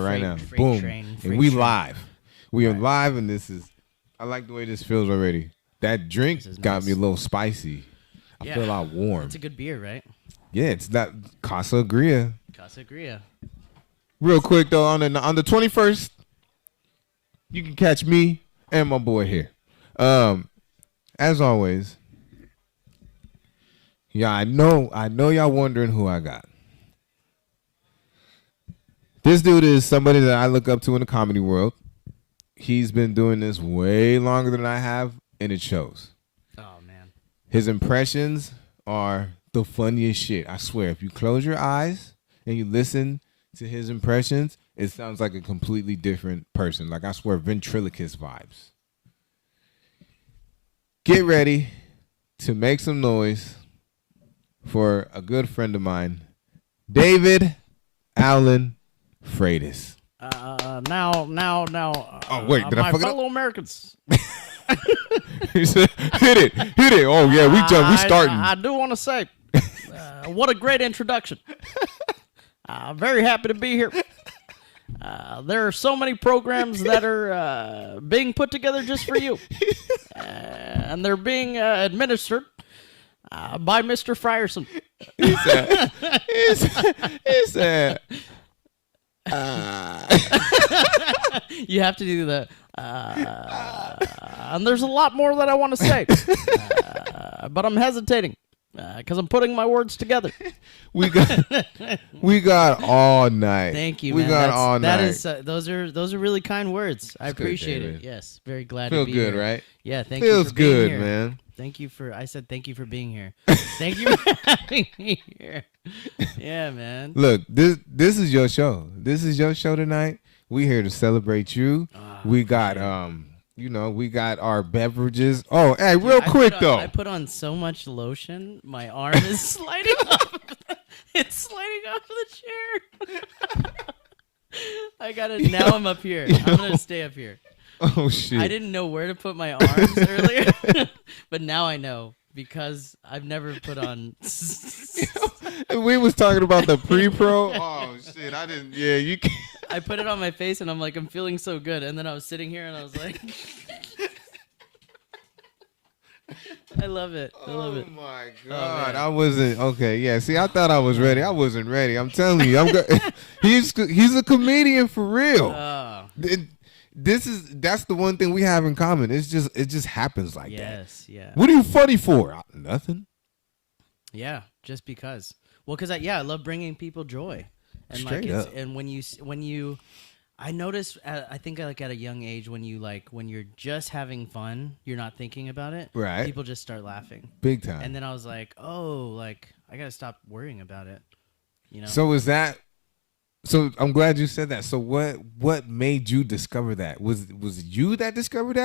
start right now. Freight Boom. train, And we train. live. We are Right. live, and this is. I like the way this feels already. That drink This is got nice. me a little spicy. I Yeah. feel a lot warm. It's a good beer, right? Yeah, it's not Casa Agria. Casa Gria. Real quick though, on the 21st, you can catch me and my boy here. As always, yeah, I know y'all wondering who I got. This dude is somebody that I look up to in the comedy world. He's been doing this way longer than I have, and it shows. Oh man. His impressions are the funniest shit. I swear, if you close your eyes and you listen to his impressions, it sounds like a completely different person. Like, I swear, ventriloquist vibes. Get ready to make some noise for a good friend of mine, David Allen Freitas. Now. Oh, wait, did I my fuck it up? fellow Americans. He said, hit it. Oh, yeah, we starting. I do want to say, what a great introduction. Very happy to be here. There are so many programs that are being put together just for you. And they're being administered by Mr. Frierson. He said, You have to do the. And there's a lot more that I want to say. But I'm hesitating because I'm putting my words together. we got all night. Thank you. We man. got all night. That is those are really kind words. I good, appreciate David. it. Yes, very glad Feel to be good, here. right? Yeah, thank you Feels for being good, here. man. Thank you for. I said thank you for being here. Thank you for having me here. Yeah, man. Look, this is your show. This is your show tonight. We here to celebrate you. We got we got our beverages. Oh, hey, real quick though. I put on so much lotion, my arm is sliding off. It's sliding off the chair. I gotta. Now I'm up here. I'm gonna stay up here. Oh shit. I didn't know where to put my arms earlier, but now I know because I've never put on. We was talking about the pre-pro. Oh shit, I didn't. Yeah, you can. I put it on my face and I'm like, I'm feeling so good, and then I was sitting here and I was like, I love it. I love it. Oh my Oh, god, man. I wasn't okay. Yeah, see, I thought I was ready. I wasn't ready. I'm telling you, he's a comedian for real. That's the one thing we have in common. It just happens like that. Yes, yeah. What are you funny for? Nothing. Yeah, just because. Well, because I love bringing people joy, and Straight like up. and when you, I notice I think like at a young age when you're just having fun, you're not thinking about it. Right. People just start laughing. Big time. And then I was like, oh, like I gotta stop worrying about it. You know. So is that? So I'm glad you said that. So what made you discover that? Was it you that discovered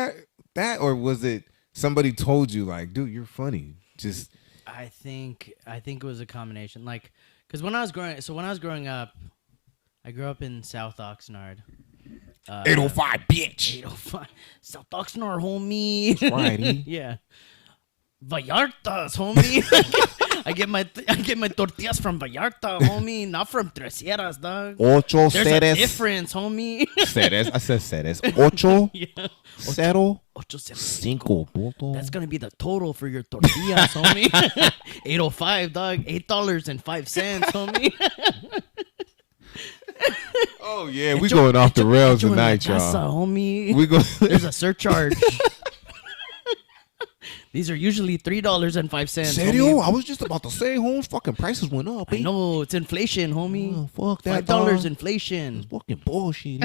that, or was it somebody told you like, dude, you're funny? Just. I think it was a combination. Like, because when I was growing up, I grew up in South Oxnard. 805, bitch. 805 South Oxnard, homie. Righty. Yeah. Vallarta's, homie. I get my tortillas from Vallarta, homie, not from Tres Sierras, dog. Ocho There's ceres. a difference, homie. Ceres. I said ceres. Ocho. Yeah. Cero. Ocho ceros. Cinco. Puto. That's gonna be the total for your tortillas, homie. 805, dog. $8.05, homie. Oh yeah, we going off the rails tonight, y'all. Homie. We go. There's a surcharge. These are usually $3.05. Serio? Homie. I was just about to say, Holmes, fucking prices went up. I know it's inflation, homie. Oh, fuck that. $5 dog. inflation. It's fucking bullshit.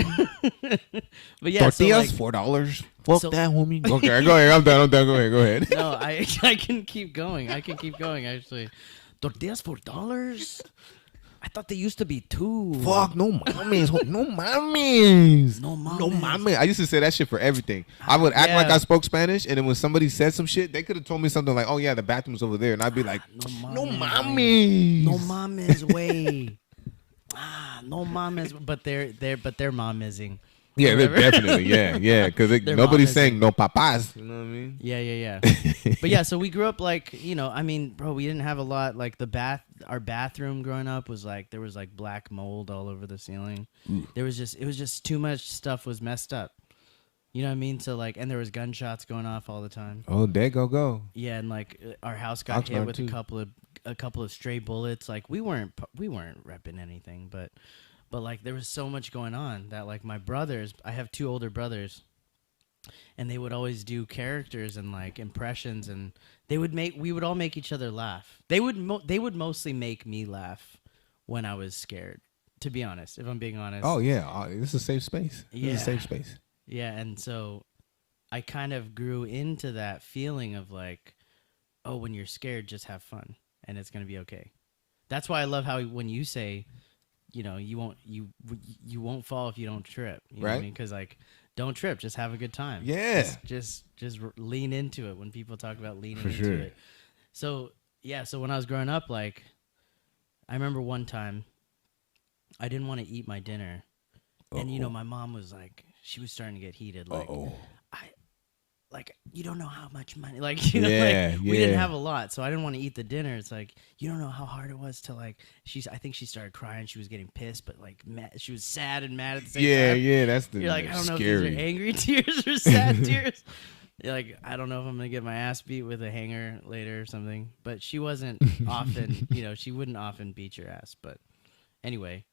But yeah, Tortillas, so like, $4. Fuck so- that, homie. Okay, go ahead. I'm done. Go ahead. no, I can keep going. Actually. Tortillas $4? I thought they used to be $2. Fuck, no mames. No mames. No mames. No mames. I used to say that shit for everything. I would act like Yeah. I spoke Spanish, and then when somebody said some shit, they could have told me something like, oh, yeah, the bathroom's over there. And I'd be like, no mames. No mames way. No mames. But they're mamizing. Yeah, they're definitely. Yeah. Because Their nobody's mom saying no papas. You know what I mean? Yeah. But yeah, so we grew up like, I mean, bro, we didn't have a lot. Like the our bathroom growing up was like there was like black mold all over the ceiling. It was just too much stuff was messed up. You know what I mean? So like, and there was gunshots going off all the time. Oh, there go. Yeah, and like our house got hit Oxnard with too. a couple of stray bullets. Like we weren't repping anything, but like there was so much going on that like my brothers, I have 2 older brothers, and they would always do characters and like impressions, and we would all make each other laugh. They would mostly make me laugh when I was scared. To be honest, if I'm being honest. Oh yeah, this is a safe space. Yeah. This is a safe space. Yeah, and so I kind of grew into that feeling of like, oh, when you're scared, just have fun, and it's gonna be okay. That's why I love how when you say, you know, you won't fall if you don't trip. You know what I mean? Because like, don't trip, just have a good time. Yeah. Just lean into it when people talk about leaning For into sure. it. So yeah, so when I was growing up, like, I remember one time, I didn't want to eat my dinner, and you know, my mom was like, she was starting to get heated, like, you don't know how much money, like, you know, like, we didn't have a lot, so I didn't want to eat the dinner. It's like, you don't know how hard it was to like, I think she started crying, she was getting pissed, but like, she was sad and mad at the same time. Yeah, that's the You're like, I don't know if scary. these are angry tears or sad tears. You're like, I don't know if I'm gonna get my ass beat with a hanger later or something. But she wasn't often, you know, she wouldn't often beat your ass. But anyway,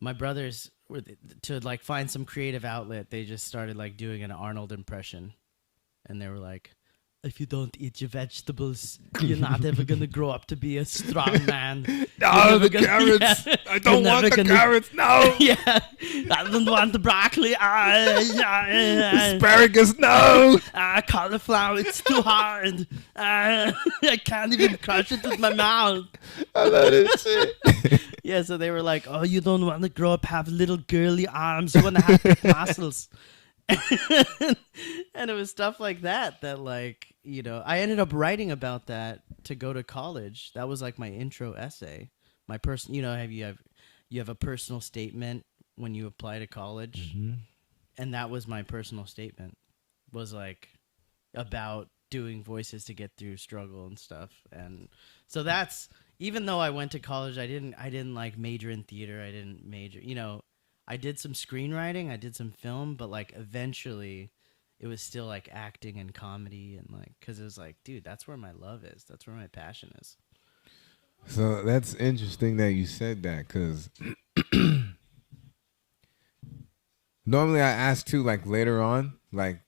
my brothers were to like find some creative outlet. They just started like doing an Arnold impression, and they were like, "If you don't eat your vegetables, you're not ever gonna grow up to be a strong man." No, the carrots. Yeah. I don't want the carrots. No. Yeah, I don't want the broccoli. Asparagus. No. Cauliflower. It's too hard. I can't even crush it with my mouth. I love this shit. Yeah, so they were like, "Oh, you don't want to grow up, have little girly arms. You want to have big muscles." And it was stuff like that like, you know, I ended up writing about that to go to college. That was like my intro essay. My person, you know, you have a personal statement when you apply to college, and that was my personal statement. Was like about doing voices to get through struggle and stuff. And so that's, even though I went to college, I didn't like major in theater. I didn't major, you know, I did some screenwriting, I did some film, but like eventually it was still like acting and comedy, and like, cause it was like, dude, that's where my love is. That's where my passion is. So that's interesting that you said that, cause normally I ask too, like later on, like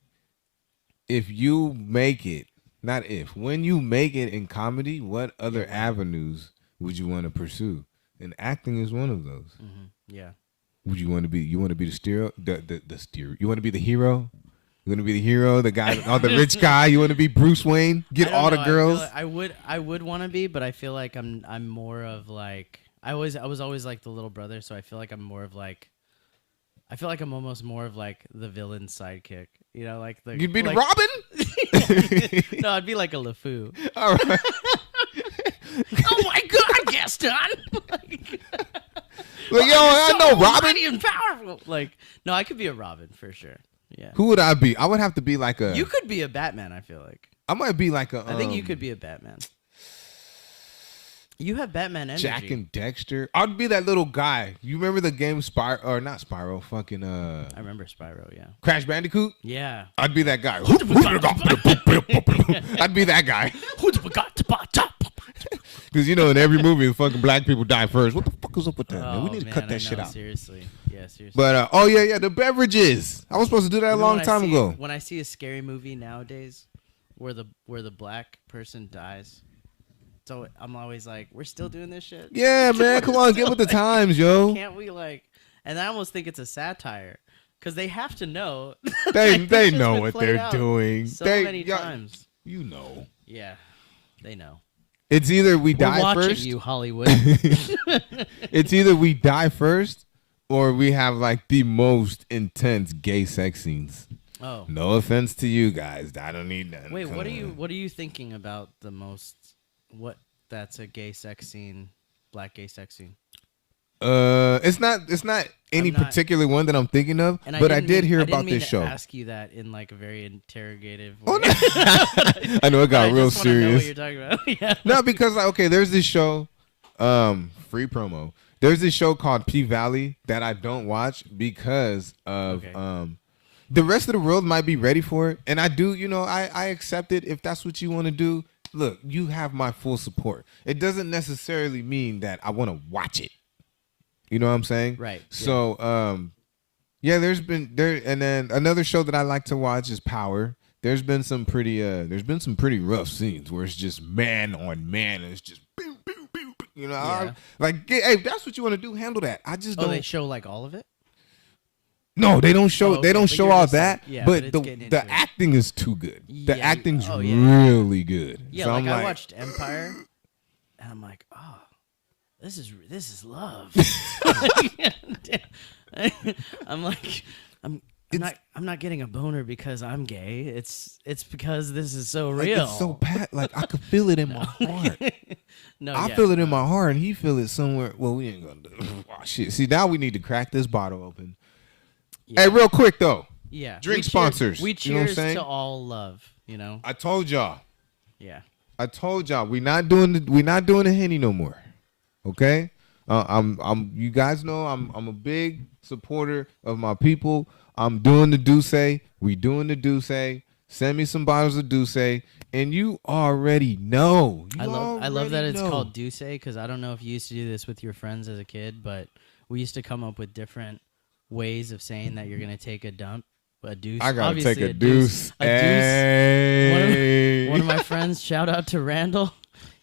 if you make it, not if, when you make it in comedy, what other avenues would you want to pursue? And acting is one of those. Mm-hmm. Yeah. Would you want to be? You want to be the stereo, the stereo. You want to be the hero. You want to be the hero, the guy, or the rich guy. You want to be Bruce Wayne. Get all the girls. I would want to be, but I feel like I'm more of like, I was always like the little brother, so I feel like I'm more of like, I feel like I'm almost more of like the villain's sidekick. You know, like the You'd be like, Robin. No, I'd be like a LeFou. All right. Oh my God, Gaston! Like, yo, I know Robin. Mighty and powerful. Like, no, I could be a Robin for sure. Yeah. Who would I be? I would have to be like a. You could be a Batman. I feel like. I might be like a. I think you could be a Batman. You have Batman energy. Jack and Dexter. I'd be that little guy. You remember the game Spyro, or not Spyro? Fucking I remember Spyro. Yeah. Crash Bandicoot. Yeah. I'd be that guy. I'd be that guy. Because you know, in every movie, the fucking black people die first. What the fuck is up with that? Man? We need to cut that shit out. Seriously. Yeah, seriously. But the beverages. I was supposed to do that a long time ago. When I see a scary movie nowadays, where the black person dies, so I'm always like, we're still doing this shit. Yeah, man, come on, get with the times, yo. Can't we like? And I almost think it's a satire, because they have to know. They know what they're doing. So many times. You know. Yeah, they know. It's either we die We're watching first. you, Hollywood. It's either we die first, or we have like the most intense gay sex scenes. Oh. No offense to you guys. I don't need that. Wait, what are you thinking about the most? What that's a gay sex scene, black gay sex scene? It's not any I'm not- particular one that I'm thinking of, And but I didn't did mean- hear I didn't about mean this to show. Ask you that in like a very interrogative Oh, way. no. I know it got I real just wanna know serious. what you're talking about. Yeah. No, because like, okay, there's this show, free promo. There's this show called P Valley that I don't watch because of the rest of the world might be ready for it, and I do. I accept it if that's what you want to do. Look, you have my full support. It doesn't necessarily mean that I want to watch it. You know what I'm saying? Right. So, yeah, there's been there, and then another show that I like to watch is Power. There's been some pretty rough scenes where it's just man on man, and it's just boom, boom, boom, boom, Yeah. hey, if that's what you want to do, handle that. I just Oh, don't. they show like all of it. No, they don't show. Oh, They okay, don't but show you're all just like- that. yeah, but but it's the getting into the it. acting is too good. The Yeah, acting's oh, yeah. really good. Yeah, So like I'm I watched Empire, and I'm like, oh, this is love. I'm like, I'm not getting a boner because I'm gay. It's because this is so like, real. it's so pat. Like I could feel it in my heart. No, I yeah, feel it in my heart, and he feel it somewhere. Well, we ain't gonna do. Oh, shit. See, now we need to crack this bottle open. yeah. Hey, real quick though. Yeah, drink we cheers- sponsors. We You know what I'm cheers saying? to all love. You know. I told y'all. Yeah. I told y'all we not doing the Henny no more. Okay? You guys know I'm a big supporter of my people. I'm doing the Douce. We doing the Douce. Send me some bottles of Douce, and you already know. I love that it's called Douce because I don't know if you used to do this with your friends as a kid, but we used to come up with different ways of saying that you're gonna take a dump. A deuce. I gotta Obviously take a deuce. A deuce. Hey. One of my friends, shout out to Randall,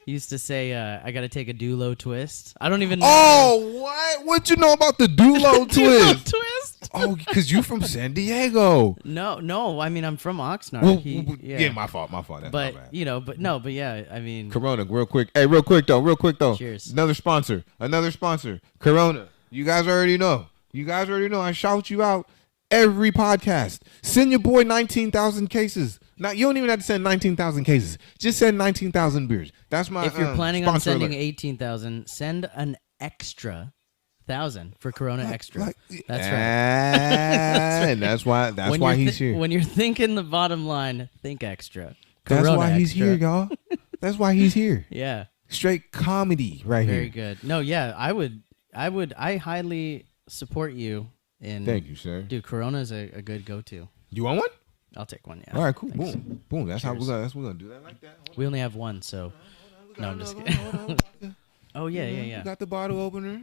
used to say, "I gotta take a Dulo twist." I don't even know. Oh, what? What you know about the Dulo Dulo twist? twist. Oh, because you from San Diego. No. I mean, I'm from Oxnard. Well, yeah. my fault. That's But my bad. but yeah. I mean, Corona, real quick. Hey, real quick though. Cheers. Another sponsor. Corona. You guys already know. I shout you out every podcast. Send your boy 19,000 cases. Now you don't even have to send 19,000 cases. Just send 19,000 beers. That's my. if you're planning on sponsor sending alert. 18,000, send an extra 1,000 for Corona Extra. That's right. And that's why he's here. When you're thinking the bottom line, think extra. That's Corona why he's Extra. here, y'all. That's why he's here. Yeah. Straight comedy right Very here. good. No, yeah, I highly support you in. Thank you, sir. Dude, Corona is a good go-to. You want one? I'll take one. Yeah. All right, cool. Thanks. Boom. That's how Cheers. we're gonna do that like that. We only have one, so. No, I'm just kidding. Oh yeah. You got the bottle opener,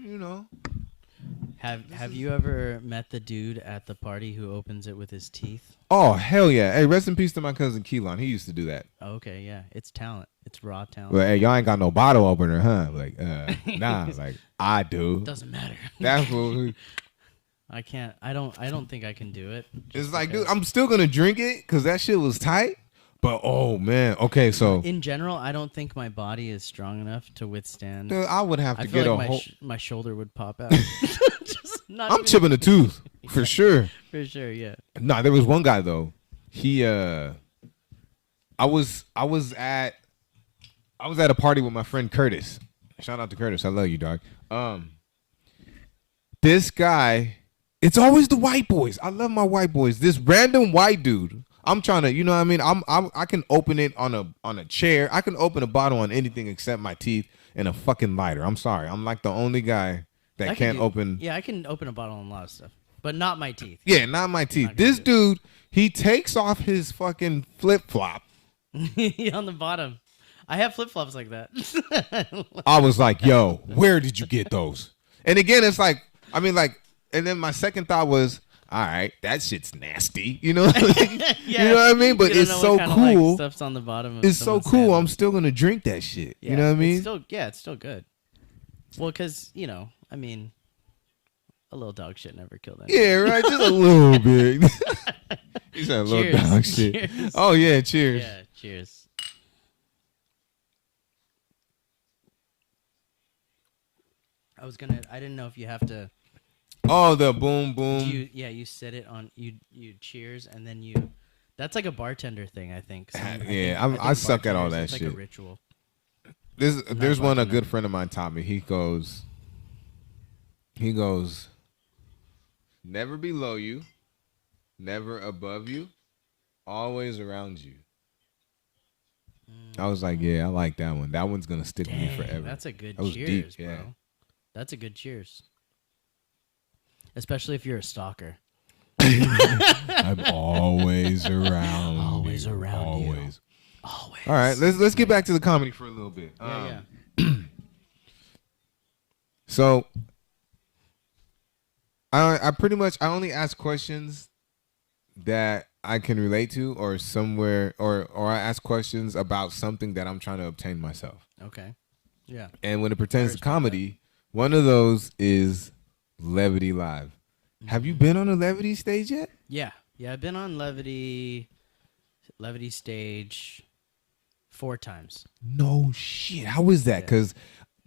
Have you ever met the dude at the party who opens it with his teeth? Oh hell yeah! Hey, rest in peace to my cousin Keelan. He used to do that. Oh, okay, yeah, it's talent. It's raw talent. Well, hey, y'all ain't got no bottle opener, huh? Like, nah. Like I do. Doesn't matter. That's what. I can't. I don't think I can do it. It's like, dude, I'm still gonna drink it because that shit was tight. But oh man, okay, so in general, I don't think my body is strong enough to withstand. dude, I would have to I get feel a like whole. my shoulder would pop out. Not I'm even- chipping a tooth for sure. for sure. Yeah. Nah, there was one guy though. He I was at a party with my friend Curtis. Shout out to Curtis. I love you, dog. This guy, it's always the white boys. I love my white boys. This random white dude. I'm trying to, you know what I mean? I can open it on a chair. I can open a bottle on anything except my teeth and a fucking lighter. I'm sorry. I'm like the only guy that can't open. Yeah, I can open a bottle on a lot of stuff, but not my teeth. Yeah, not my teeth. Not gonna This dude, he takes off his fucking flip flop. On the bottom. I have flip flops like that. I was like, yo, where did you get those? And again, it's like, I mean, like, and then my second thought was, all right, that shit's nasty, you know? You know what I mean? But You don't it's know so what kind of, like, cool. stuff's on the bottom. Of It's so someone's cool. sandwich. I'm still gonna drink that shit. Yeah, You know what I mean? It's still good. Well, because I mean, a little dog shit never killed anyone. Yeah, right. Just a little bit. He said a little Cheers. dog shit. Cheers. Oh yeah, cheers. Yeah, cheers. I didn't know if you have to. Oh, the boom boom. You set it on. You cheers and then you. That's like a bartender thing, I think. I suck at all bartenders, that it's shit. like a ritual. There's one a bartender. good friend of mine taught me. He goes, He goes, never below you, never above you, always around you. I was like, yeah, I like that one. That one's gonna stick with me Dang, forever. that's a good That was deep, cheers, bro. yeah. That's a good cheers. Especially if you're a stalker. I'm always around. Always you. around you. Always. Always. All right, let's get back to the comedy for a little bit. Yeah. So I pretty much I only ask questions that I can relate to or somewhere or I ask questions about something that I'm trying to obtain myself. Okay. Yeah. And when it pertains to respect comedy, one of those is Levity Live. Have you been on a Levity stage yet? Yeah. Yeah, I've been on Levity stage 4 times. No shit. How is that? Yeah. Because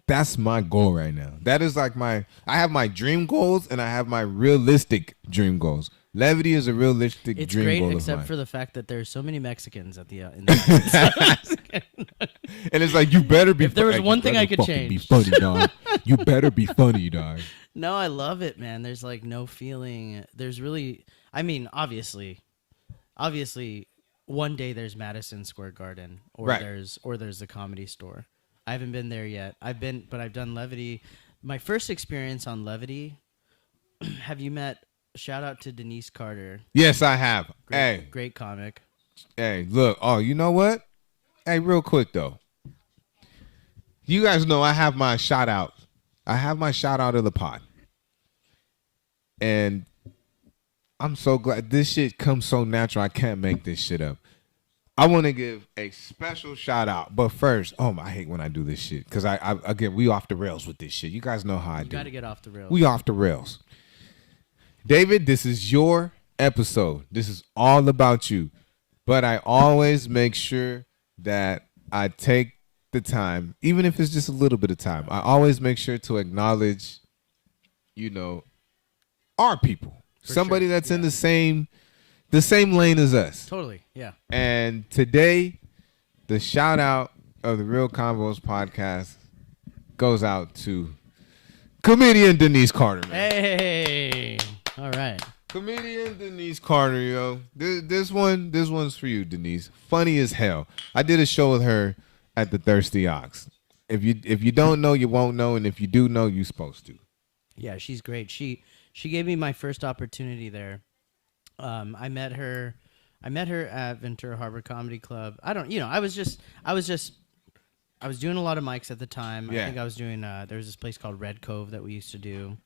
that's my goal right now. That is like I have my dream goals and I have my realistic dream goals. Levity is a realistic It's dream great, goal except of mine. for the fact that there's so many Mexicans at the in the And it's like, you better be If there was like, one you thing better I could fucking be change. funny, dog. You better be funny, dog. No, I love it, man. There's like no feeling. There's really, I mean, obviously, one day there's Madison Square Garden, or Right. there's the Comedy Store. I haven't been there yet. But I've done Levity. My first experience on Levity. Have you met? Shout out to Denise Carter. Yes, I have. Great comic. Hey, look. Oh, you know what? Hey, real quick though. You guys know I have my shout out. I have my shout out of the pod. And I'm so glad this shit comes so natural. I can't make this shit up. I want to give a special shout out. But first, I hate when I do this shit. Because again, we off the rails with this shit. You guys know how I do. You got to get off the rails. We off the rails. David, this is your episode. This is all about you. But I always make sure that I take the time, even if it's just a little bit of time. I always make sure to acknowledge, our people. For Somebody sure, that's in yeah. the same lane as us. Totally, yeah. And today, the shout out of the Real Convos podcast goes out to comedian Denise Carter, man. Hey, all right. Comedian Denise Carter, yo. This one's for you, Denise. Funny as hell. I did a show with her at the Thirsty Ox. If you don't know, you won't know, and if you do know, you're supposed to. Yeah, she's great. She gave me my first opportunity there. I met her at Ventura Harbor Comedy Club. I was doing a lot of mics at the time. Yeah. I think I was doing there was this place called Red Cove that we used to do.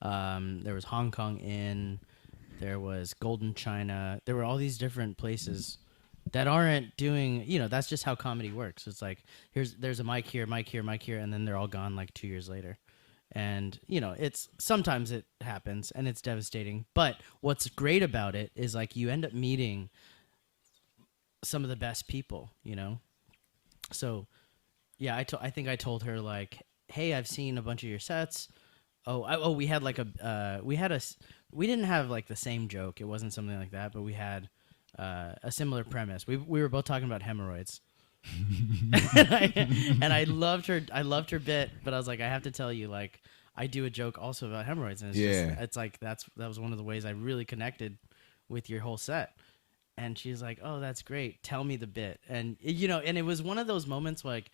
There was Hong Kong Inn, there was Golden China. There were all these different places that aren't doing, that's just how comedy works. It's like there's a mic here, and then they're all gone like 2 years later. And it's sometimes it happens and it's devastating, but what's great about it is like you end up meeting some of the best people, so yeah, I think I told her like, hey, I've seen a bunch of your sets. We had like we didn't have like the same joke, it wasn't something like that, but we had a similar premise. We were both talking about hemorrhoids. and I loved her bit, but I was like, I have to tell you, like, I do a joke also about hemorrhoids, and it's like that was one of the ways I really connected with your whole set. And she's like, oh, that's great, tell me the bit. And and it was one of those moments like,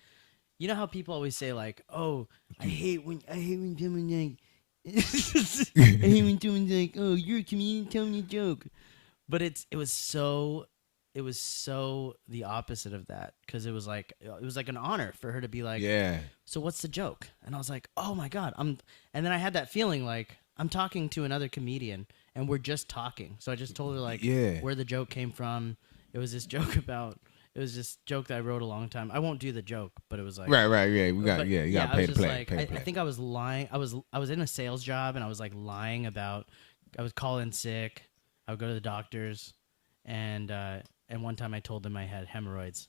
how people always say like, oh, I hate when someone's like I hate when someone's like, oh, you're a comedian, tell me a joke. But it was so the opposite of that, because it was like an honor for her to be like, Yeah. so what's the joke? And I was like, oh my God, and then I had that feeling like I'm talking to another comedian and we're just talking. So I just told her like where the joke came from. It was this joke that I wrote a long time. I won't do the joke, but it was like Right, yeah. You got to pay to play. Like, I think I was lying. I was in a sales job and I was like lying about I would call in sick. I would go to the doctors, and one time I told them I had hemorrhoids,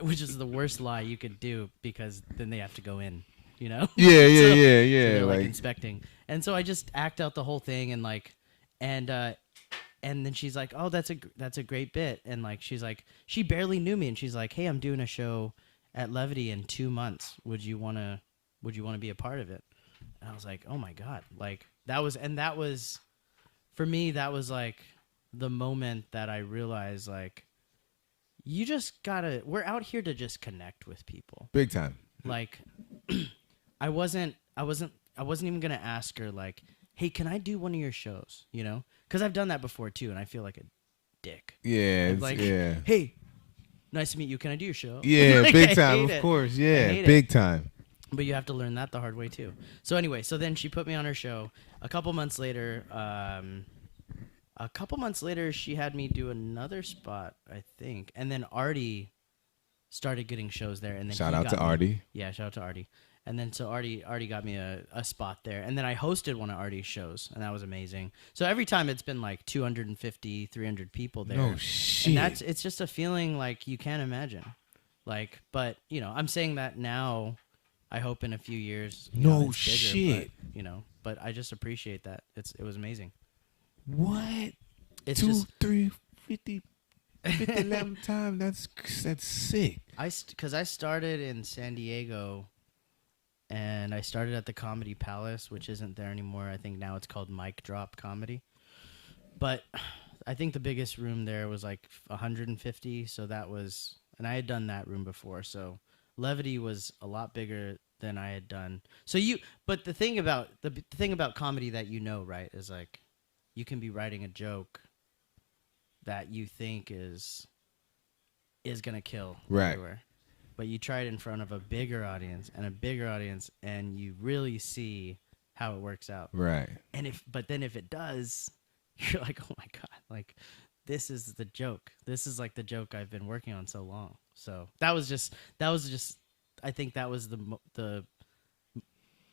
which is the worst lie you could do, because then they have to go in, Yeah, So they're like inspecting, and so I just act out the whole thing, and like, and then she's like, oh, that's a great bit, and like she's like, she barely knew me, and she's like, hey, I'm doing a show at Levity in 2 months. Would you wanna be a part of it? And I was like, oh my God. Like that was for me, that was like the moment that I realized like you just gotta we're out here to just connect with people. Big time. Like I wasn't even gonna ask her like, hey, can I do one of your shows? You know? Because I've done that before too, and I feel like a dick. Yeah, I'm like, yeah. hey, nice to meet you. Can I do your show? Yeah, Like, big I time, hate of it. course. I Yeah, hate it. big time. But you have to learn that the hard way too. So anyway, so then she put me on her show. A couple months later, she had me do another spot, I think, and then Artie started getting shows there, and then Shout he out got to me- Artie. Yeah, shout out to Artie. And then so Artie got me a spot there, and then I hosted one of Artie's shows, and that was amazing. So every time it's been like 250, 300 people there. No shit. And it's just a feeling like you can't imagine. Like, but you know, I'm saying that now. I hope in a few years. No it's bigger, shit. But, but I just appreciate that. It was amazing. What? It's 2, just 3, 50, 11 time. That's sick. because I started in San Diego, and I started at the Comedy Palace, which isn't there anymore. I think now it's called Mic Drop Comedy. But I think the biggest room there was like 150. So that was, and I had done that room before. So Levity was a lot bigger than I had done. But the thing about comedy that right, is like you can be writing a joke that you think is gonna kill Right. everywhere, but you try it in front of a bigger audience, and you really see how it works out. Right. And if it does, you're like, oh my God, like this is the joke. This is like the joke I've been working on so long. So that was just I think that was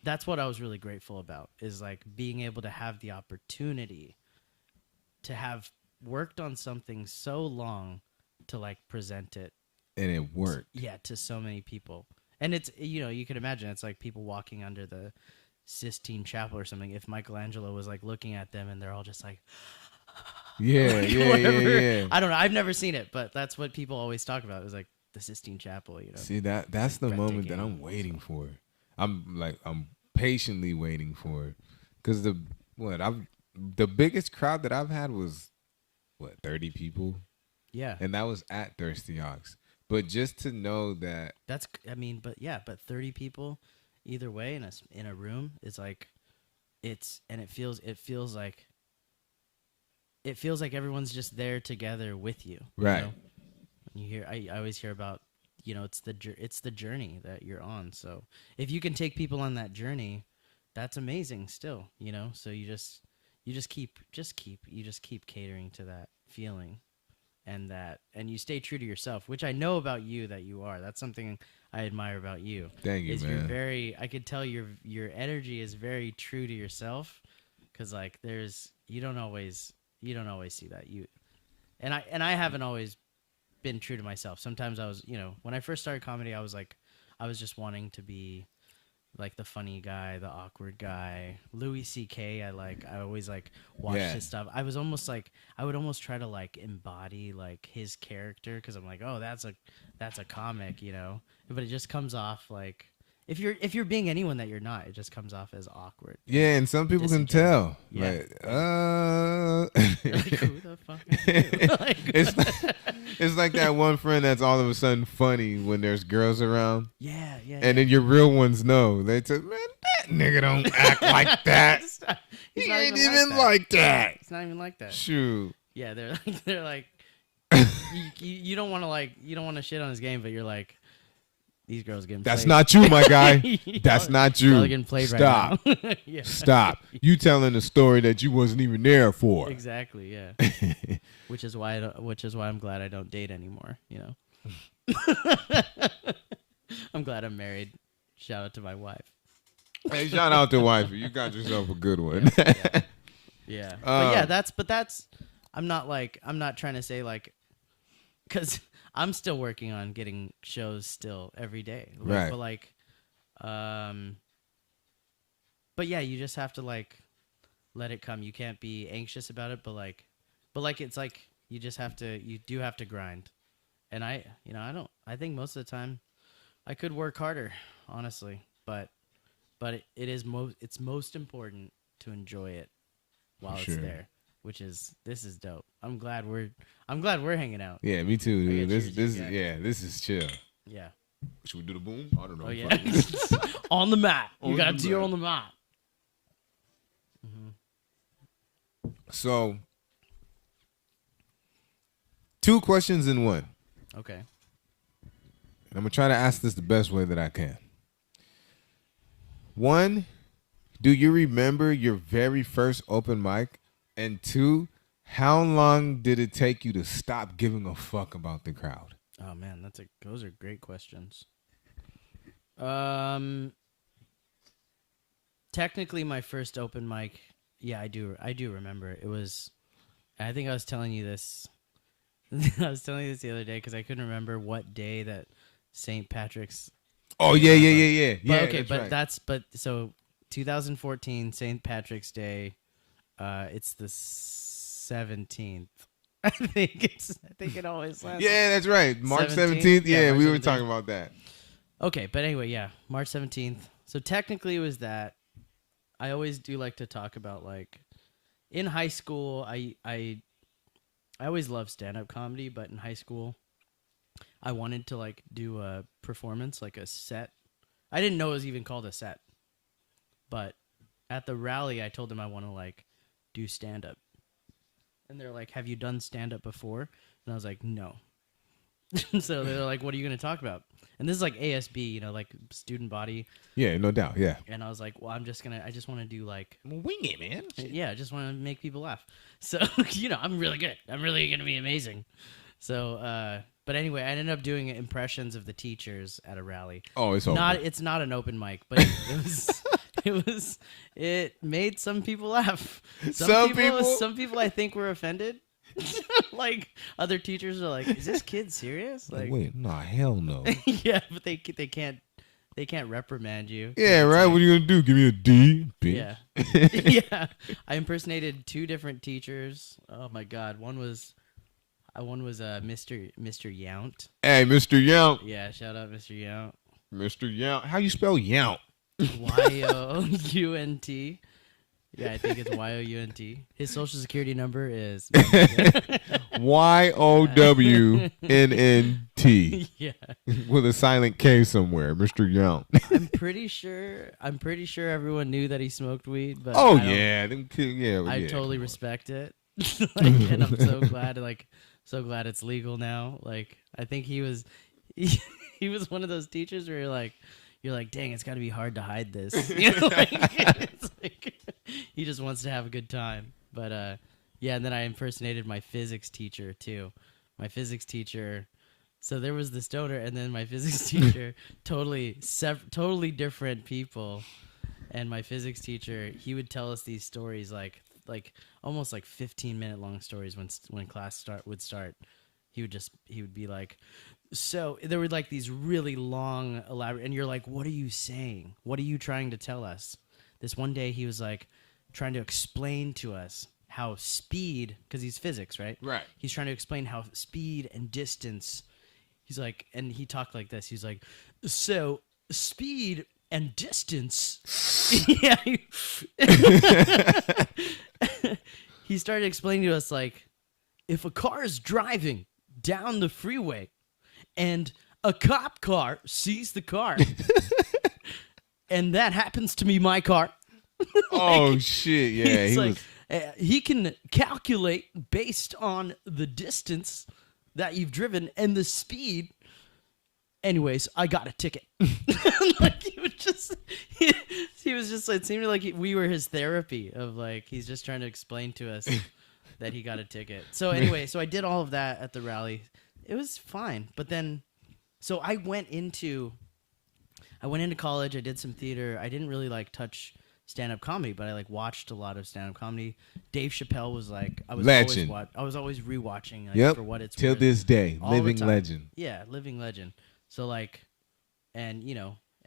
that's what I was really grateful about, is like being able to have the opportunity to have worked on something so long to like present it. And it worked. Yeah, to so many people. And it's, you can imagine it's like people walking under the Sistine Chapel or something. If Michelangelo was like looking at them and they're all just like, Yeah, like, yeah, yeah. I don't know. I've never seen it, but that's what people always talk about. It was like the Sistine Chapel, See, that's the moment that I'm breathtaking. waiting for. I'm patiently waiting for it. Cause the biggest crowd that I've had was 30 people, Yeah. and that was at Thirsty Ox. But just to know that But 30 people either way in a room is like, it feels like everyone's just there together with you. Right. You hear, I always hear about, it's the journey that you're on. So if you can take people on that journey, that's amazing still, so you just keep catering to that feeling, and you stay true to yourself, which I know about you that you are. That's something I admire about you. Thank you, man. I could tell your energy is very true to yourself, because like you don't always see that. I haven't always been true to myself. Sometimes I was, when I first started comedy, I was just wanting to be like the funny guy, the awkward guy. Louis C.K. I always watched his stuff. I would almost try to like embody like his character, because I'm like, oh, that's a comic, But it just comes off like, if you're being anyone that you're not, it just comes off as awkward. Yeah, and some people can tell. Yeah. Like, Like, who the fuck are you? it's like that one friend that's all of a sudden funny when there's girls around. Yeah. And then your real ones know. They say, man, that nigga don't act like that. He's He not ain't even even like that. It's not even like that. Shoot. Yeah, they're like, you don't want to shit on his game, but you're like, these girls getting That's played. not you, my guy. That's not you. Y'all are getting played Stop. right now. Yeah. Stop. You telling a story that you wasn't even there for. Exactly. Yeah. Which is why I'm glad I don't date anymore. I'm glad I'm married. Shout out to my wife. Hey, shout out to wifey. You got yourself a good one. Yeah. But that's I'm not trying to say like, because I'm still working on getting shows still every day. Right. But yeah, you just have to like let it come. You can't be anxious about it, but it's like you do have to grind. And I think most of the time I could work harder, honestly, but but it's most important to enjoy it while Sure. it's there, this is dope. I'm glad we're hanging out. Yeah, me too, I dude. got This cheers, this is chill. Yeah. Should we do the boom? I don't know. Oh yeah. On the mat. You On got the to mat. on the mat. Mm-hmm. So, 2 questions in one. Okay. And I'm gonna try to ask this the best way that I can. 1, do you remember your very first open mic? And 2, how long did it take you to stop giving a fuck about the crowd? Oh man, those are great questions. Technically, my first open mic, yeah, I do remember. It was, I think I was telling you this. I was telling you this the other day because I couldn't remember what day that St. Patrick's. Oh yeah. But okay, that's right. So 2014 St. Patrick's Day, it's the 17th. I think it always lasts. Yeah, that's right. March 17th? 17th. Yeah, Yeah, March we were 17th. talking about that. Okay, but anyway, yeah, March 17th. So technically it was that. I always do like to talk about, like, in high school, I always loved stand-up comedy, but in high school, I wanted to, like, do a performance, like a set. I didn't know it was even called a set. But at the rally, I told them I want to, like, do stand-up. And they're like, have you done stand-up before? And I was like, no. So they're like, what are you going to talk about? And this is like ASB, like student body. Yeah, no doubt. Yeah. And I was like, well, I just want to do like, Wing it, man. yeah, I just want to make people laugh. So, I'm really good. I'm really going to be amazing. So, but anyway, I ended up doing impressions of the teachers at a rally. Oh, it's over. It's not an open mic, but it made some people laugh. Some people I think were offended. Like other teachers are like, "Is this kid serious?" Like, wait, no, hell no. yeah, but they can't reprimand you. Yeah, It's right. like- What are you gonna do? Give me a D? Bitch. Yeah, yeah. I impersonated 2 different teachers. Oh my god, one was Mr. Yount. Hey, Mr. Yount. Yeah, shout out Mr. Yount. Mr. Yount. How you spell Yount? Yount. Yeah, I think it's Yount. His social security number is YOWNNT yeah. with a silent K somewhere. Mr. Yount. I'm pretty sure everyone knew that he smoked weed, but Oh I don't- yeah, them kid, yeah. I yeah, totally come on. respect it. And I'm so glad it's legal now. Like, I think he was one of those teachers where you're like, dang, it's got to be hard to hide this. It's like he just wants to have a good time. But yeah, and then I impersonated my physics teacher too. My physics teacher. So there was the stoner, and then my physics teacher, totally different people. And my physics teacher, he would tell us these stories like almost like 15-minute long stories when class would start. He would be like, so there were like these really long elaborate, and you're like, what are you saying? What are you trying to tell us? This one day he was like trying to explain to us how speed, because he's physics, right? Right. He's trying to explain how speed and distance. He's like, and he talked like this. He's like, so speed and distance. Yeah. He started explaining to us, like, if a car is driving down the freeway and a cop car sees the car and that happens to be my car. Oh shit! Yeah, He's he like, was. he can calculate based on the distance that you've driven and the speed. Anyways, I got a ticket. Like he was just. It seemed like we were his therapy of like he's just trying to explain to us that he got a ticket. So anyway, so I did all of that at the rally. It was fine, but then, so I went into college. I did some theater. I didn't really like touch stand-up comedy, but I like watched a lot of stand-up comedy. Dave Chappelle was like Legend. I was always rewatching like, Yep. for what it's Till worth. this day, All the living time. legend. Yeah, living legend. So like, and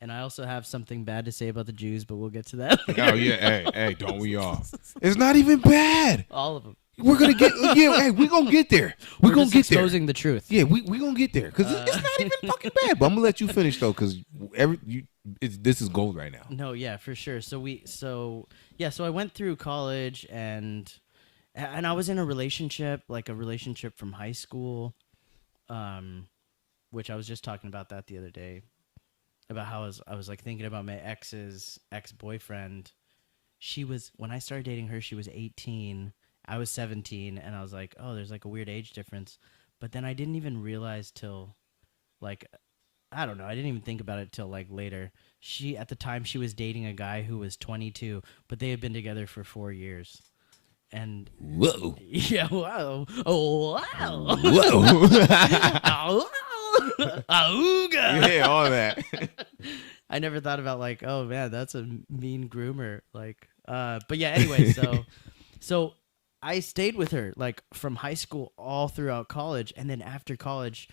and I also have something bad to say about the Jews, but we'll get to that later. Oh yeah, hey, don't we all? It's not even bad. All of them. We're gonna get. Yeah, hey, we're gonna get there. We're gonna just get there. exposing the truth. Yeah, we gonna get there because it's not even fucking bad. But I'm gonna let you finish though, because this is gold right now. No, yeah, for sure. So I went through college and I was in a relationship, like a relationship from high school, which I was just talking about that the other day, about how I was like thinking about my ex's ex-boyfriend. When I started dating her, she was 18, I was 17, and I was like, oh, there's like a weird age difference. But then I didn't even realize till like, I don't know, I didn't even think about it till like later. At the time she was dating a guy who was 22, but they had been together for 4 years. And Whoa. yeah, wow. Oh, wow. Whoa. Auga. Yeah, all that. I never thought about like, oh man, that's a mean groomer. Like, but yeah, anyway, so I stayed with her like from high school all throughout college, and then after college,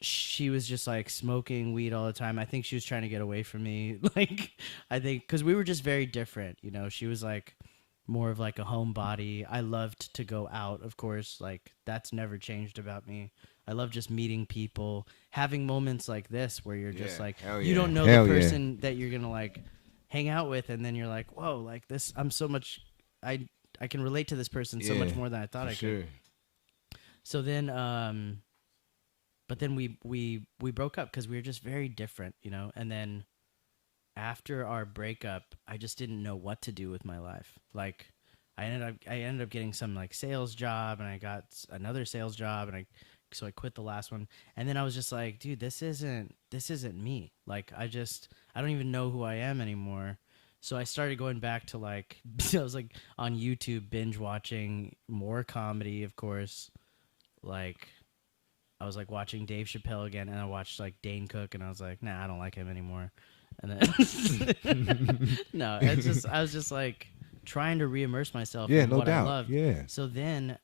she was just like smoking weed all the time. I think she was trying to get away from me. Like, I think because we were just very different. You know, she was like more of like a homebody. I loved to go out, of course. Like, that's never changed about me. I love just meeting people, having moments like this where you're just like, you don't know the person that you're gonna like hang out with, and then you're like, whoa, like this, I'm so much, I can relate to this person so much more than I thought I could. So then, but then we broke up because we were just very different, you know. And then after our breakup, I just didn't know what to do with my life. Like, I ended up getting some like sales job, and I got another sales job, and so I quit the last one. And then I was just like, dude, this isn't me. Like, I don't even know who I am anymore. So I started going back to like, I was like on YouTube binge watching more comedy, of course. Like, I was like watching Dave Chappelle again, and I watched like Dane Cook, and I was like, nah, I don't like him anymore. And then no, I was just like trying to reimmerse myself in what I loved. Yeah. So then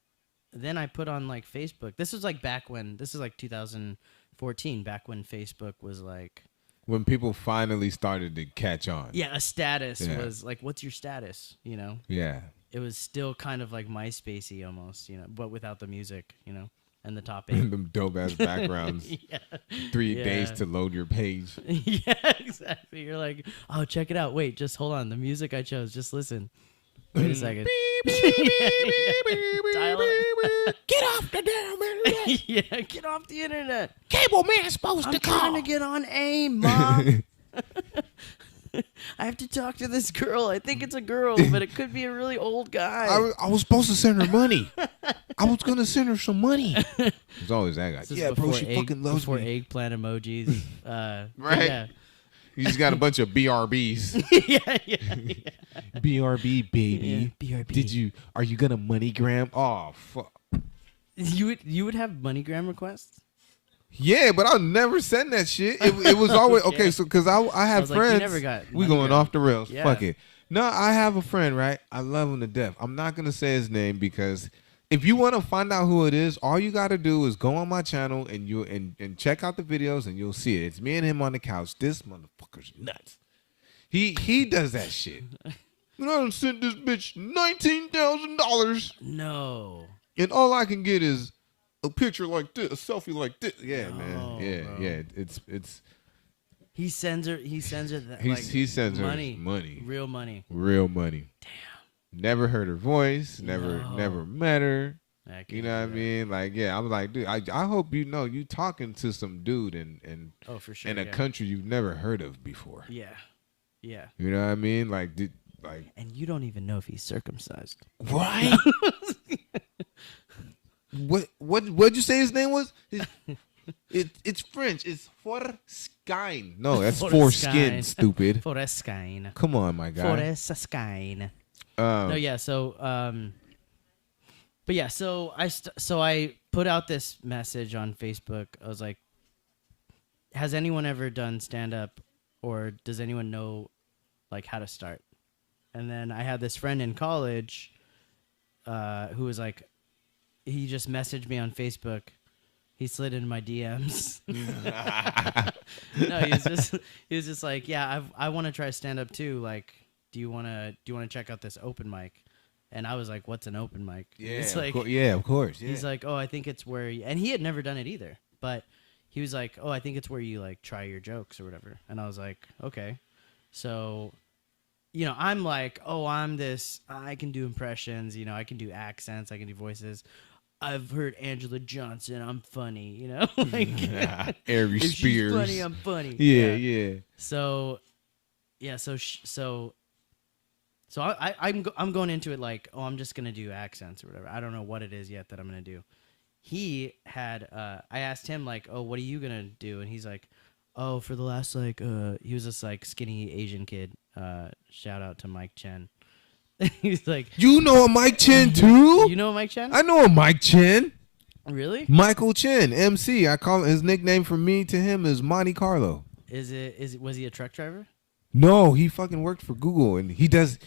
I put on like Facebook. This is like this is like 2014, back when Facebook was like, when people finally started to catch on. Yeah, a status was like, what's your status? You know? Yeah. It was still kind of like MySpacey almost, you know, but without the music, you know, and the top 8. Them dope ass backgrounds. 3 days to load your page. Yeah, exactly. You're like, oh, check it out. Wait, just hold on. The music I chose, just listen. Wait a second. Dial up. Get off the damn internet. Yeah, get off the internet. Cable man's supposed to call. I'm trying to get on AIM, Mom. I have to talk to this girl. I think it's a girl, but it could be a really old guy. I was supposed to send her money. I was going to send her some money. It's always that guy. Yeah, bro, she fucking loves before me. eggplant emojis. Right? Yeah. You just got a bunch of BRBs. yeah. BRB, baby. Yeah, BRB. Are you going to MoneyGram? Oh, fuck. You would have MoneyGram requests? Yeah, but I'll never send that shit. It was always okay. So because I have friends, like, you never got we going off the rails. Yeah. Fuck it. No, I have a friend, right? I love him to death. I'm not gonna say his name because if you want to find out who it is, all you got to do is go on my channel and check out the videos and you'll see it. It's me and him on the couch. This motherfucker's nuts. He does that shit. And I done sent this bitch $19,000. No. And all I can get is a picture like this, a selfie like this. Yeah, No, man. Yeah, bro. yeah. It's. He sends her that. He sends money. her money. Real money. Real money. Damn. Never heard her voice. Never met her. You know what I that. mean? Like, yeah, I was like, dude, I hope you know you talking to some dude in Oh, for sure. in a country you've never heard of before. Yeah. Yeah. You know what I mean? Like, and you don't even know if he's circumcised. right? What'd you say his name was? It's French. It's foreskin. No, that's foreskin. Stupid. Foreskin. Come on, my guy. Foreskin. No, yeah. So, but yeah. So I put out this message on Facebook. I was like, "Has anyone ever done stand up, or does anyone know, like, how to start?" And then I had this friend in college, who was like, he just messaged me on Facebook. He slid into my DMs. No, he was just like, yeah, I want to try stand up too. Like, do you want to check out this open mic? And I was like, what's an open mic? Yeah, it's like, of course. Yeah. He's like, oh, I think it's where, and he had never done it either. But he was like, "Oh, I think it's where you like try your jokes or whatever." And I was like, "Okay." So, I'm like, "Oh, I'm this. I can do impressions. I can do accents. I can do voices. I've heard Angela Johnson. I'm funny. like Ari if she's funny, Spears. I'm funny." Yeah, Yeah. yeah. So yeah. I'm going into it like, oh, I'm just gonna do accents or whatever. I don't know what it is yet that I'm gonna do. He had I asked him like, oh, what are you gonna do? And he's like, oh, for the last like he was this like skinny Asian kid. Shout out to Mike Chen. He's like, You know a Mike Chen too? you know Mike Chen? I know a Mike Chen. Really? Michael Chen, MC. I call his nickname from me to him is Monte Carlo. Was he a truck driver? No, he fucking worked for Google and he does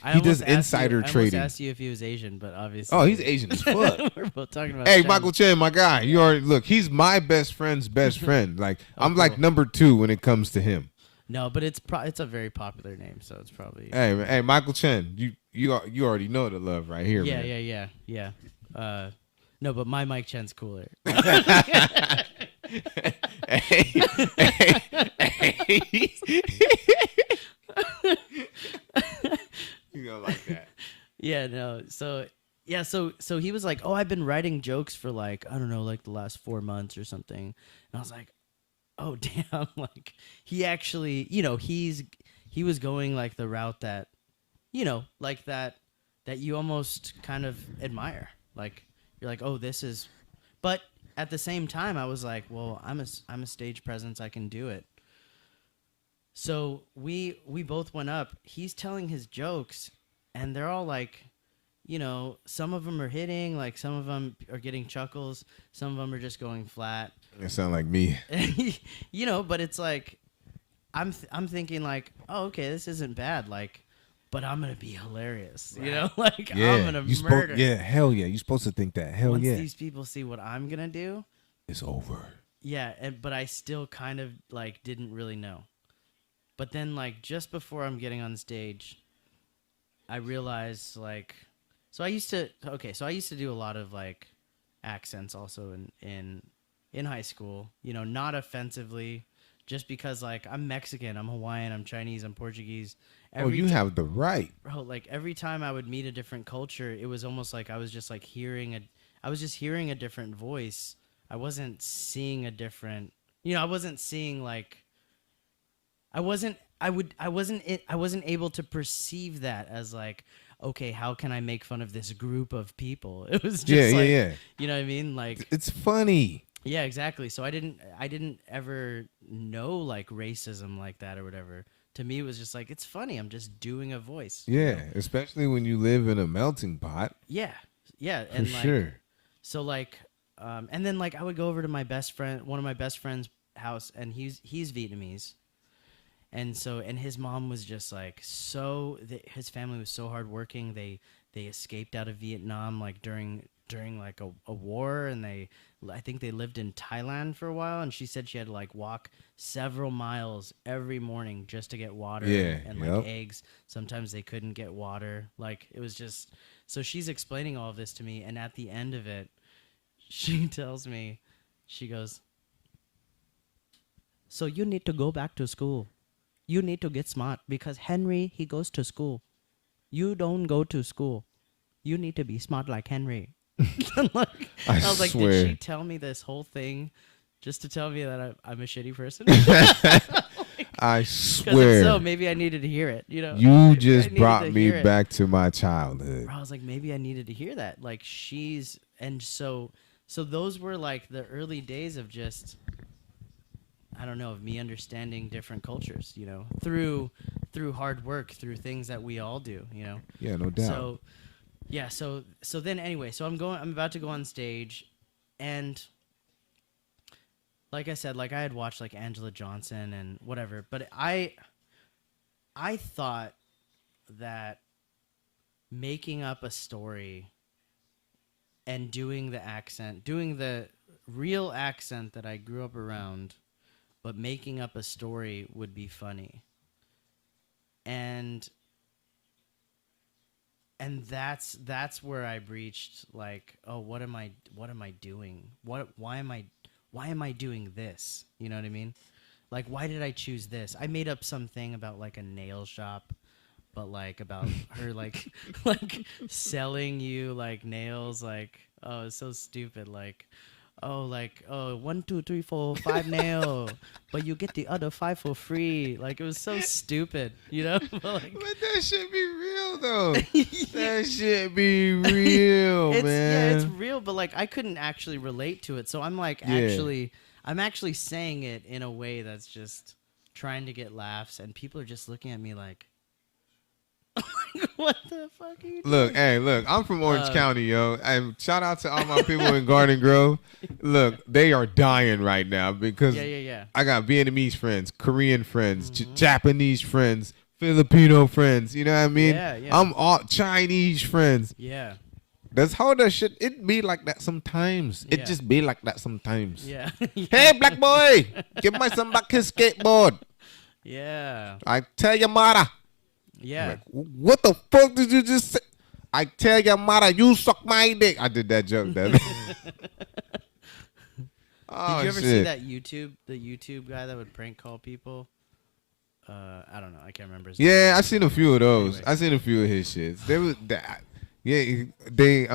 insider I trading. almost asked you if he was Asian, but obviously. Oh, he's Asian as fuck. We're both talking about. Hey, Chen. Michael Chen, my guy. You already look. He's my best friend's best friend. Like I'm like cool. number 2 when it comes to him. No, but it's a very popular name, so it's probably. Hey, Michael Chen. You already know the love right here, Yeah, man. yeah. No, but my Mike Chen's cooler. Hey. You gonna like that. Yeah, no. So he was like, "Oh, I've been writing jokes for like, I don't know, like the last 4 months or something." And I was like, "Oh, damn." Like he actually, he was going like the route that, like that you almost kind of admire. Like you're like, "Oh, this is," but at the same time I was like, "Well, I'm a stage presence. I can do it." So we both went up. He's telling his jokes, and they're all like, some of them are hitting, like some of them are getting chuckles, some of them are just going flat. That sound like me. But it's like, I'm thinking like, oh, okay, this isn't bad, like, but I'm gonna be hilarious, like Yeah, I'm gonna you murder. Yeah, hell yeah. You're supposed to think that. Hell Once yeah. these people see what I'm gonna do, It's over. yeah, but I still kind of like didn't really know. But then like just before I'm getting on stage, I realized like, so I used to do a lot of like accents also in high school, not offensively, just because like I'm Mexican, I'm Hawaiian, I'm Chinese, I'm Portuguese. You have the right. Bro, like every time I would meet a different culture, it was almost like I was just hearing a different voice. I wasn't seeing a different, I wasn't seeing like, I wasn't able to perceive that as like, okay, how can I make fun of this group of people? It was just yeah. You know what I mean? Like It's funny. yeah, exactly. So I didn't ever know like racism like that or whatever. To me, it was just like, it's funny. I'm just doing a voice. Yeah, especially when you live in a melting pot. Yeah, yeah, For sure. So like, and then like I would go over to one of my best friend's house, and he's Vietnamese. And his mom was just like his family was so hardworking. They escaped out of Vietnam like during like a war, and I think they lived in Thailand for a while. And she said she had to like walk several miles every morning just to get water and like eggs. Sometimes they couldn't get water. Like it was just, so she's explaining all of this to me, and at the end of it, she tells me, she goes, "So you need to go back to school. You need to get smart because Henry, he goes to school. You don't go to school. You need to be smart like Henry." Like, I was like, swear. did she tell me this whole thing just to tell me that I'm a shitty person? I Because swear. if so, maybe I needed to hear it. You Maybe just I needed brought to me hear it. back to my childhood. I was like, maybe I needed to hear that. Like so those were like the early days of just, I don't know, of me understanding different cultures, through hard work, through things that we all do, Yeah, no doubt. So, yeah, so then anyway, so I'm about to go on stage, and like I said, like I had watched like Angela Johnson and whatever, but I thought that making up a story and doing the real accent that I grew up around, but making up a story would be funny. And that's where I breached like, oh, what am I doing? Why am why am I doing this? You know what I mean? Like, why did I choose this? I made up something about like a nail shop, but like about her like like selling you like nails. Like, oh, it's so stupid. Like, oh, 1, 2, 3, 4, 5 nail, but you get the other 5 for free. Like, it was so stupid, you know? But, like, But that should be real though. yeah, That should be real, it's man. real, but like I couldn't actually relate to it. So I'm like Yeah. I'm actually saying it in a way that's just trying to get laughs, and people are just looking at me like, what the fuck are you Look, doing? hey, look, I'm from Orange Uh, County, yo. And shout out to all my people in Garden Grove. Look, they are dying right now because Yeah. I got Vietnamese friends, Korean friends, Mhm. Japanese friends, Filipino friends. You know what I mean? Yeah. I'm all Chinese friends. Yeah. That's how that shit. It be like that sometimes. It Yeah. just be like that sometimes. Yeah. Hey, black boy, give my son back his skateboard. Yeah. I tell your mother. Yeah. Like, what the fuck did you just say? I tell your mother, you suck my dick. I did that joke. That. Oh, Did you ever shit. see that the YouTube guy that would prank call people? I don't know. I can't remember his name. Yeah, I seen a few of those. Anyway. I seen a few of his shits. They was that. Yeah, they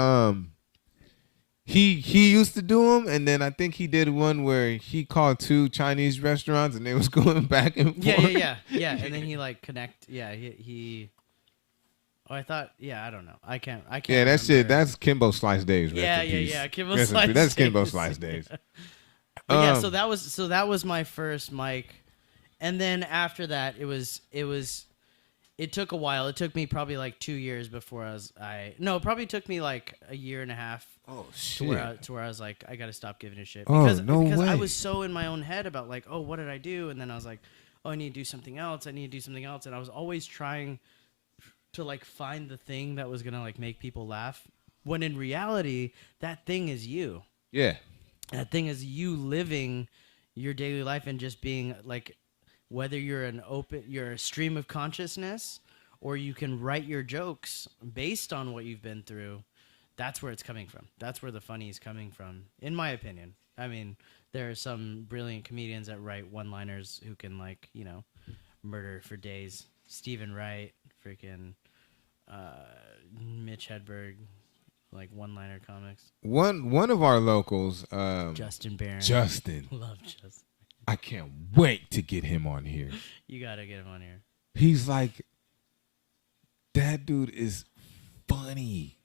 He used to do them, and then I think he did one where he called 2 Chinese restaurants, and they was going back and forth. Yeah. And then he like connect. Yeah, he. Oh, I thought. Yeah, I don't know. I can't. Yeah, that shit. remember. That's Kimbo Slice Days. Rest Yeah. in peace. Kimbo Rest in Slice peace. That's Kimbo Days. Slice Days. But yeah, Um, so that was my first mic, and then after that, it took a while. It took me probably like 2 years before it probably took me like a year and a half Oh to shit! where I was like, I gotta stop giving a shit Oh, because no I way. was so in my own head about like, oh, what did I do? And then I was like, oh, I need to do something else. And I was always trying to like find the thing that was gonna like make people laugh. When in reality, that thing is you. Yeah, That thing is you living your daily life and just being like, whether you're you're a stream of consciousness, or you can write your jokes based on what you've been through. That's where it's coming from. That's where the funny is coming from, in my opinion. I mean, there are some brilliant comedians that write one-liners who can like, murder for days. Stephen Wright, freaking Mitch Hedberg, like one-liner comics. one of our locals, Justin Barron. Justin. Love Justin. I can't wait to get him on here. You gotta get him on here. He's like, that dude is funny.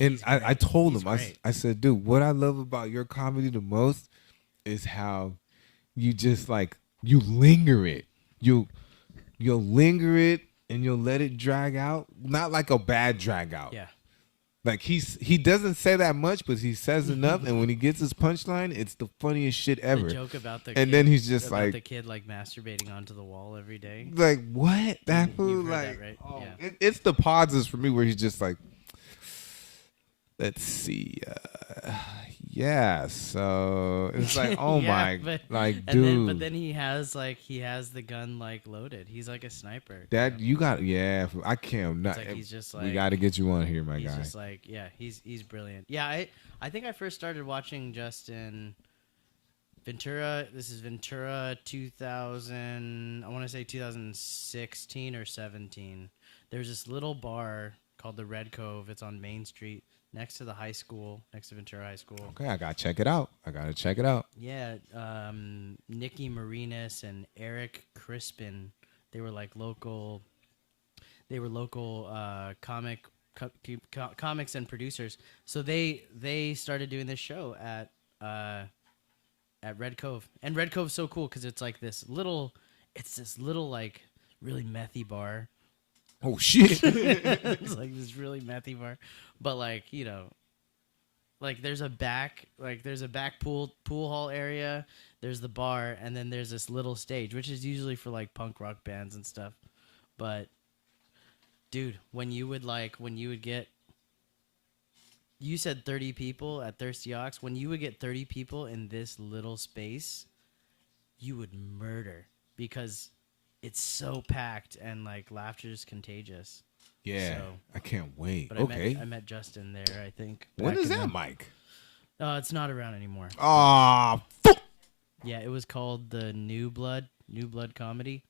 And He's I great. told He's him, great. I said, dude, what I love about your comedy the most is how you just like, you linger it. You'll linger it and you'll let it drag out. Not like a bad drag out. Yeah. Like he doesn't say that much, but he says enough. And when he gets his punchline, it's the funniest shit ever. The joke about the And kid, then he's just about like, the kid like masturbating onto the wall every day. like what? That You've fool, heard like, that, right? oh, Yeah. it's the pauses for me where he's just like, let's see, yeah. So it's like, oh Yeah, my, but- like, And dude, then, but then he has the gun like loaded. He's like a sniper. that you got, yeah. I can't. Not, It's like he's just we like got to get you on here, my he's guy. just like he's brilliant. Yeah, I think I first started watching Justin Ventura. This is Ventura 2000. I want to say 2016 or 17. There's this little bar called the Red Cove. It's on Main Street next to the high school, next to Ventura High School. Okay, I gotta check it out. Yeah, Nikki Marinas and Eric Crispin. They were like local. They were local comics and producers. So they started doing this show at Red Cove, and Red Cove's so cool because it's like this little like really methy bar. Oh shit! It's like this really methy bar, but like like there's a back pool hall area. There's the bar, and then there's this little stage, which is usually for like punk rock bands and stuff. But dude, when you would get, you said 30 people at Thirsty Ox. When you would get 30 people in this little space, you would murder because it's so packed and like laughter is contagious. Yeah, So, I can't wait. but Okay, I met Justin there. I think. when back is in that, the- Mike? It's not around anymore. Ah, Yeah, it was called the New Blood Comedy.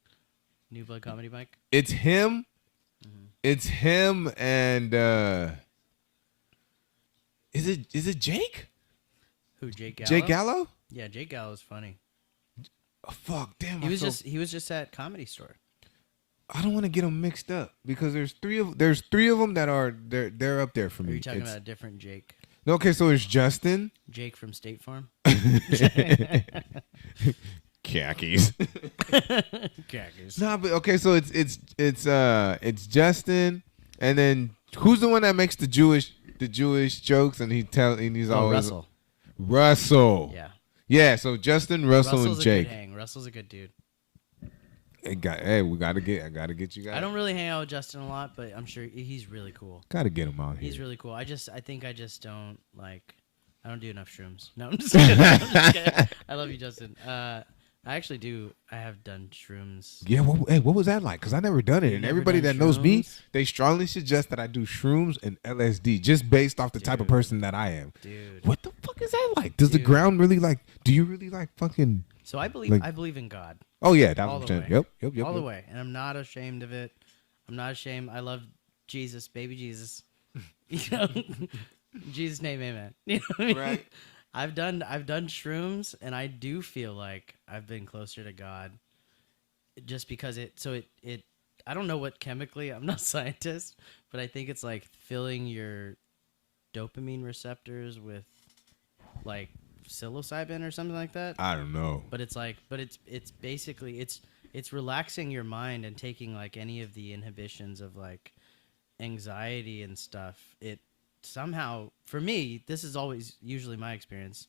New Blood Comedy Mike. it's him. Mm-hmm. It's him and is it Jake? Who, Jake Gallo? Jake Gallo? Yeah, Jake Gallo's funny. Oh, fuck, damn. He was just at Comedy Store. I don't want to get them mixed up because there's three of them that are they're up there for Or me. are you talking about a different Jake? No, okay, so it's Justin. Jake from State Farm? Khakis. Khakis. Nah, but okay, so it's Justin, and then who's the one that makes the Jewish jokes, and he's always Russell. Yeah. Yeah, so Justin, Russell, Russell's and Jake. A good hang. Russell's a good dude. I gotta get you guys. I don't really hang out with Justin a lot, but I'm sure he's really cool. Gotta get him out here. He's really cool. I think I just don't I don't do enough shrooms. No, I'm just kidding. I'm just kidding. I love you, Justin. I actually do. I have done shrooms. Yeah, what was that like? Because I never done it, and everybody that knows me, they strongly suggest that I do shrooms and LSD, just based off the type of person that I am. Dude, what the fuck is that like? Does the ground really like? Do you really like fucking? So I believe in God. Oh yeah, that all was the way. Yep. All the way, and I'm not ashamed of it. I'm not ashamed. I love Jesus, baby Jesus. You know, in Jesus' name, amen. You know what I mean? Right. I've done shrooms, and I do feel like I've been closer to God, just because it. I don't know what chemically. I'm not a scientist, but I think it's like filling your dopamine receptors with like psilocybin or something like that. I don't know. But it's basically it's relaxing your mind and taking like any of the inhibitions of like anxiety and stuff. It somehow, for me, this is always usually my experience,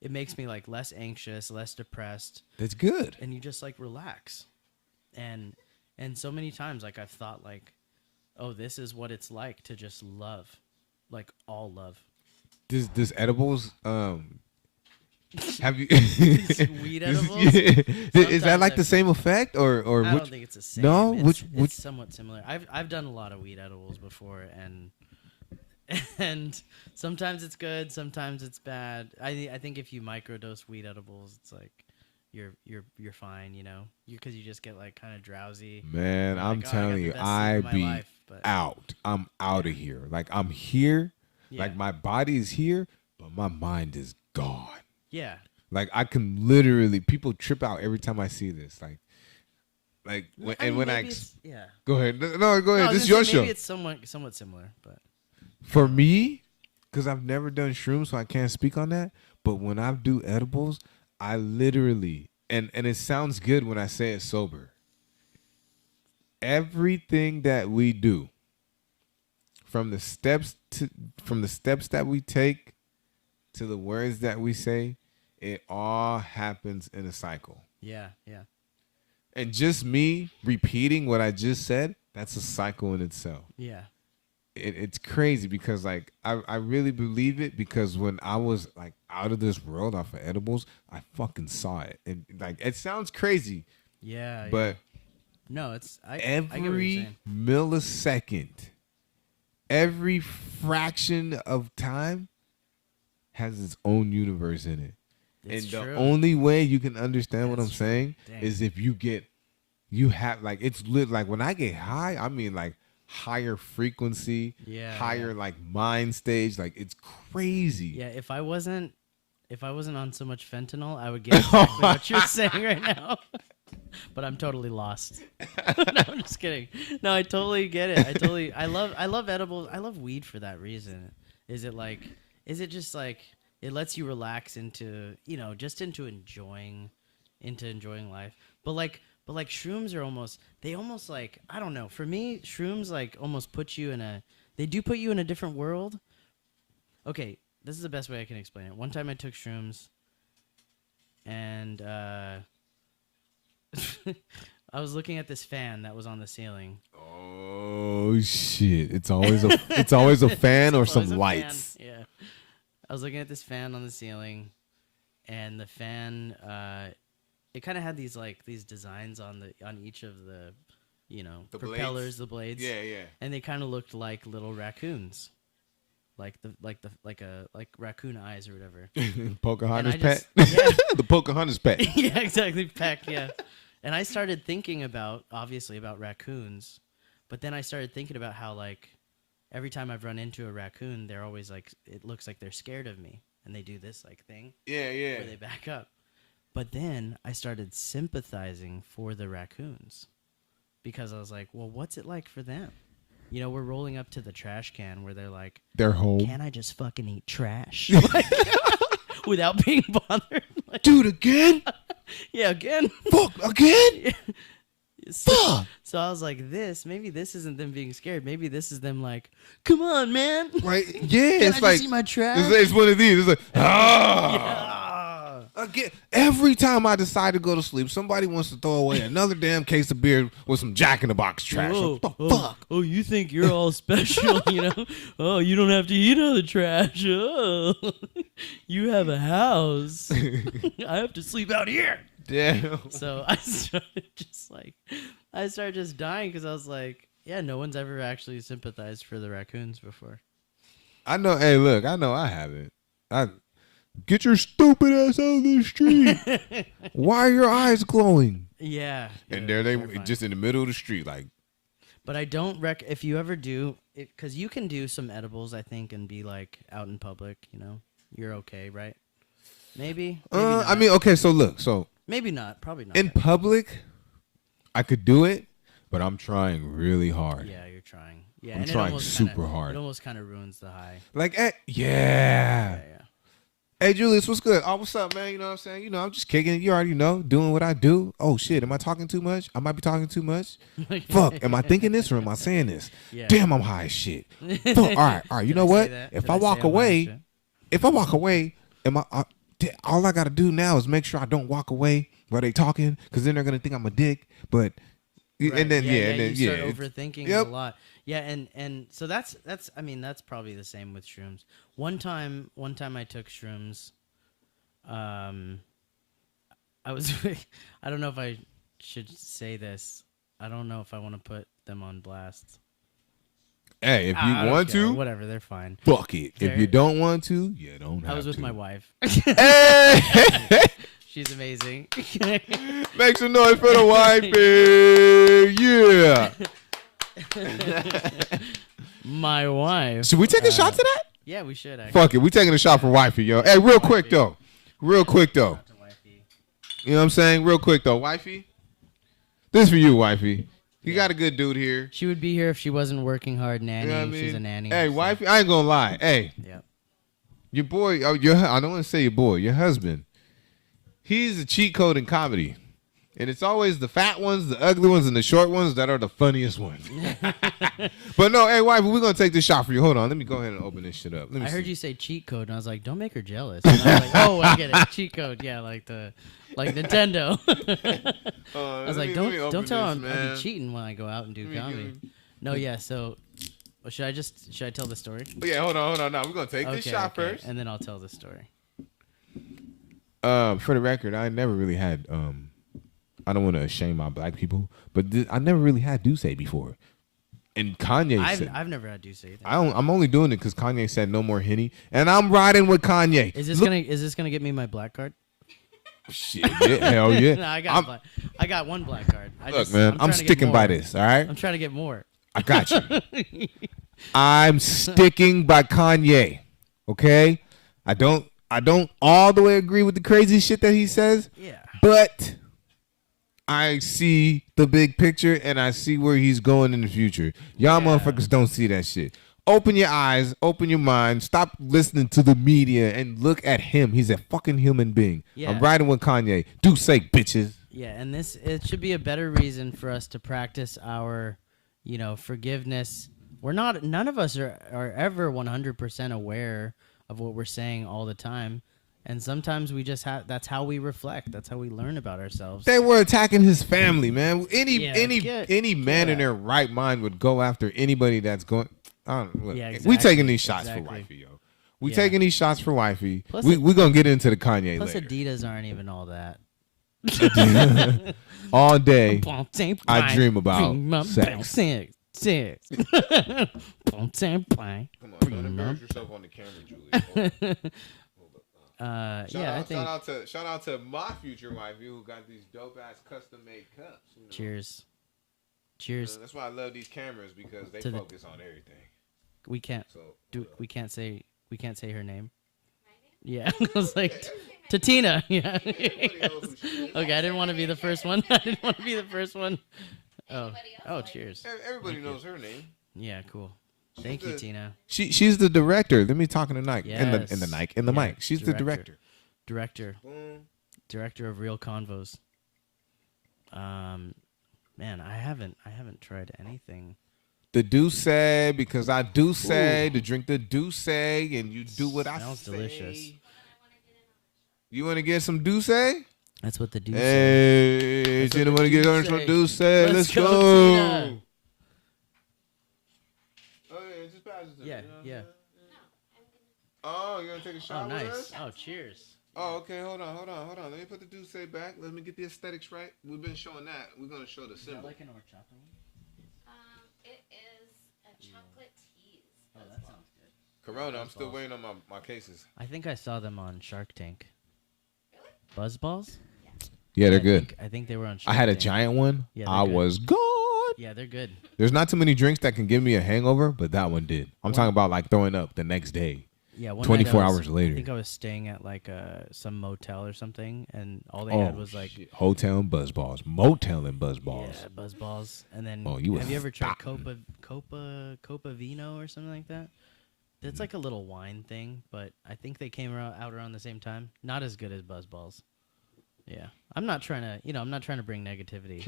it makes me like less anxious, less depressed. That's good. And you just like relax. And so many times like I've thought like, oh, this is what it's like to just love. Like all love. This edibles have you weed edibles? Is that like the same effect or I don't think it's the same. No, it's somewhat similar. I've done a lot of weed edibles before, and sometimes it's good, sometimes it's bad. I think if you microdose weed edibles, it's like you're fine, you know, because you just get like kind of drowsy. Man, I'm like, telling you, I be out. I'm out of here. Like I'm here, like my body is here, but my mind is gone. Yeah. Like I can literally, people trip out every time I see this. Like when I yeah. Go ahead. No, go ahead. This is your show. Maybe it's somewhat similar, but for me, because I've never done shrooms, so I can't speak on that. But when I do edibles, I literally, and it sounds good when I say it sober. Everything that we do, from the steps that we take to the words that we say, it all happens in a cycle. Yeah, yeah. And just me repeating what I just said, that's a cycle in itself. Yeah. It's crazy because like I really believe it, because when I was like out of this world off of edibles, I fucking saw it. And like it sounds crazy. Yeah. But no, it's every millisecond, every fraction of time has its own universe in it. It's and true. The only way you can understand what I'm saying is if you have like, it's lit. Like when I get high, I mean like higher frequency, higher like mind stage. Like it's crazy. Yeah. If I wasn't on so much fentanyl, I would get exactly what you're saying right now. But I'm totally lost. No, I'm just kidding. No, I totally get it. I love edibles. I love weed for that reason. Is it just like it lets you relax into, you know, just into enjoying life. But like shrooms are almost like, I don't know. For me, shrooms like almost put you in a different world. Okay, this is the best way I can explain it. One time I took shrooms and I was looking at this fan that was on the ceiling. Oh shit! It's always a fan or some lights. Fan. Yeah, I was looking at this fan on the ceiling, and the fan, it kind of had these designs on each of the, you know, the propellers, blades. The blades. Yeah, yeah. And they kind of looked like little raccoons, like raccoon eyes or whatever. Pocahontas And pet. yeah. The Pocahontas pet. Yeah, exactly, peck, yeah. And I started thinking obviously about raccoons, but then I started thinking about how, like, every time I've run into a raccoon, they're always like, it looks like they're scared of me, and they do this like thing Yeah, yeah. where they back up. But then I started sympathizing for the raccoons because I was like, well, what's it like for them? You know, we're rolling up to the trash can where they're like, They're home. can I just fucking eat trash? Like, without being bothered? Like, Dude, again? yeah, again. Fuck, again? So, Fuck. so I was like, maybe this isn't them being scared. Maybe this is them like, come on, man. Right? Yeah, Can it's I like just eat my trash? it's one of these. It's like Yeah. Again, every time I decide to go to sleep, somebody wants to throw away another damn case of beer with some Jack in the Box trash. What the fuck? Oh, you think you're all special, you know? Oh, you don't have to eat all the trash. Oh, you have a house. I have to sleep out here. Damn. So I started just dying because I was like, yeah, no one's ever actually sympathized for the raccoons before. I know. Hey, look, I know I haven't. Get your stupid ass out of the street. Why are your eyes glowing? Yeah. And yeah, there they terrifying. just in the middle of the street, like. But I don't if you ever do it, because you can do some edibles, I think, and be like out in public. You know, you're okay, right? Maybe. Not. I mean, okay. So look, maybe not. Probably not. in public, I could do it, but I'm trying really hard. Yeah, you're trying. Yeah, I'm and trying it almost super hard. It almost kind of ruins the high. Like, yeah. Yeah. Hey, Julius, what's good? Oh, what's up, man? You know what I'm saying? You know, I'm just kicking it. You already know, doing what I do. Oh, shit. Am I talking too much? I might be talking too much. Fuck. Am I thinking this or am I saying this? Yeah. Damn, I'm high as shit. Fuck. All right. You know what? If I walk away, am I? All I got to do now is make sure I don't walk away while they talking, because then they're going to think I'm a dick. But, Right. and then, you start overthinking yep. a lot. Yeah, and so that's I mean, that's probably the same with shrooms. One time I took shrooms. I was I don't know if I should say this. I don't know if I want to put them on blast. Hey, if you want to, whatever, they're fine. fuck it. If you don't want to, you don't have to. I was with my wife. Hey! She's amazing. Make some noise for the wifey. Yeah. My wife. Should we take a shot to that? Yeah, we should actually. Fuck it. We taking a shot for wifey, yo. Hey, real quick though. You know what I'm saying? Real quick though, wifey. This is for you, wifey. You got a good dude here. She would be here if she wasn't working hard nannying. You know what I mean? She's a nanny. Hey, so. wifey, I ain't gonna lie. Hey. Yep. Your boy, I don't want to say your boy, your husband. He's a cheat code in comedy. And it's always the fat ones, the ugly ones, and the short ones that are the funniest ones. But no, hey, wife, we're going to take this shot for you. Hold on. Let me go ahead and open this shit up. Let me I heard see. you say cheat code, and I was like, don't make her jealous. And I was like, oh, I get it. Cheat code. Yeah, like Nintendo. I was like, don't tell her I'll be cheating when I go out and do comedy. No, yeah, so... Well, should I tell the story? Oh, yeah, hold on. No, we're going to take this shot first. And then I'll tell the story. For the record, I never really had... I don't want to shame my black people, but I never really had Duce before. And Kanye said... I've never had Duce. I'm only doing it because Kanye said no more Henny, and I'm riding with Kanye. Is this gonna get me my black card? Shit, yeah, hell yeah. No, I got one black card. I'm sticking by this, all right? I'm trying to get more. I got you. I'm sticking by Kanye, okay? I don't all the way agree with the crazy shit that he says. Yeah. But I see the big picture and I see where he's going in the future. Y'all motherfuckers don't see that shit. Open your eyes, open your mind, stop listening to the media and look at him. He's a fucking human being. Yeah. I'm riding with Kanye. Do say, bitches. Yeah, and it should be a better reason for us to practice our, forgiveness. None of us are ever 100% aware of what we're saying all the time. And sometimes we just that's how we reflect. That's how we learn about ourselves. They were attacking his family, man. Any man in their right mind would go after anybody that's going. Look, we taking these shots for wifey, yo. We taking these shots for wifey. Plus we gonna get into the Kanye plus later. Adidas aren't even all that. All day, I dream about sex. cheers. Bon champagne. Come on, don't embarrass yourself on the camera, Julie. Yeah, I think. Shout out to my future wifey who got these dope ass custom made cups. You know? Cheers. Cheers. That's why I love these cameras because they focus on everything. We can't we can't say her name. Yeah, I was like Tatina. Yeah. Okay, I didn't want to be the first one. Oh, cheers. Everybody knows her name. Yeah, cool. Thank you, Tina. She's the director. Let me talking to Nike Yes. in the mic. She's the director. Director of Real Convos. Man, I haven't tried anything. The Douce, because I do say to drink the Douce, and you do what I say. Smells delicious. You want to get some Douce? That's what the Douce. Hey, Tina, want to get her some Douce? Let's go. Tina. Oh yeah, just pass it to me. Yeah. Oh, you gonna take a shot? Oh, nice. With us? Oh, cheers. Oh, okay. Hold on. Let me put the Douce back. Let me get the aesthetics right. We've been showing that. We're gonna show the symbol. Like an horchata one? It is a chocolate tease. Oh, that sounds good. Corona. I'm still waiting on my cases. I think I saw them on Shark Tank. Really? Buzzballs? Yeah, they're good. I think they were on Shark I had a Tank. giant one. Yeah, they're I good. was gone. Yeah, they're good. There's not too many drinks that can give me a hangover, but that one did. I'm talking about like throwing up the next day. Yeah, 24 hours later. I think I was staying at like some motel or something, and all they had was like hotel and buzzballs, motel and buzzballs. Yeah, buzzballs. And then have you ever tried Copa Vino or something like that? It's like a little wine thing, but I think they came out around the same time. Not as good as buzzballs. Yeah, I'm not trying to bring negativity.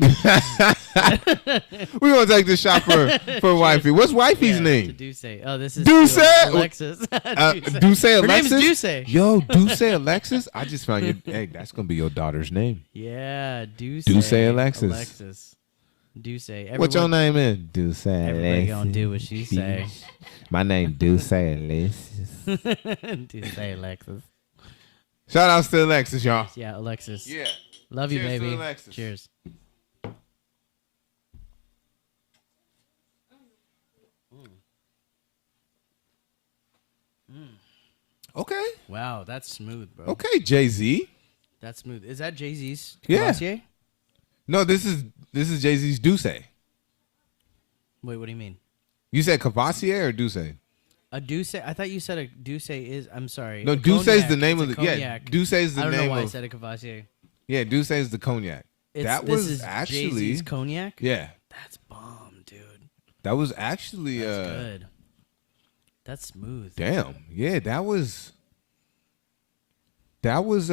We're gonna take this shot for wifey. What's wifey's name? To Duce. Oh, this is Duce. Alexis. Duce Her Alexis. name's Duce. Yo, Duce Alexis. I just found your. Hey, that's gonna be your daughter's name. Yeah, Duce. Duce Alexis. Duce. What your name is? Duce Everybody Alexis. gonna do what she say. My name Duce Alexis. Duce Alexis. Shout out to Alexis, y'all. Yeah, Alexis. Yeah. Love you, Cheers baby. to Alexis. Cheers. Okay. Wow, that's smooth, bro. Okay, Jay-Z. That's smooth. Is that Jay-Z's? Yeah. Cavassier? No, this is Jay-Z's Duce. Wait, what do you mean? You said Cavassier or Duce? A Duce? I thought you said a Duce is. I'm sorry. No, a Duce is cognac. the name It's of a the yeah. cognac. Duce is the I don't name know why I of said a Cavassier. yeah. Duce is the cognac. That This was is actually Jay-Z's cognac. yeah. That's bomb, dude. That was actually That's good. That's smooth. Damn. Yeah, that was that was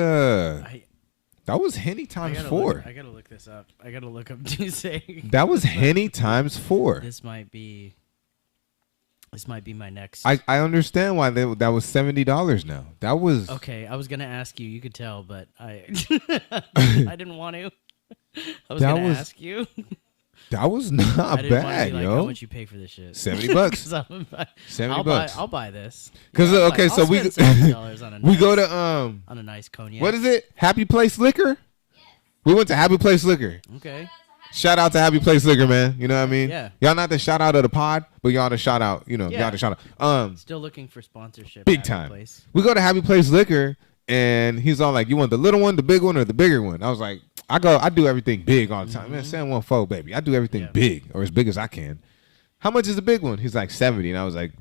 Henny times 4. I gotta look this up. I gotta look up Duce. That was Henny times 4. This might be my next. I understand why that was $70 now. That was Okay, I was gonna ask you. You could tell, but I I didn't want to. I was gonna ask you. that was I not didn't want to bad, be like, yo. how much you pay for this shit? $70. $70. I'll buy this. Cause Yeah, okay, I'll so we spend $70 on a we nice, go to on a nice cognac. what is it? Happy Place Liquor? We went to Happy Place Liquor. Okay. Shout out to Happy Place Liquor, man. You know what I mean? Yeah. Y'all not the shout out of the pod, but y'all the shout out. You know, Yeah. y'all the shout out. Still looking for sponsorship. Big Happy time. Place. We go to Happy Place Liquor, and he's all like, "You want the little one, the big one, or the bigger one?" I was like, I do everything big all the time. Man, 714, baby. I do everything big or as big as I can. How much is the big one? He's like 70, and I was like,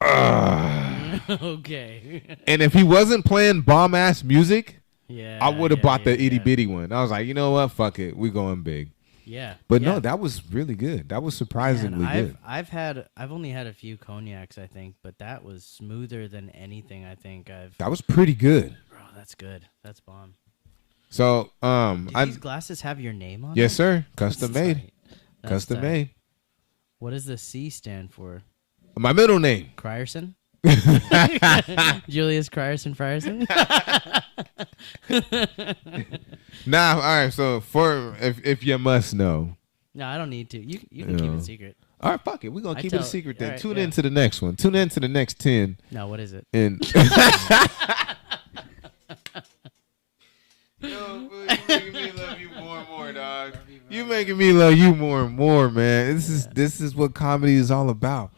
ugh. Okay. And if he wasn't playing bomb ass music, Yeah. I would have bought the itty yeah. bitty one. I was like, you know what? Fuck it. We going big. Yeah. But yeah. no, that was really good. That was surprisingly Man, good. I've only had a few cognacs, I think, but that was smoother than anything I think I've. That was pretty good. Bro, that's good. That's bomb. So, Do these glasses have your name on yes, them? sir. Custom That's made. tight. That's Custom tight. made. What does the C stand for? My middle name. Crierson? Julius Crierson Frierson? Nah, all right. So if you must know. No, I don't need to. You can keep it secret. All right, fuck it. We're gonna keep it a secret then. all right, Tune yeah. in to the next one. Tune in to the next 10. No, what is it? And Yo, you making me love you more, and more, dog. You making me love you more and more, man. This is what comedy is all about.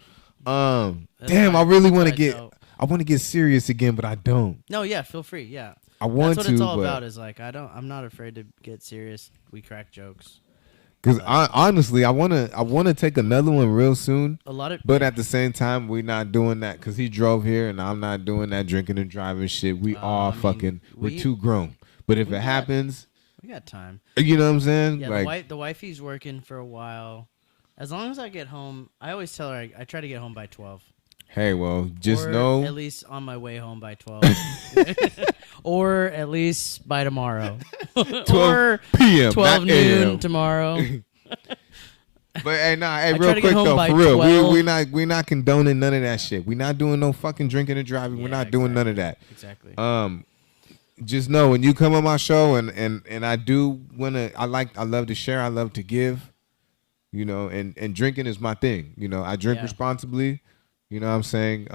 Damn, I really want to get. I want to get serious again, but I don't. No, yeah, feel free. Yeah, I want to. That's what it's all about. Is like I'm not afraid to get serious. We crack jokes. Because honestly, I wanna take another one real soon. But at the same time, we're not doing that because he drove here, and I'm not doing that drinking and driving shit. We we're too grown. But if it happens, we got time. You know what I'm saying? Yeah, like, the wifey's working for a while. As long as I get home, I always tell her I try to get home by 12. Hey, well, just or know at least on my way home by 12, or at least by tomorrow, 12 p.m. 12 noon tomorrow. But hey, real quick though, for real, we're not condoning none of that shit. We're not doing no fucking drinking and driving. We're not doing none of that. Exactly. Just know when you come on my show, and I do wanna, I love to share, I love to give, you know, and drinking is my thing. You know, I drink responsibly. You know what I'm saying?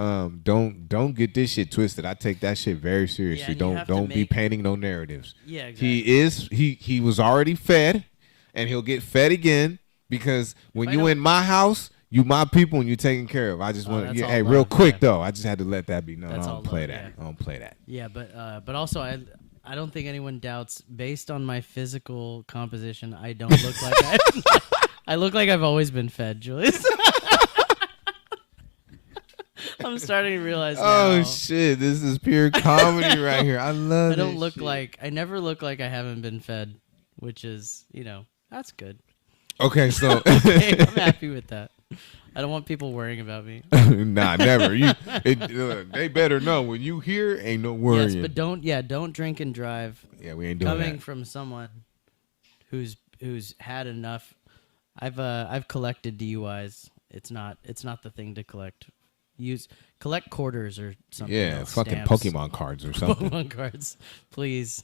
Don't get this shit twisted. I take that shit very seriously. Don't be painting no narratives. Yeah, exactly. He was already fed, and he'll get fed again because when you in my house, you my people and you taken care of. I just want hey, real quick though. I just had to let that be known. I don't play that. I don't play that. Yeah, but also I don't think anyone doubts based on my physical composition. I don't look like I look like I've always been fed, Julius. I'm starting to realize now. Oh shit, this is pure comedy right here. I love it. I never look like I haven't been fed, which is, that's good. Okay, so okay, I'm happy with that. I don't want people worrying about me. Nah, never. They better know when you here ain't no worrying. Yes, but don't drink and drive. Yeah, we ain't doing that. Coming from someone who's had enough. I've collected DUIs. It's not the thing to collect. Collect quarters or something. Yeah, else, fucking stamps. Pokemon cards or something. Pokemon cards, please.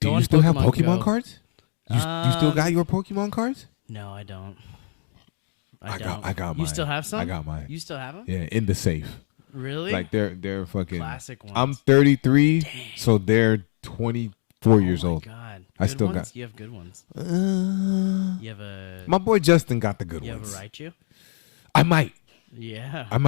Do you still have Pokemon cards? You still got your Pokemon cards? No, I don't. I got mine. You still have some? I got mine. You still have them? Yeah, in the safe. Really? Like they're fucking classic ones. I'm 33, so they're 24 years old. Oh my god. I still got. You have good ones. You have a. My boy Justin got the good ones. You have a Raichu? I might. Yeah. I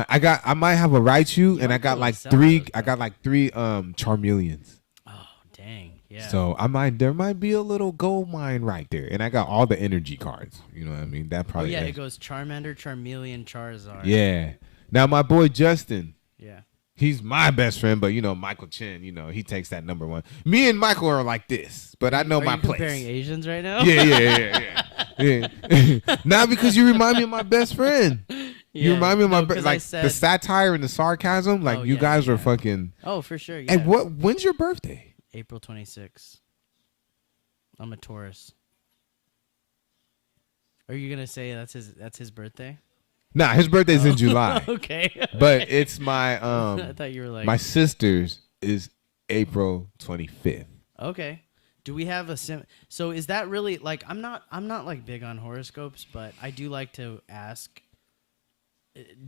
might have a Raichu, and I got like three. I got like three Charmeleons. Oh dang! Yeah. So there might be a little gold mine right there, and I got all the energy cards. You know what I mean? That probably. Oh yeah, it goes Charmander, Charmeleon, Charizard. Yeah. Now my boy Justin. Yeah. He's my best friend, but Michael Chen, he takes that number one. Me and Michael are like this, but I know my place. Comparing Asians right now? Yeah. Not because you remind me of my best friend. You remind me of my the satire and the sarcasm. Like you guys are fucking. Oh, for sure. Yeah. And when's your birthday? April 26th. I'm a Taurus. Are you gonna say that's his birthday? Nah, his birthday's in July. Okay. But it's my I thought you were like my sister's is April 25th. Okay. Do we have a so is that really like I'm not like big on horoscopes, but I do like to ask.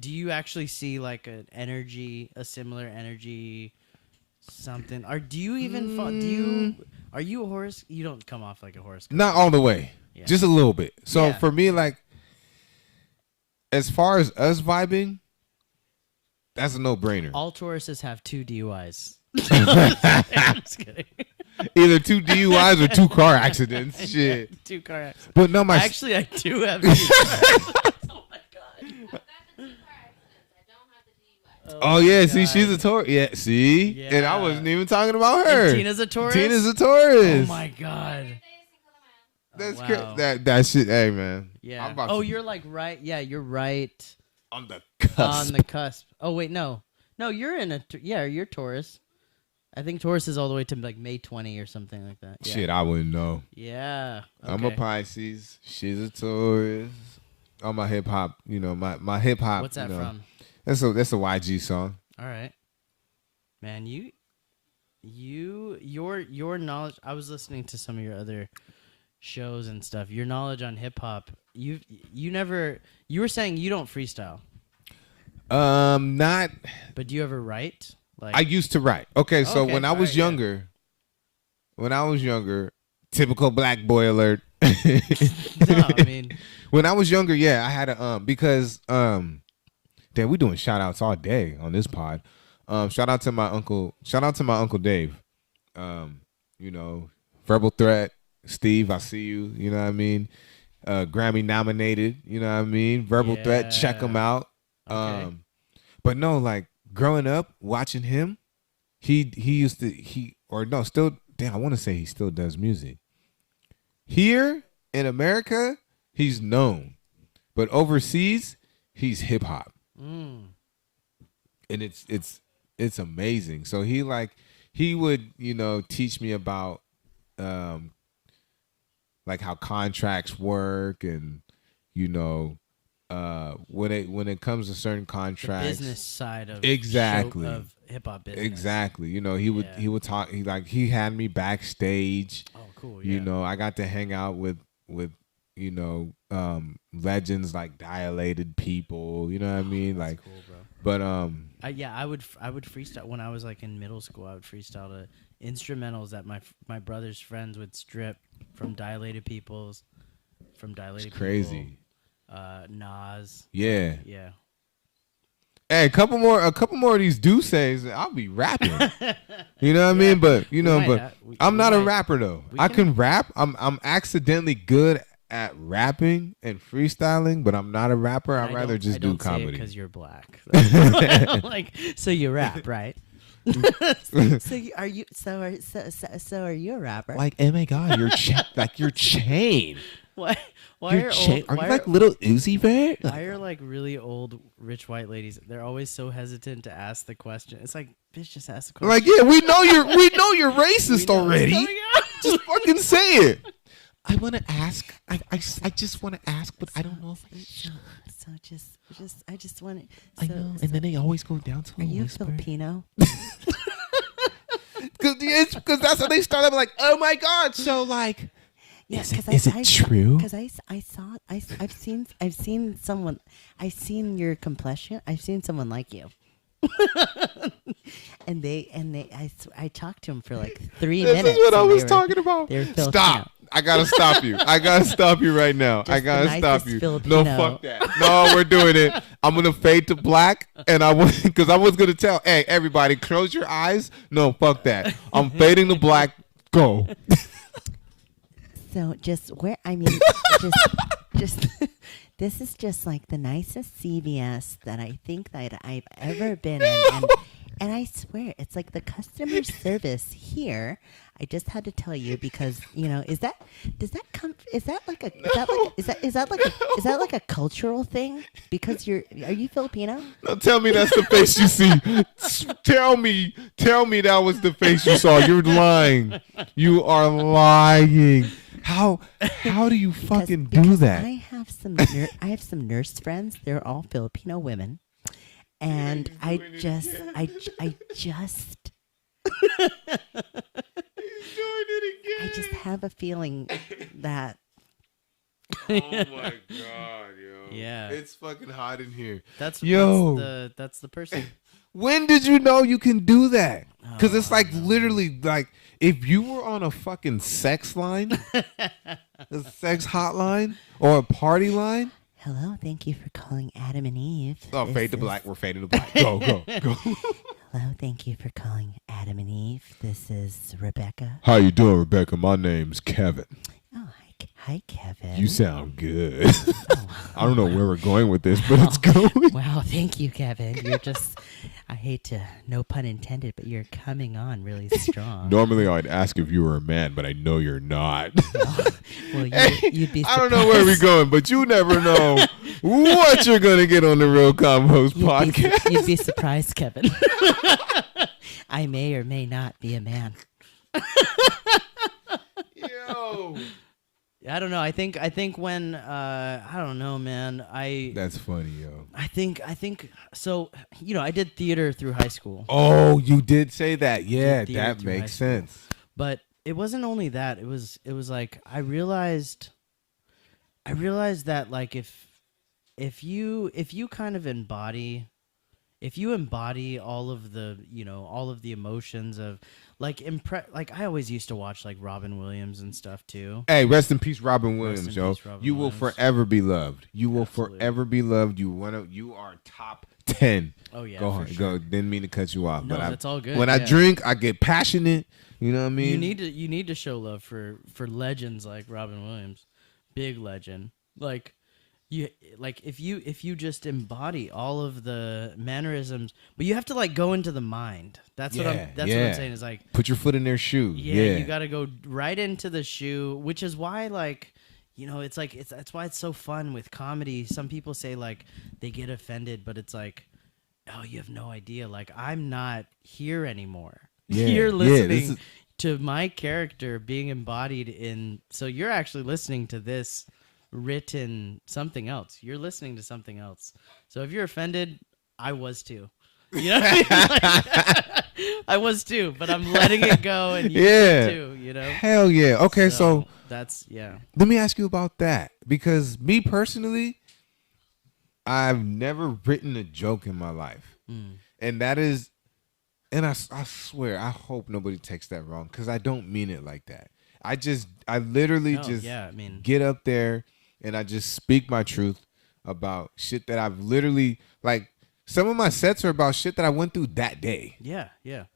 Do you actually see like a similar energy, something? Or do you even are you a horoscope? You don't come off like a horoscope. Not all the way, just a little bit. So for me, like, as far as us vibing, that's a no-brainer. All Tauruses have 2 DUIs. I'm just kidding. Either 2 DUIs or 2 car accidents. Shit. 2 car accidents. But no, actually, I do have DUIs. Oh my god. Oh yeah, see, she's a Taurus. Yeah, see, and I wasn't even talking about her. And Tina's a Taurus. Tina's a Taurus. Oh my god. That's crazy. That shit. Hey man. Yeah. You're like right. Yeah, you're right. On the cusp. On the cusp. Oh wait, no, you're in you're Taurus. I think Taurus is all the way to like May 20 or something like that. Yeah. Shit, I wouldn't know. Yeah. Okay. I'm a Pisces. She's a Taurus. On my hip hop, my hip hop. What's that from? That's a YG song. All right, man. Your knowledge. I was listening to some of your other shows and stuff. Your knowledge on hip hop. You were saying you don't freestyle. Not. But do you ever write? Like I used to write. Okay, so when I was younger, typical black boy alert. No, I mean, When I was younger, yeah, I had a because damn, we doing shout outs all day on this pod. Shout out to my uncle. Shout out to my uncle Dave. Um, you know, Verbal Threat, Steve, I see you. You know what I mean? Grammy nominated. You know what I mean? Verbal Threat, check him Yeah. out. Okay. But no, like growing up watching him, he used to he or no still damn I want to say he still does music here in America. He's known, but overseas he's hip hop, Mm. and it's amazing. So he would teach me about um like how contracts work and you know when it comes to certain The contracts. business side of Exactly. of hip hop business. Exactly. Yeah. he would talk he had me backstage. Oh, cool. Yeah. You know, I got to hang out with legends like Dilated People, you know what I mean? That's Like cool, bro. but I would freestyle when I was like in middle school. I would freestyle to instrumentals that my brother's friends would strip from Dilated Peoples, from Dilated it's crazy. People, Nas. Yeah. Yeah. Hey, a couple more of these Duces, I'll be rapping. You know what I mean? But I'm not a rapper though. I can rap. I'm accidentally good at rapping and freestyling, but I'm not a rapper. I'd rather just do comedy. Because you're black. Like, so you rap, right? Are you are you a rapper? Like, oh my god, your chain. Why Your are chain. old, Are you like little Uzi Vert? why are like really old rich white ladies? They're always so hesitant to ask the question. It's like, bitch, just ask the question. Like, yeah, we know you're racist We know what's already. coming out. Just fucking say it. I want to ask. I just want to ask, but I don't know if I should. I just want to. I know. And then they always go down to Are a you whisper. Filipino? Because that's how they start up like, oh my god. So like, is it true? Because I've seen your complexion. I've seen someone like you. I talked to him for like 3 minutes. This is what I and was talking about. They were Filipino. Stop. I gotta stop you. I gotta stop you right now. I Just gotta the stop nicest you. Filipino. No, fuck that. No, we're doing it. I'm gonna fade to black, and because I was gonna tell, hey, everybody, close your eyes. No, fuck that. I'm fading to black. Go. So just this is just like the nicest CVS that I think that I've ever been in, and I swear it's like the customer service here. I just had to tell you because is that like a cultural thing? Because are you Filipino? No, tell me that's the face you see. Tell me that was the face you saw. You're lying. You are lying. How do you fucking do that? I have some nurse friends. They're all Filipino women, and I just have a feeling that Oh my god, yo. Yeah. It's fucking hot in here. That's the person. When did you know you can do that? Because it's like no. literally like if you were on a fucking sex line, a sex hotline, or a party line. hello, thank you for calling Adam and Eve. Oh, This fade to is- black. We're fading to black. Go. Hello, thank you for calling Adam and Eve. This is Rebecca. How you doing, Rebecca? My name's Kevin. Oh, hi, Kevin. You sound good. I don't know where we're going with this, but it's going. Wow, thank you, Kevin. You're just, I hate to, no pun intended, but you're coming on really strong. Normally, I'd ask if you were a man, but I know you're not. Well, you'd be I don't know where we're going, but you never know what you're going to get on the Real Combos podcast. You'd be surprised, Kevin. I may or may not be a man. Yo. I don't know. I think when I don't know, man. That's funny, yo. I think so. I did theater through high school, Oh, you did say that. Yeah, theater that through high makes school. sense. but it wasn't only that. It was like I realized that like if you kind of embody if you embody all of the, all of the emotions of like like I always used to watch like Robin Williams and stuff too. Hey, rest in peace, Robin Rest Williams, in yo. peace, Robin You will Williams. forever be loved. You will Absolutely. forever be loved. You are top 10. Oh yeah, Go for on, sure. go. Didn't mean to cut you off, No, but that's all good. when I yeah. drink, I get passionate. You know what I mean? You need to show love for legends like Robin Williams, big legend. Like you if you just embody all of the mannerisms, but you have to like go into the mind. That's what I'm saying is like Put your foot in their shoe. Yeah, you got to go right into the shoe, which is why like it's like that's why it's so fun with comedy. Some people say like they get offended, but it's like, oh, you have no idea. Like I'm not here anymore. Yeah, You're listening is- to my character being embodied in. So you're actually listening to this written something else. You're listening to something else. So if you're offended, I was too. You know what I mean? Like, I was too, but I'm letting it go, and you Yeah. too. You know. Hell yeah. Okay, so that's let me ask you about that, because me personally, I've never written a joke in my life, and that is, and I swear, I hope nobody takes that wrong, because I don't mean it like that. I literally get up there and I just speak my truth about shit that I've literally, like, some of my sets are about shit that I went through that day. Yeah.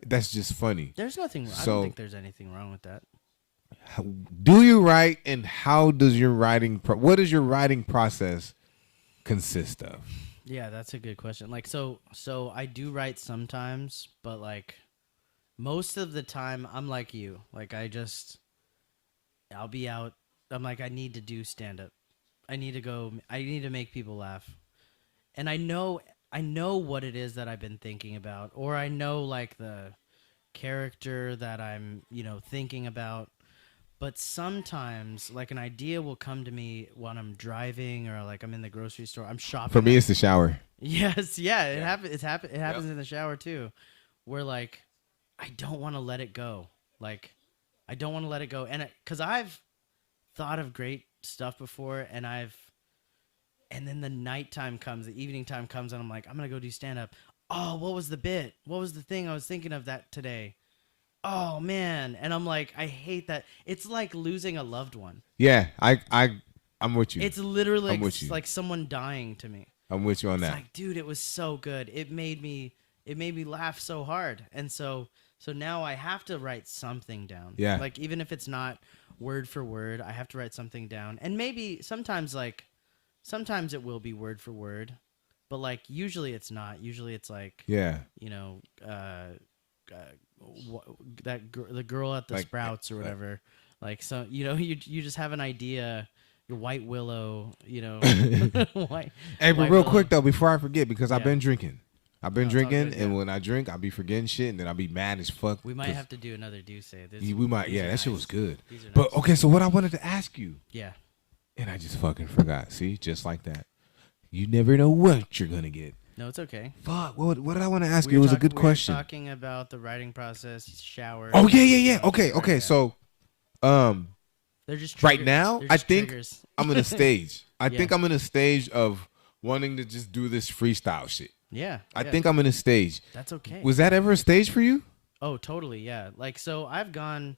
That's just funny. There's nothing. I So- don't think there's anything wrong with that. Do you write, and how does your writing? What does your writing process consist of? Yeah, that's a good question. Like, so I do write sometimes, but like most of the time, I'm like you. Like, I'll be out. I'm like, I need to do stand up. I need to go. I need to make people laugh, and I know what it is that I've been thinking about, or I know like the character that I'm, thinking about. But sometimes, like, an idea will come to me when I'm driving, or like I'm in the grocery store. I'm shopping. For me, it's the shower. Yes, yeah, it happens. It happens in the shower too, where like I don't want to let it go. Like I don't want to let it go, and because I've thought of great stuff before, and then the nighttime comes, the evening time comes, and I'm like, I'm gonna go do stand up. Oh, what was the bit? What was the thing I was thinking of that today? Oh man, and I'm like, I hate that. It's like losing a loved one. Yeah, I'm with you. It's literally I'm with you. like someone dying to me. I'm with you on It's that. like, dude, it was so good. It made me laugh so hard. And so now I have to write something down. Yeah. Like even if it's not word for word, I have to write something down. And maybe sometimes it will be word for word, but like usually it's not. Usually it's like Yeah. The girl at the Like, Sprouts or whatever. Like so you just have an idea. Your White Willow, white. Hey, but White real Willow. quick though, before I forget, because I've Yeah. been drinking. I've been No, it's all drinking, good, and yeah. when I drink, I'll be forgetting shit, and then I'll be mad as fuck. We might 'cause have to do another Douce. we might. Yeah, that shit was good. These are But nice. okay, so what I wanted to ask you, Yeah. and I just fucking forgot. See, just like that. You never know what you're gonna get. No, it's okay. Fuck. What did I want to ask We you? It were was a talk- good we were question. talking about the writing process, shower. Oh yeah. stuff Okay. like that. So, they're just right trigger- now, they're I just think triggers. I'm in a stage. I Yeah. think I'm in a stage of wanting to just do this freestyle shit. Yeah. I yeah. think I'm in a stage. that's okay. Was that ever a stage for you? Oh, totally. Yeah. Like so, I've gone.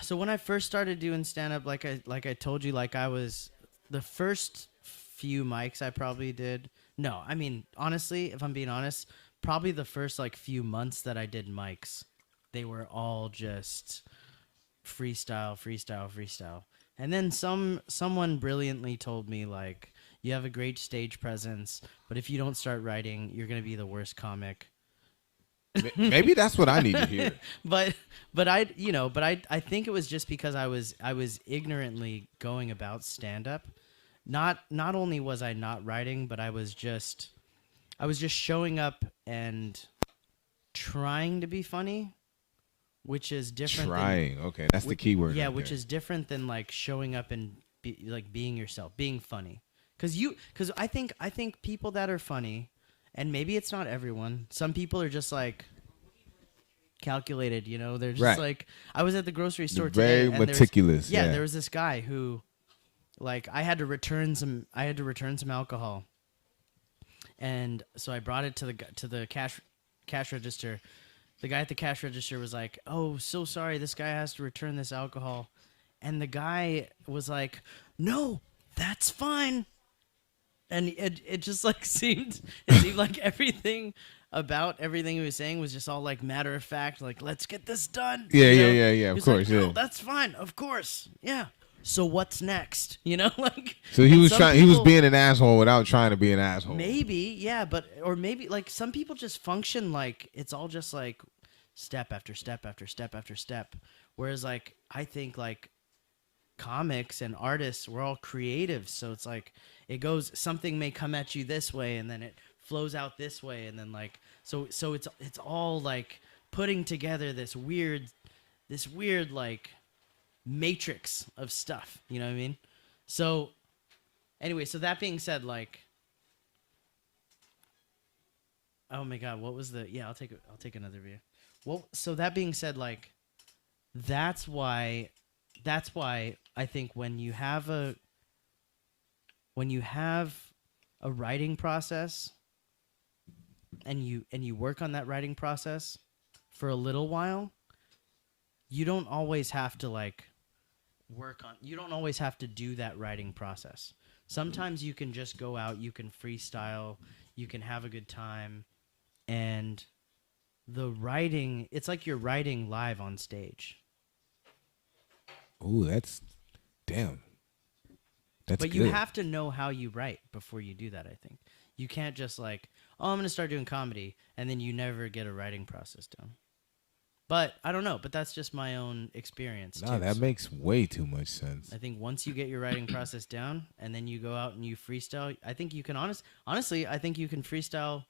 So when I first started doing stand up, like I told you, like I was the first few mics I probably did. No, I mean honestly, if I'm being honest, probably the first like few months that I did mics, they were all just freestyle. And then someone brilliantly told me like, you have a great stage presence, but if you don't start writing, you're gonna be the worst comic. Maybe that's what I need to hear. but I think it was just because I was ignorantly going about stand up. Not only was I not writing, but I was just showing up and trying to be funny, which is different. Trying. Okay, that's the key word. Yeah, right which there. is different than like showing up and being yourself, being funny. Because I think people that are funny, and maybe it's not everyone. Some people are just like calculated, they're just Right. like, I was at the grocery store They're today. very and there's- meticulous. Yeah, there was this guy who, like, I had to return some alcohol, And so I brought it to the cash register. The guy at the cash register was like, "Oh, so sorry, this guy has to return this alcohol." And the guy was like, "No, that's fine." And it just like seemed like everything he was saying was just all like matter of fact, like, let's get this done. Yeah, you know? yeah. Of He's course, like, no, yeah. that's fine, of course, yeah. So what's next? Like. So he and was some trying. He was people- being an asshole without trying to be an asshole. Maybe, yeah, or maybe like some people just function like it's all just like step after step after step after step. Whereas like I think like comics and artists, we're all creatives, so it's like it goes, something may come at you this way and then it flows out this way, and then like so it's all like putting together this weird like matrix of stuff, you know what I mean? So anyway, so that being said, like, oh my god, what was the? Yeah, I'll take another view. Well, so that being said, like, that's why I think when you have a writing process and you work on that writing process for a little while, you don't always have to like you don't always have to do that writing process. Sometimes you can just go out, you can freestyle, you can have a good time, and the writing, it's like you're writing live on stage. Ooh, that's damn. That's But good. you have to know how you write before you do that, I think. You can't just like, oh, I'm going to start doing comedy, and then you never get a writing process down. But I don't know, but that's just my own experience. No, that makes way too much sense. I think once you get your writing process down and then you go out and you freestyle, I think you can honestly, I think you can freestyle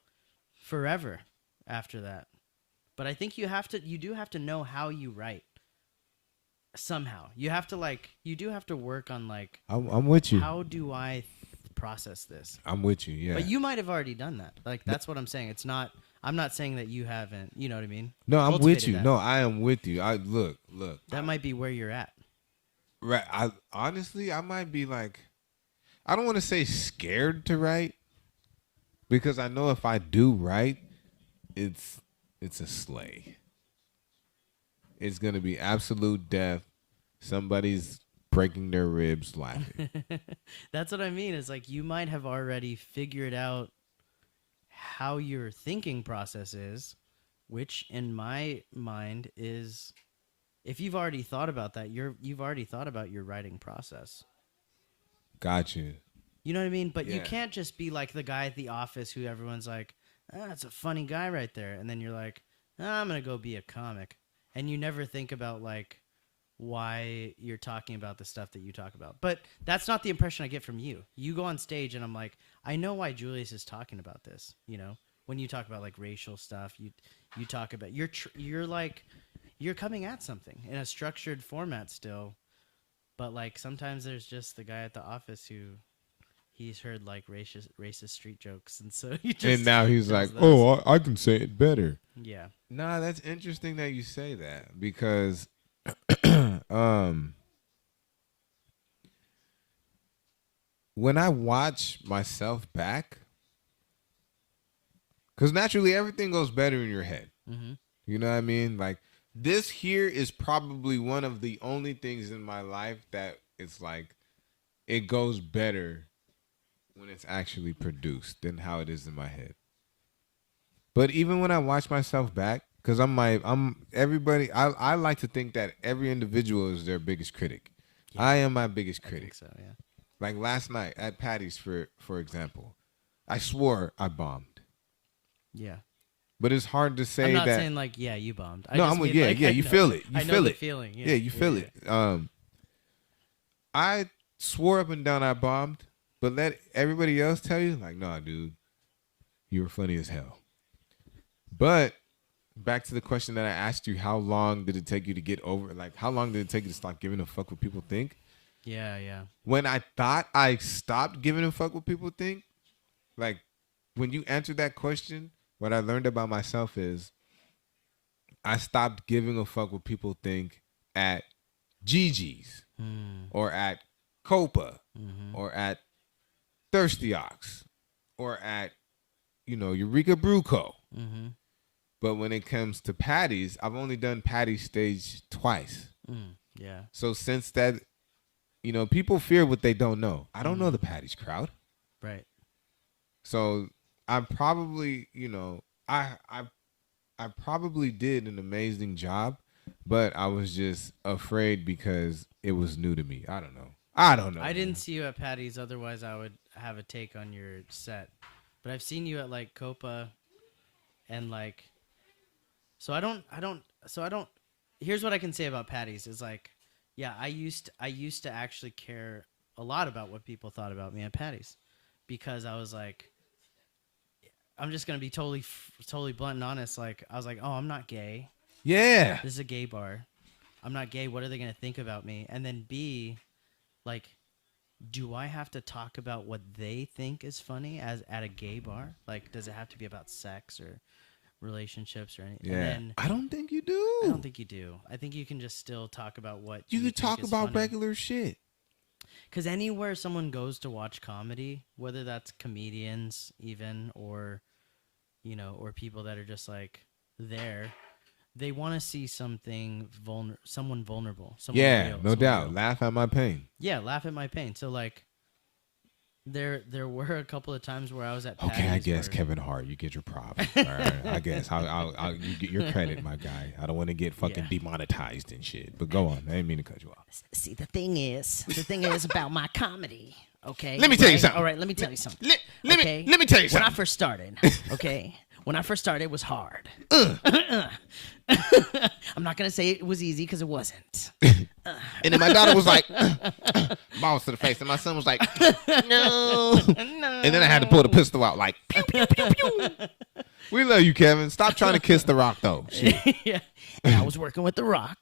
forever after that. But I think you do have to know how you write. Somehow. You have to you do have to work on like, I'm with you. how do I process this? I'm with you, yeah. But you might have already done that. Like, that's what I'm saying. I'm not saying that you haven't, you know what I mean? No, I'm with Cultivated you. that. No, I am with you. I look. That might be where you're at. Right. I honestly, I might be like, I don't want to say scared to write, because I know if I do write, it's a slay. It's gonna be absolute death. Somebody's breaking their ribs laughing. That's what I mean. It's like you might have already figured out how your thinking process is, which in my mind is, if you've already thought about that, you've already thought about your writing process. Got you. You know what I mean? But you Yeah. can't just be like the guy at the office who everyone's like, that's a funny guy right there. And then you're like, I'm going to go be a comic. And you never think about like why you're talking about the stuff that you talk about. But that's not the impression I get from you. You go on stage and I'm like, I know why Julius is talking about this. You know, when you talk about like racial stuff, you talk about, you're like, you're coming at something in a structured format still. But like sometimes there's just the guy at the office who he's heard like racist street jokes, and so he just And now he's does like, those. oh, I can say it better. Yeah. Nah, that's interesting that you say that, because when I watch myself back, because naturally everything goes better in your head. Mm-hmm. You know what I mean? Like, this here is probably one of the only things in my life that it's like it goes better when it's actually produced than how it is in my head. But even when I watch myself back, because everybody, I like to think that every individual is their biggest critic. Yeah. I am my biggest I critic. think so, yeah. Like last night at Patty's, for example, I swore I bombed. Yeah. But it's hard to say I'm not that. saying like, yeah, you bombed. I No, just I'm mean, yeah, like, yeah. I You know- feel it. You I know feel the it. feeling. Yeah, you feel it. I swore up and down I bombed, but let everybody else tell you, like, nah, dude, you were funny as hell. But back to the question that I asked you, how long did it take you to get over? Like, how long did it take you to stop giving a fuck what people think? Yeah, yeah. When I thought I stopped giving a fuck what people think, like, when you answered that question, what I learned about myself is I stopped giving a fuck what people think at Gigi's or at Copa Mm-hmm. or at Thirsty Ox or at Eureka Bruco. Mm-hmm. But when it comes to patties, I've only done patty stage twice. Yeah. So since that, people fear what they don't know. I don't know the patties crowd. Right. So I probably, I probably did an amazing job, but I was just afraid because it was new to me. I don't know. I didn't see you at Patty's, otherwise I would have a take on your set. But I've seen you at like Copa and like here's what I can say about Patty's is like, yeah, I used to actually care a lot about what people thought about me at Patty's because I was like, I'm just going to be totally blunt and honest. Like, I was like, oh, I'm not gay. Yeah. This is a gay bar. I'm not gay. What are they going to think about me? And then B, like, do I have to talk about what they think is funny as at a gay bar? Like, does it have to be about sex or relationships or anything? Yeah. And then, I don't think you do. I don't think you do. I think you can just still talk about what you think could talk is about funny. regular shit. Because anywhere someone goes to watch comedy, whether that's comedians even or, or people that are just like there, they want to see someone vulnerable. Someone Yeah, real, no someone doubt. real. Laugh at my pain. Yeah, laugh at my pain. So like, there were a couple of times where I was at. Okay, I Patty's guess where- Kevin Hart, you get your props. All right, I guess you get your credit, my guy. I don't want to get fucking Yeah. demonetized and shit. But go on, I didn't mean to cut you off. See, the thing is about my comedy. Okay. Let me tell you right? something. All right, let me tell you something. Let okay? me tell you When I something. first started, okay, it was hard. I'm not gonna say it was easy because it wasn't. And then my daughter was like, balls to the face, and my son was like, no. And then I had to pull the pistol out, like, pew, pew, pew, pew. We love you, Kevin. Stop trying to kiss the rock, though. Shit. Yeah. And I was working with The Rock,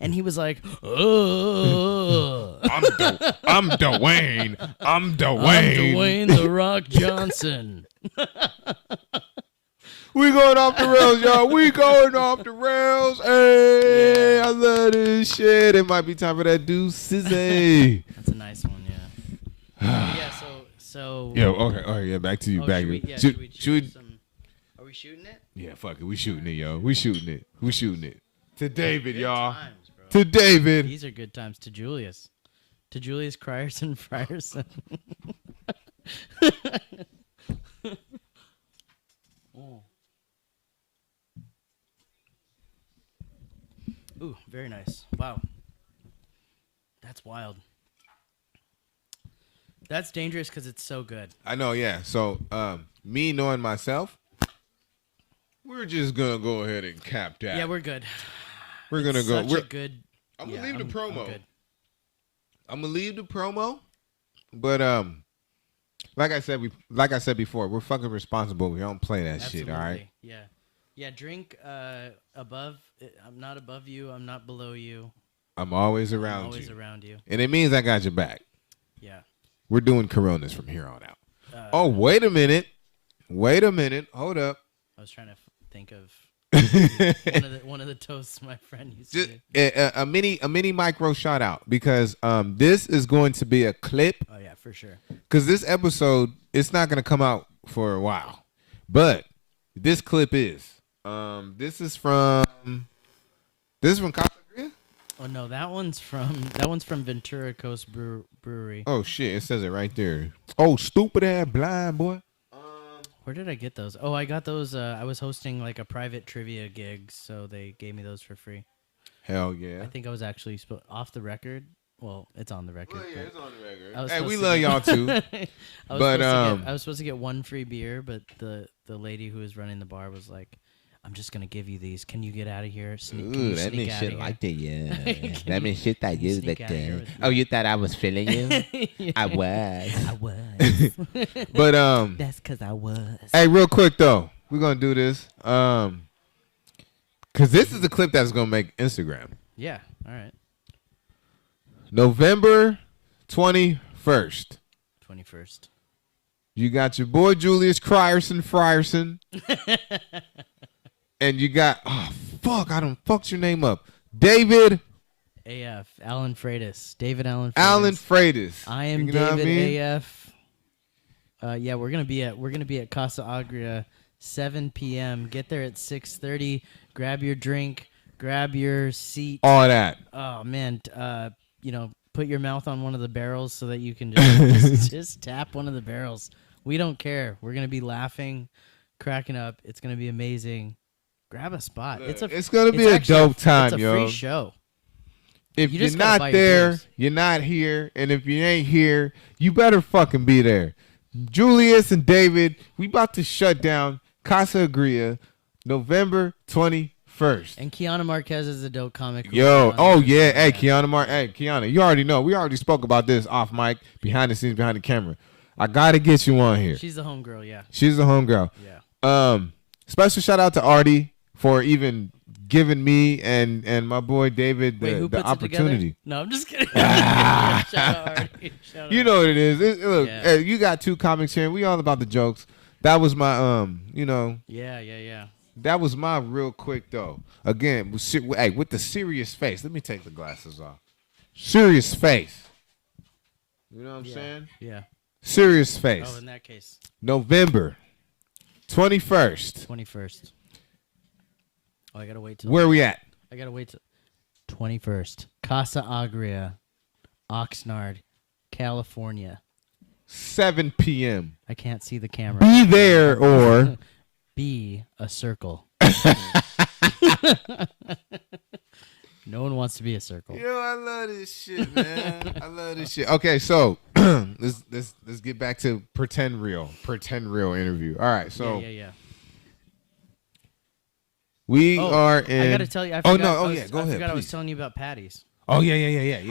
and he was like, "Oh, I'm Dwayne. I'm Dwayne The Rock Johnson. We going off the rails, y'all. We going off the rails. Hey, I love this shit. It might be time for that deuces. Hey. That's a nice one, yeah. Yeah. So. Yo, okay. All right, yeah. Back to you. Oh, back should to you. we, yeah, should we some? Are we shooting it? Yeah, fuck it. We shooting it, yo. We shooting it. We shooting it. To David, Good y'all. times, bro. To David. These are good times. To Julius. To Julius Crierson Frierson. Oh. Ooh, very nice. Wow. That's wild. That's dangerous because it's so good. I know, yeah. So, me knowing myself, we're just gonna go ahead and cap that. Yeah, we're good. We're gonna It's go. such a good. I'm yeah, gonna leave the I'm promo. good. I'm gonna leave the promo, but like I said before, we're fucking responsible. We don't play that shit. All right. Absolutely. Yeah. Yeah. Drink above. I'm not above you. I'm not below you. I'm always I'm around always you, around you. and it means I got your back. Yeah. We're doing Coronas from here on out. Oh, wait a minute. Hold up. I was trying to think of Just one of the toasts my friend used to do. a mini micro shout out because this is going to be a clip Oh yeah, for sure. because this episode it's not going to come out for a while, but this clip is this is from Casa Gria? Oh no, that one's from Ventura Coast Brewery. Oh shit, it says it right there. Oh, stupid ass blind boy. Where did I get those? Oh, I got those. I was hosting like a private trivia gig, so they gave me those for free. Hell yeah. I think I was actually off the record. Well, it's on the record. Well, yeah, but it's on I the was record. Hey, supposed we to love get- y'all too. I was supposed to get one free beer, but the lady who was running the bar was like, "I'm just gonna give you these. Can you get out of here? Can you Ooh, that sneak means outta shit here?" like that, yeah. Can That means shit that can you you sneak like outta here that. with Oh, me? you thought I was feeling you? Yeah. I was. I was. But That's because I was. hey, real quick though, we're gonna do this. Cause this is the clip that's gonna make Instagram. Yeah. All right. November 21st. 21st. You got your boy Julius Frierson. And you got I done fucked your name up. David AF. Alan Freitas. David Allen Freitas. Allen Freitas. I am You know what David I mean? AF. Yeah, we're gonna be at Casa Agria, 7 p.m. Get there at 6:30. Grab your drink. Grab your seat. All that. Oh man, put your mouth on one of the barrels so that you can just tap one of the barrels. We don't care. We're gonna be laughing, cracking up. It's gonna be amazing. Grab a spot. It's gonna be a dope time, it's a yo. free show. If You you're just gotta buy not your there, booze. you're not here. And if you ain't here, you better fucking be there. Julius and David, we about to shut down Casa Agria November 21st. And Kiana Marquez is a dope comic. who Yo, was on oh there. yeah, hey Kiana, you already know. We already spoke about this off mic, behind the scenes, behind the camera. I gotta get you on here. She's the homegirl, yeah. She's the homegirl. Yeah. Special shout out to Artie for even giving me and my boy David Wait, who the puts it together? opportunity. No, I'm just kidding. Shout out Artie. Shout You out. know what it is. Look, Yeah. you got two comics here. We all about the jokes. That was my Yeah. that was my real quick though. Again, with the serious face. Let me take the glasses off. Serious face. You know what I'm Yeah. saying? Yeah. Serious face. Oh, in that case, November 21st. 21st. Oh, I gotta wait till. Where we at? I gotta wait till 21st. Casa Agria, Oxnard, California. 7 p.m. I can't see the camera. Be there or Be a circle. No one wants to be a circle. Yo, I love this shit, man. I love this shit. Okay, so let's get back to pretend real interview. All right, so Yeah. we Oh, are in. I gotta tell you. I Oh, forgot, no, oh, I was, yeah, go I ahead, forgot I was please. telling you about Patty's. Oh yeah.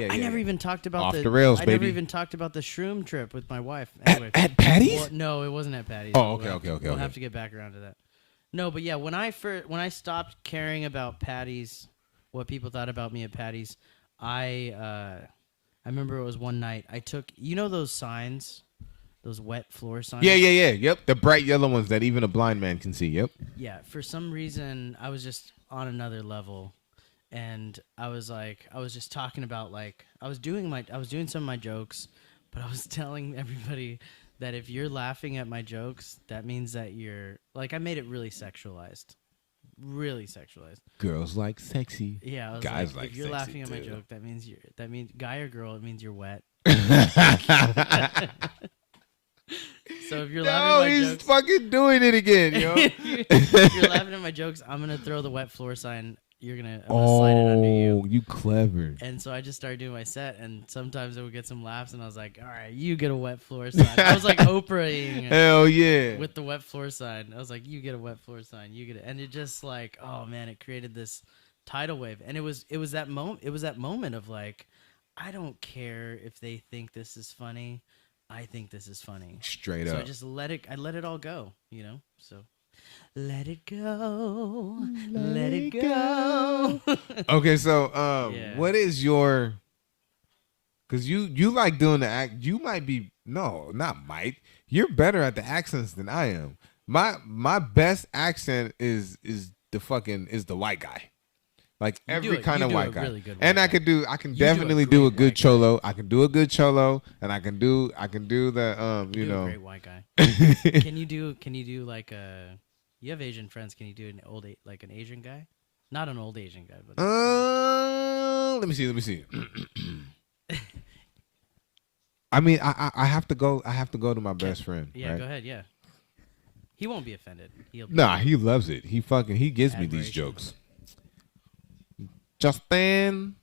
I never even talked about Off the rails, I baby. never even talked about the shroom trip with my wife. Anyway, at Patty's. well, no, it wasn't at Patty's. Oh, okay, We'll okay, have- okay, We'll okay. have to get back around to that. No, but yeah, when I stopped caring about Patty's, what people thought about me at Patty's, I remember it was one night I took those signs, those wet floor signs. Yeah. Yep, the bright yellow ones that even a blind man can see. Yep. Yeah, for some reason I was just on another level, and I was just talking about I was doing some of my jokes, but I was telling everybody that if you're laughing at my jokes, that means that you're I made it really sexualized. Really sexualized. Girls like sexy. Yeah, I was Guys like if you're sexy, laughing at my too. joke, that means guy or girl, it means you're wet. So if you're laughing No, at my he's jokes, fucking doing it again, yo. if you're laughing at my jokes, I'm gonna throw the wet floor sign. I'm gonna slide it under you. Oh, you clever. And so I just started doing my set, and sometimes I would get some laughs, and I was like, all right, you get a wet floor sign. I was like Oprahing Hell yeah. with the wet floor sign. I was like, you get a wet floor sign, you get it. And it just oh man, it created this tidal wave. And it was that moment of I don't care if they think this is funny. I think this is funny. Straight So up. I just let it all go, so. Let it go. Let it go. Okay, so Yeah. what is your? Because you like doing the act. You might be not might. You're better at the accents than I am. My best accent is the white guy. Like You every do kind you of do white a guy. really good And white I guy. can You do a definitely do a great good white guy. cholo. I can do a good cholo, and I can do the You do a great white guy. Can you do you have Asian friends? Can you do an Asian guy? Not an old Asian guy, but Let me see. I mean, I have to go. I have to go to my best friend. yeah, right? go ahead. Yeah, he won't be offended. He'll be Nah, he loves it. He gives me these Admiration. jokes. Justin,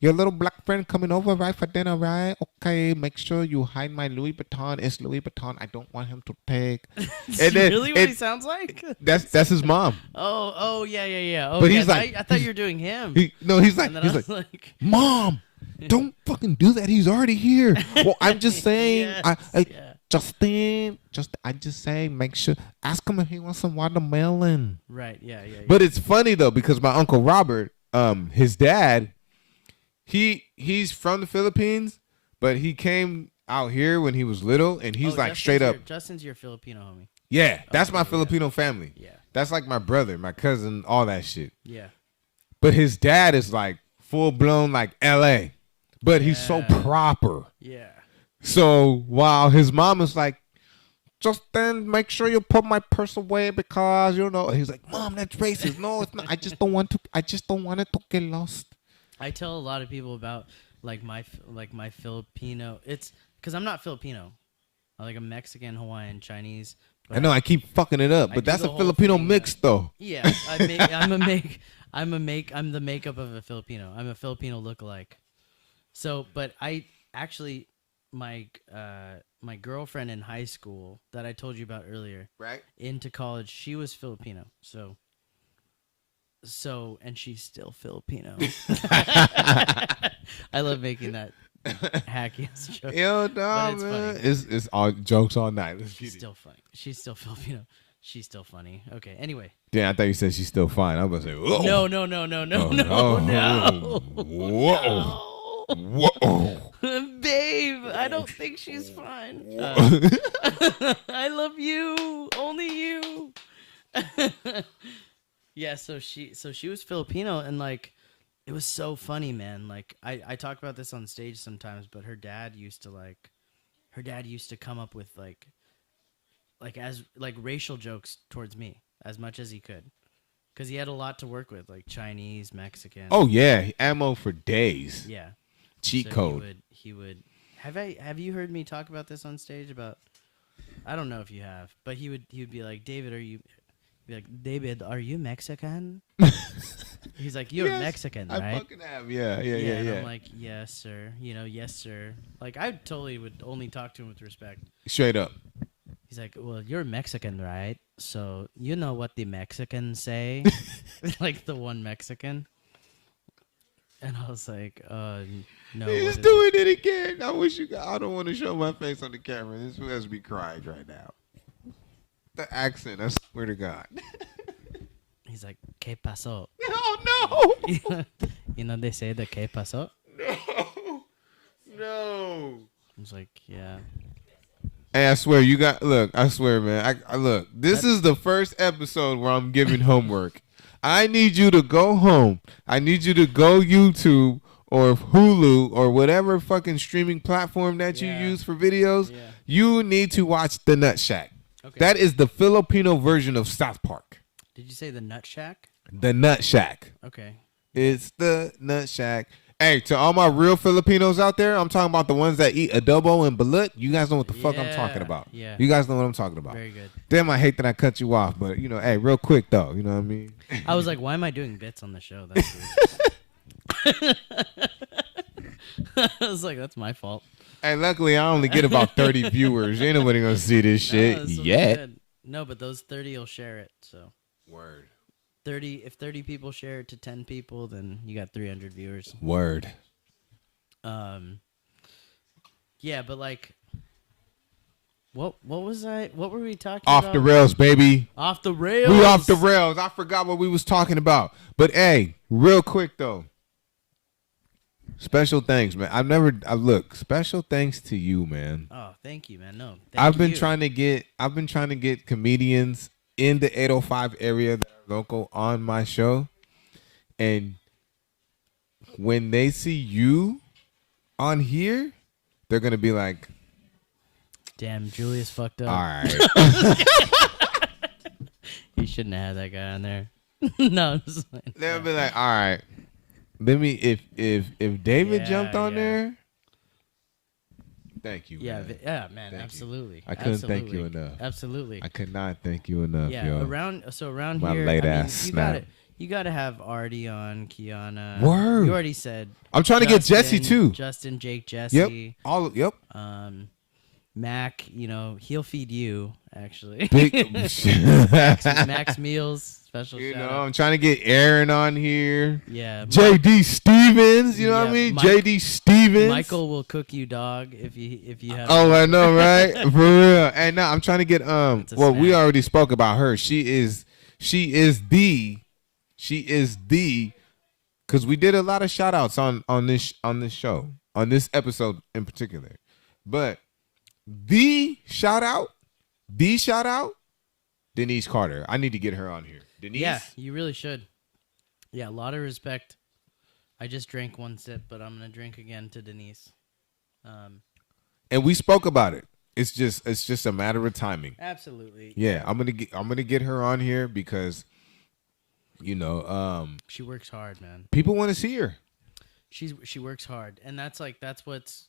your little black friend coming over right for dinner, right? Okay, make sure you hide my Louis Vuitton. It's Louis Vuitton. I don't want him to take. Is And then really what he sounds like? That's his mom. Oh, yeah. Oh, But yeah, he's like- I thought you were doing him. He's like, and then I was like, Mom, don't fucking do that. He's already here. Well, I'm just saying. yes, yeah. Justin, I just say, make sure, ask him if he wants some watermelon. Right, yeah. But it's funny though because my uncle Robert, his dad, he's from the Philippines, but he came out here when he was little, and he's like straight up. Justin's your Filipino homie. Yeah, that's my Okay, yeah. Filipino family. Yeah, That's like my brother, my cousin, all that shit. yeah. But his dad is like full blown like L.A., but he's so Yeah. proper. Yeah. So while his mom is like, just then make sure you put my purse away because he's like, Mom, that's racist. No, it's not. I just don't want it to get lost. I tell a lot of people about like my Filipino. It's because I'm not Filipino. I'm like a Mexican, Hawaiian, Chinese. I know I keep fucking it up, I but do that's the a whole Filipino thing, mix though. Yeah, I'm the makeup of a Filipino. I'm a Filipino lookalike. So, but I actually my my girlfriend in high school that I told you about earlier, Right? into college, she was Filipino. So and she's still Filipino. I love making that hacky ass joke. Yo, no, But it's man. funny. It's all jokes all night. Let's She's get it. still funny. She's still Filipino. She's still funny. Okay. Anyway. Damn, I thought you said she's still fine. I was about to say, whoa. No. Whoa. Whoa. Babe, I don't think she's fine. I love you. Only you. Yeah, so she was Filipino, and like it was so funny, man. Like I talk about this on stage sometimes, but her dad used to come up with like racial jokes towards me as much as he could. Cuz he had a lot to work with, like Chinese, Mexican. Oh yeah, ammo for days. Yeah. Cheat So code. He would have you heard me talk about this on stage about I don't know if you have, but he would be like, David, are you Mexican? He's like, you're Yes, Mexican, I right? fucking have. Yeah. And I'm like, yes, sir. Yes, sir. Like I totally would only talk to him with respect. Straight up. He's like, well, you're Mexican, right? So you know what the Mexicans say? Like the one Mexican. And I was like, no. He's doing it again. I don't want to show my face on the camera. This has me crying right now. The accent, I swear to God. He's like, ¿Qué pasó? Oh, no. They say the ¿Qué pasó? No. I was like, yeah. Hey, I swear, I swear, man. I look, this is the first episode where I'm giving homework. I need you to go home. I need you to go YouTube or Hulu or whatever fucking streaming platform that you Yeah. use for videos. Yeah. You need to watch The Nut Shack. Okay. That is the Filipino version of South Park. Did you say the Nut Shack? The Nut Shack. Okay. It's the Nut Shack. Hey, to all my real Filipinos out there, I'm talking about the ones that eat adobo and balut. You guys know what the fuck I'm talking Yeah, about. yeah. You guys know what I'm talking about. Very good. Damn, I hate that I cut you off, but hey, real quick though, you know what I mean? I was like, why am I doing bits on the show? That's weird. I was like, that's my fault. Hey, luckily I only get about 30 viewers. Ain't nobody gonna see this shit No, this will be yet. good. No, but those 30 will share it. So Word. 30. If 30 people share it to 10 people, then you got 300 viewers. Word. Yeah, but like, what was I? What were we talking Off about? the rails, baby. Off the rails. We off the rails. I forgot what we was talking about. But hey, real quick though. Special thanks, man. Look, special thanks to you, man. Oh, thank you, man. No, I've been you. trying to get comedians in the 805 area that are local on my show. And when they see you on here, they're gonna be like, Damn, Julius fucked up. all right. You shouldn't have had that guy on there. No, I'm just like, They'll be like, all right. Let me if David Yeah, jumped on yeah. there. Thank you. yeah, man. man, Thank you. absolutely. I couldn't thank Absolutely. you enough. Absolutely. I could not thank you enough, Yeah, yo. around My here, late I mean, ass you snap. gotta have Artie on, Kiana. Word. You already said. I'm trying to get Jesse too. Justin, Jake, Jesse. Yep. Mac, he'll feed you actually. Big Max Meals, special You shout know, out. I'm trying to get Aaron on here. Yeah, JD Stevens, you know what I Yeah, mean? Mike- JD Stevens. Michael will cook you, dog, if you have. Oh, I know, right? For real. And now I'm trying to get It's a well, we snack. already spoke about her. She is the because we did a lot of shout outs on this show, on this episode in particular. But the shout out, Denise Carter. I need to get her on here. Denise. Yeah, you really should. Yeah, a lot of respect. I just drank one sip, but I'm gonna drink again to Denise. and we spoke about it. It's just a matter of timing. Absolutely. Yeah, I'm gonna get her on here because, She works hard, man. people want to see her. She works hard, and that's what's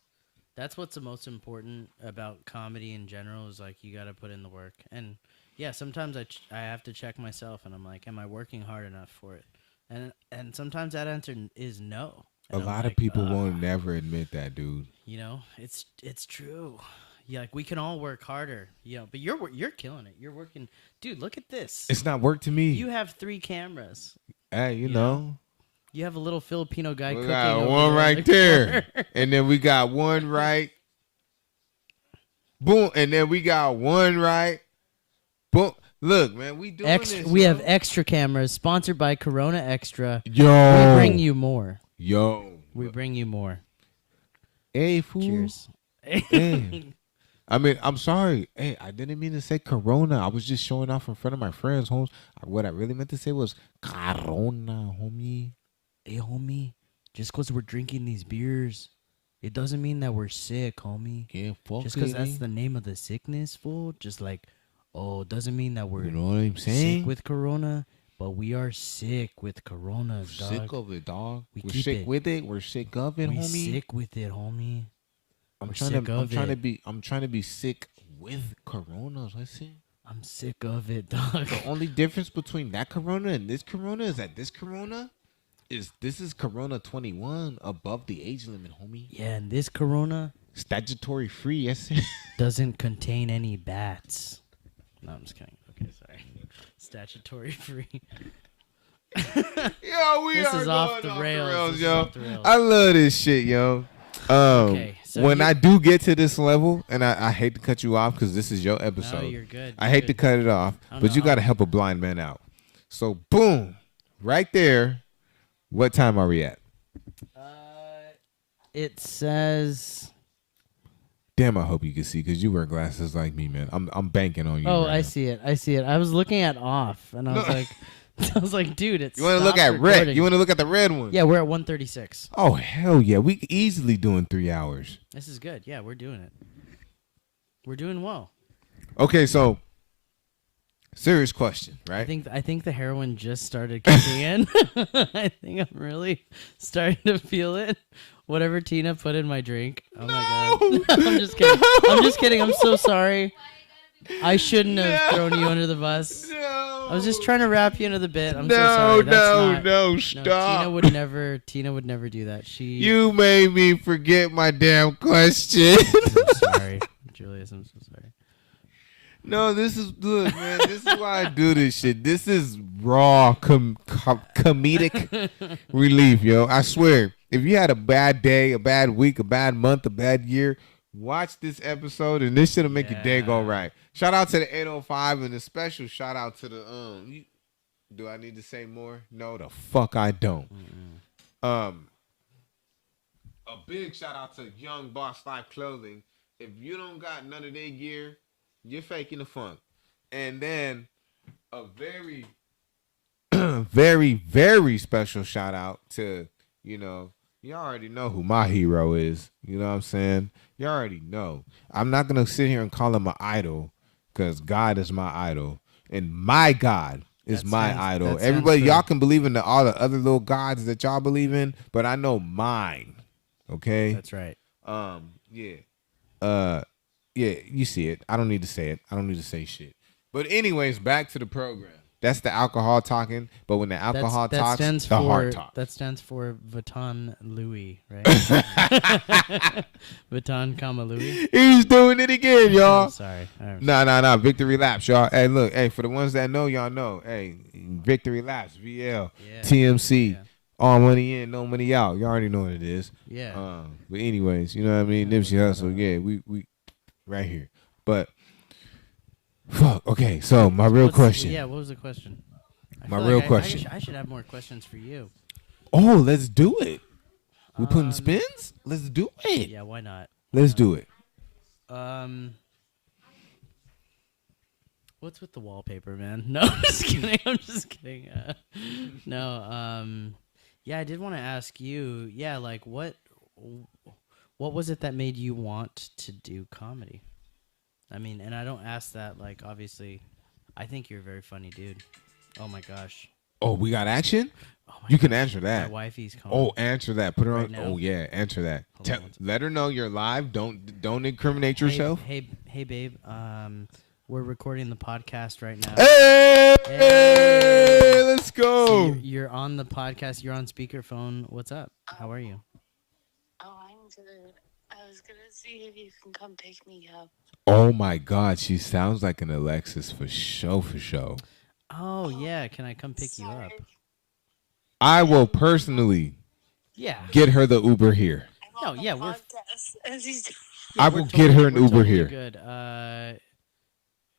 the most important about comedy in general is like you got to put in the work. And yeah, sometimes I have to check myself, and I'm like, am I working hard enough for it? And sometimes that answer is no. A And I'm lot of like, people won't never admit that, dude. It's true. Yeah, like we can all work harder, but you're killing it. You're working, dude. Look at this. It's not work to me. You have 3 cameras. Hey, you know? You have a little Filipino guy we cooking. got over one there in right the there, corner. and then we got one right. Boom, and then we got one right. Boom. Look, man, we doing this. We yo. have extra cameras sponsored by Corona Extra. Yo, We bring you more. Yo, We bring you more. hey, fool. Cheers. Hey. I mean, I'm sorry. Hey, I didn't mean to say Corona. I was just showing off in front of my friends' homes. What I really meant to say was Corona, homie. Hey, homie, just because we're drinking these beers, it doesn't mean that we're sick, homie. Yeah, fuck Just because it, that's the name of the sickness, fool. Just like, doesn't mean that we're You know what I'm saying? sick with Corona, but we are sick with Corona, dog. Sick of it, dog. We We're keep sick it. with it. We're sick of it, we homie. sick with it, homie. I'm we're trying sick to. of I'm trying to it. be. I'm trying to be sick with Corona. Listen. I'm sick of it, dog. The only difference between that Corona and this Corona is that this Corona is Corona 21 above the age limit, homie. Yeah, and this Corona Statutory free, yes. doesn't contain any bats. No, I'm just kidding. Okay, sorry. Statutory free. Yo, we This are is going off the rails. This is yo. off the rails. I love this shit, yo. Okay, so when you- I do get to this level, and I hate to cut you off because this is your episode. No, you're good. I you're hate to good. cut it off, Oh, but no, you got to I'll- help a blind man out. So, boom, right there. What time are we at? It says. Damn, I hope you can see because you wear glasses like me, man. I'm banking on you. Oh, right I now. see it. I see it. I was looking at off, and I was No. like, I was like, dude, it's. You want to look at red? You want to look at the red one? Yeah, we're at 136. Oh hell yeah, we easily doing 3 hours. This is good. Yeah, we're doing it. We're doing well. Okay, so serious question, right? I think the heroin just started kicking in. I think I'm really starting to feel it. Whatever Tina put in my drink. Oh my god. I'm just kidding. I'm just kidding. I'm so sorry. I shouldn't have thrown you under the bus. No. I was just trying to wrap you into the bit. I'm so sorry. That's not, no, no, stop. Tina would never do that. She You made me forget my damn question. I'm sorry. Julius, I'm so sorry. No, this is good, man. This is why I do this shit. This is raw comedic relief, yo. I swear. If you had a bad day, a bad week, a bad month, a bad year, watch this episode and this shit'll make your day go Yeah. right. Shout out to the 805 and a special shout out to the do I need to say more? No, the fuck I don't. A big shout out to Young Boss Life Clothing. If you don't got none of their gear, you're faking the funk. And then a very, very, very special shout out to, you already know who my hero is. You know what I'm saying? You already know. I'm not going to sit here and call him an idol because God is my idol. And my God is That my stands- idol. that stands Everybody, for- y'all can believe in all the other little gods that y'all believe in, but I know mine. Okay? That's right. Yeah. Yeah, you see it. I don't need to say it. I don't need to say shit. But anyways, back to the program. That's the alcohol talking, but when the alcohol that talks, stands the for heart talks. that stands for Vuitton Louis, right? Vuitton, comma Louis. He's doing it again, y'all. I'm sorry. Nah. Victory laps, y'all. Hey, look. Hey, for the ones that know, y'all know. Hey, victory laps, VL, Yeah. TMC, Yeah. all money in, no money out. Y'all already know what it is. Yeah. But anyways, you know what I mean? Nipsey Hussle, yeah, we right here. But fuck. Okay, so my real question. Yeah, what was the question? I My feel real like question. I should have more questions for you. Oh, let's do it. We putting spins? Let's do it. Yeah, why not? Let's do it. What's with the wallpaper, man? No, I'm just kidding. I'm just kidding. Yeah, I did want to ask you. Yeah, like what What was it that made you want to do comedy? I mean, and I don't ask that like obviously. I think you're a very funny dude. Oh my gosh. Oh, we got action. Oh my You can gosh. answer that. My wifey's calling. Oh, answer that. Put her Right on. now? Oh yeah, answer that. Hold on one second. Let her know you're live. Don't incriminate yourself. Hey, babe. We're recording the podcast right now. Hey, Hey. let's So go. you're on the podcast. You're on speakerphone. What's up? How are you? Oh, I'm good. I was gonna see if you can come pick me up. Oh my God, she sounds like an Alexis for show for show. Oh yeah. Can I come pick you up? I will personally Yeah. get her the Uber here. No, yeah, we're I we're will get her an we're Uber totally here. Good.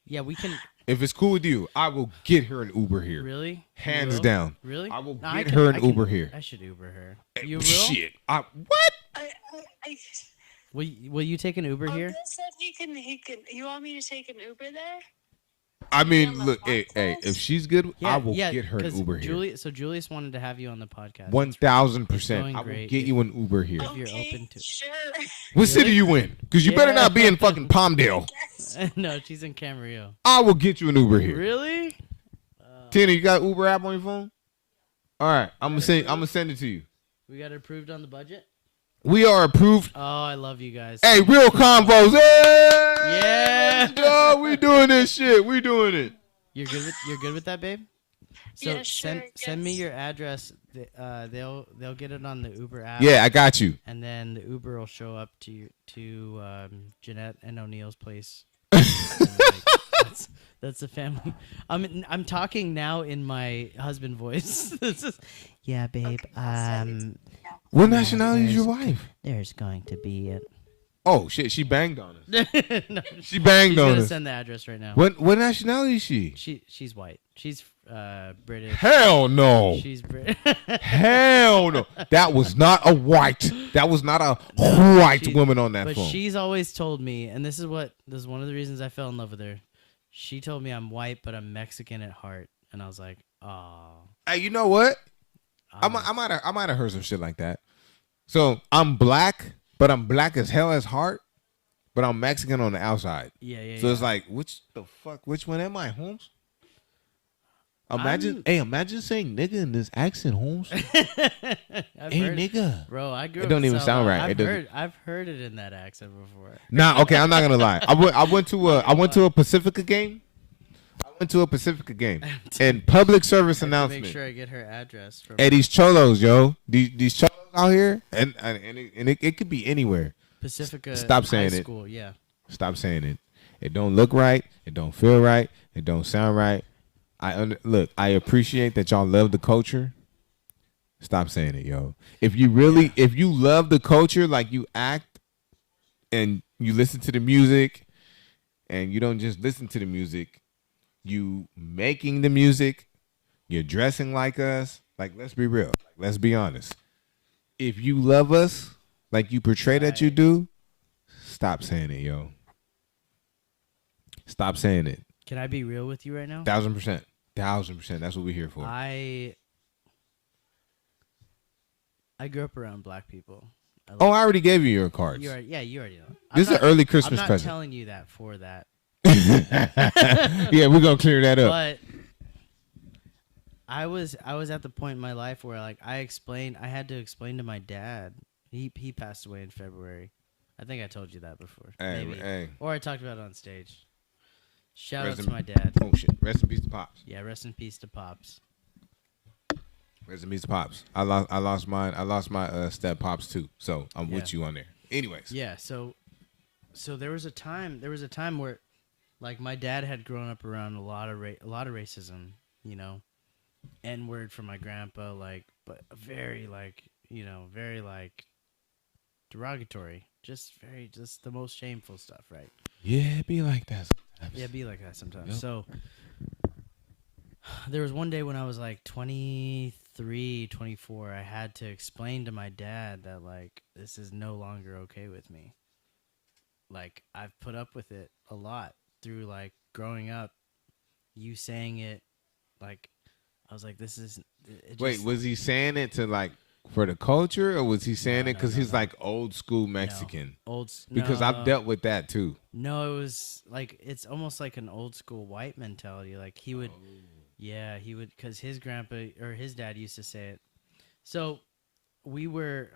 Yeah, we can. If it's cool with you, I will get her an Uber here. Really? You Hands will? down. Really? I will No, get can- her an I can- Uber here. I should Uber her. You will? Shit. What? I Will you take an Uber here? Bill said he can. You want me to take an Uber there? I mean, on the look, hey, podcast? if she's good, I will get her an 'cause Uber here. So Julius wanted to have you on the podcast. 1,000%. going I will great. get you an Uber here. If you're Okay, open to it. sure. What city you in? Because you better Yeah. not be in fucking Palmdale. No, she's in Camarillo. I will get you an Uber here. Really? Tina, you got Uber app on your phone? All right, I'm gonna send it to you. We got it approved on the budget. We are approved. Oh, I love you guys. Hey, real convos. Hey! Yeah. Yo, we doing this shit. We doing it. You're good with that, babe. So Yeah, sure, send me yes. your address. They'll get it on the Uber app. Yeah, I got you. And then the Uber will show up to Jeanette and O'Neill's place. And, like, that's the family. I'm talking now in my husband voice. This is Yeah, babe. What nationality is your wife? There's going to be a Oh shit, she banged on us. no, She banged she's on gonna us. send the address right now. What nationality is she? She's white. She's British. Hell no. She's British. Hell no. That was not a white. That was not a white she- woman on that But phone. she's always told me, and this is one of the reasons I fell in love with her. She told me I'm white, but I'm Mexican at heart, and I was like, oh. Hey, you know what? I might have heard some shit like that. So I'm black, but I'm black as hell as heart, but I'm Mexican on the outside. Yeah. So it's like, which one am I, Holmes? Imagine saying nigga in this accent, Holmes. I've Hey, heard, nigga. bro. I grew It up don't in even South sound Al- right. It doesn't- I've heard it in that accent before. Nah, okay, I'm not gonna lie. I went to a Pacifica game. And public service I have to announcement. make sure I get her address. From Hey, these cholos, yo. These cholos out here, and it could be anywhere. Pacifica Stop saying High it. School. Yeah. Stop saying it. It don't look right. It don't feel right. It don't sound right. I appreciate that y'all love the culture. Stop saying it, yo. If you love the culture, like you act and you listen to the music, and you don't just listen to the music, you making the music, you're dressing like us. Like, let's be real. Let's be honest. If you love us like you portray that you Right. do, stop saying it, yo. Stop saying it. Can I be real with you right now? 1,000%. 1,000%. That's what we're here for. I grew up around black people. Oh, I already gave you your cards. You already know. This is an early Christmas I'm not present. telling you that for that. Yeah, we're gonna clear that up. But I was at the point in my life where like I had to explain to my dad. He passed away in February. I think I told you that before. Hey, Maybe. hey. Or I talked about it on stage. Shout Rest out in- to my dad. Oh shit. Rest in peace to Pops. Yeah, rest in peace to Pops. Rest in peace to Pops. I lost mine. I lost my step Pops too. So I'm with Yeah. you on there. Anyways. Yeah, so there was a time where like my dad had grown up around a lot of racism, you know. N-word from my grandpa, like, but very like, you know, very like derogatory. Just the most shameful stuff, right? Yeah, it be like that sometimes. Yeah, be like that sometimes. Yep. So there was one day when I was like 23, 24, I had to explain to my dad that like this is no longer okay with me. Like I've put up with it a lot through like growing up, you saying it, like I was like this is it Wait, just- was he saying it to like for the culture, or was he saying No, it because no, he's no. like old school Mexican? Because No. I've dealt with that too. No, it was like it's almost like an old school white mentality. Like he would, yeah, he would, because his grandpa or his dad used to say it. So we were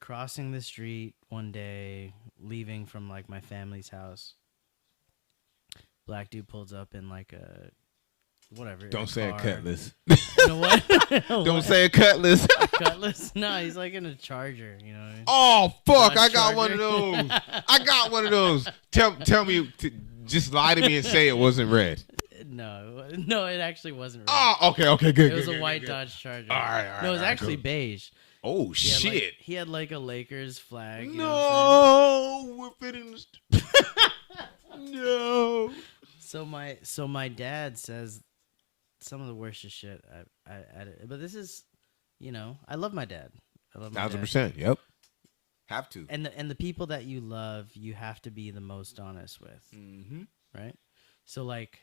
crossing the street one day, leaving from like my family's house. Black dude pulls up in like a whatever. in Don't say a car. cutlass. You know what? Don't say a cutlass. a cutlass. No, he's like in a Charger. You know what I mean? Oh fuck! Dodge I got one of Charger. those. I got one of those. Tell me. Just lie to me and say it wasn't red. No, it actually wasn't red. Oh, okay, good. It was good, a white good. Dodge Charger. All right. No, it was all right, actually cool. beige. Oh He had, shit! like, he had like a Lakers flag. You know No, we're fitting this. No. what I'm saying? So my dad says some of the worstest shit but this is, I love my dad. I love my dad. 1,000%. Yep. Have to. And the people that you love, you have to be the most honest with, Mm-hmm. right? So like,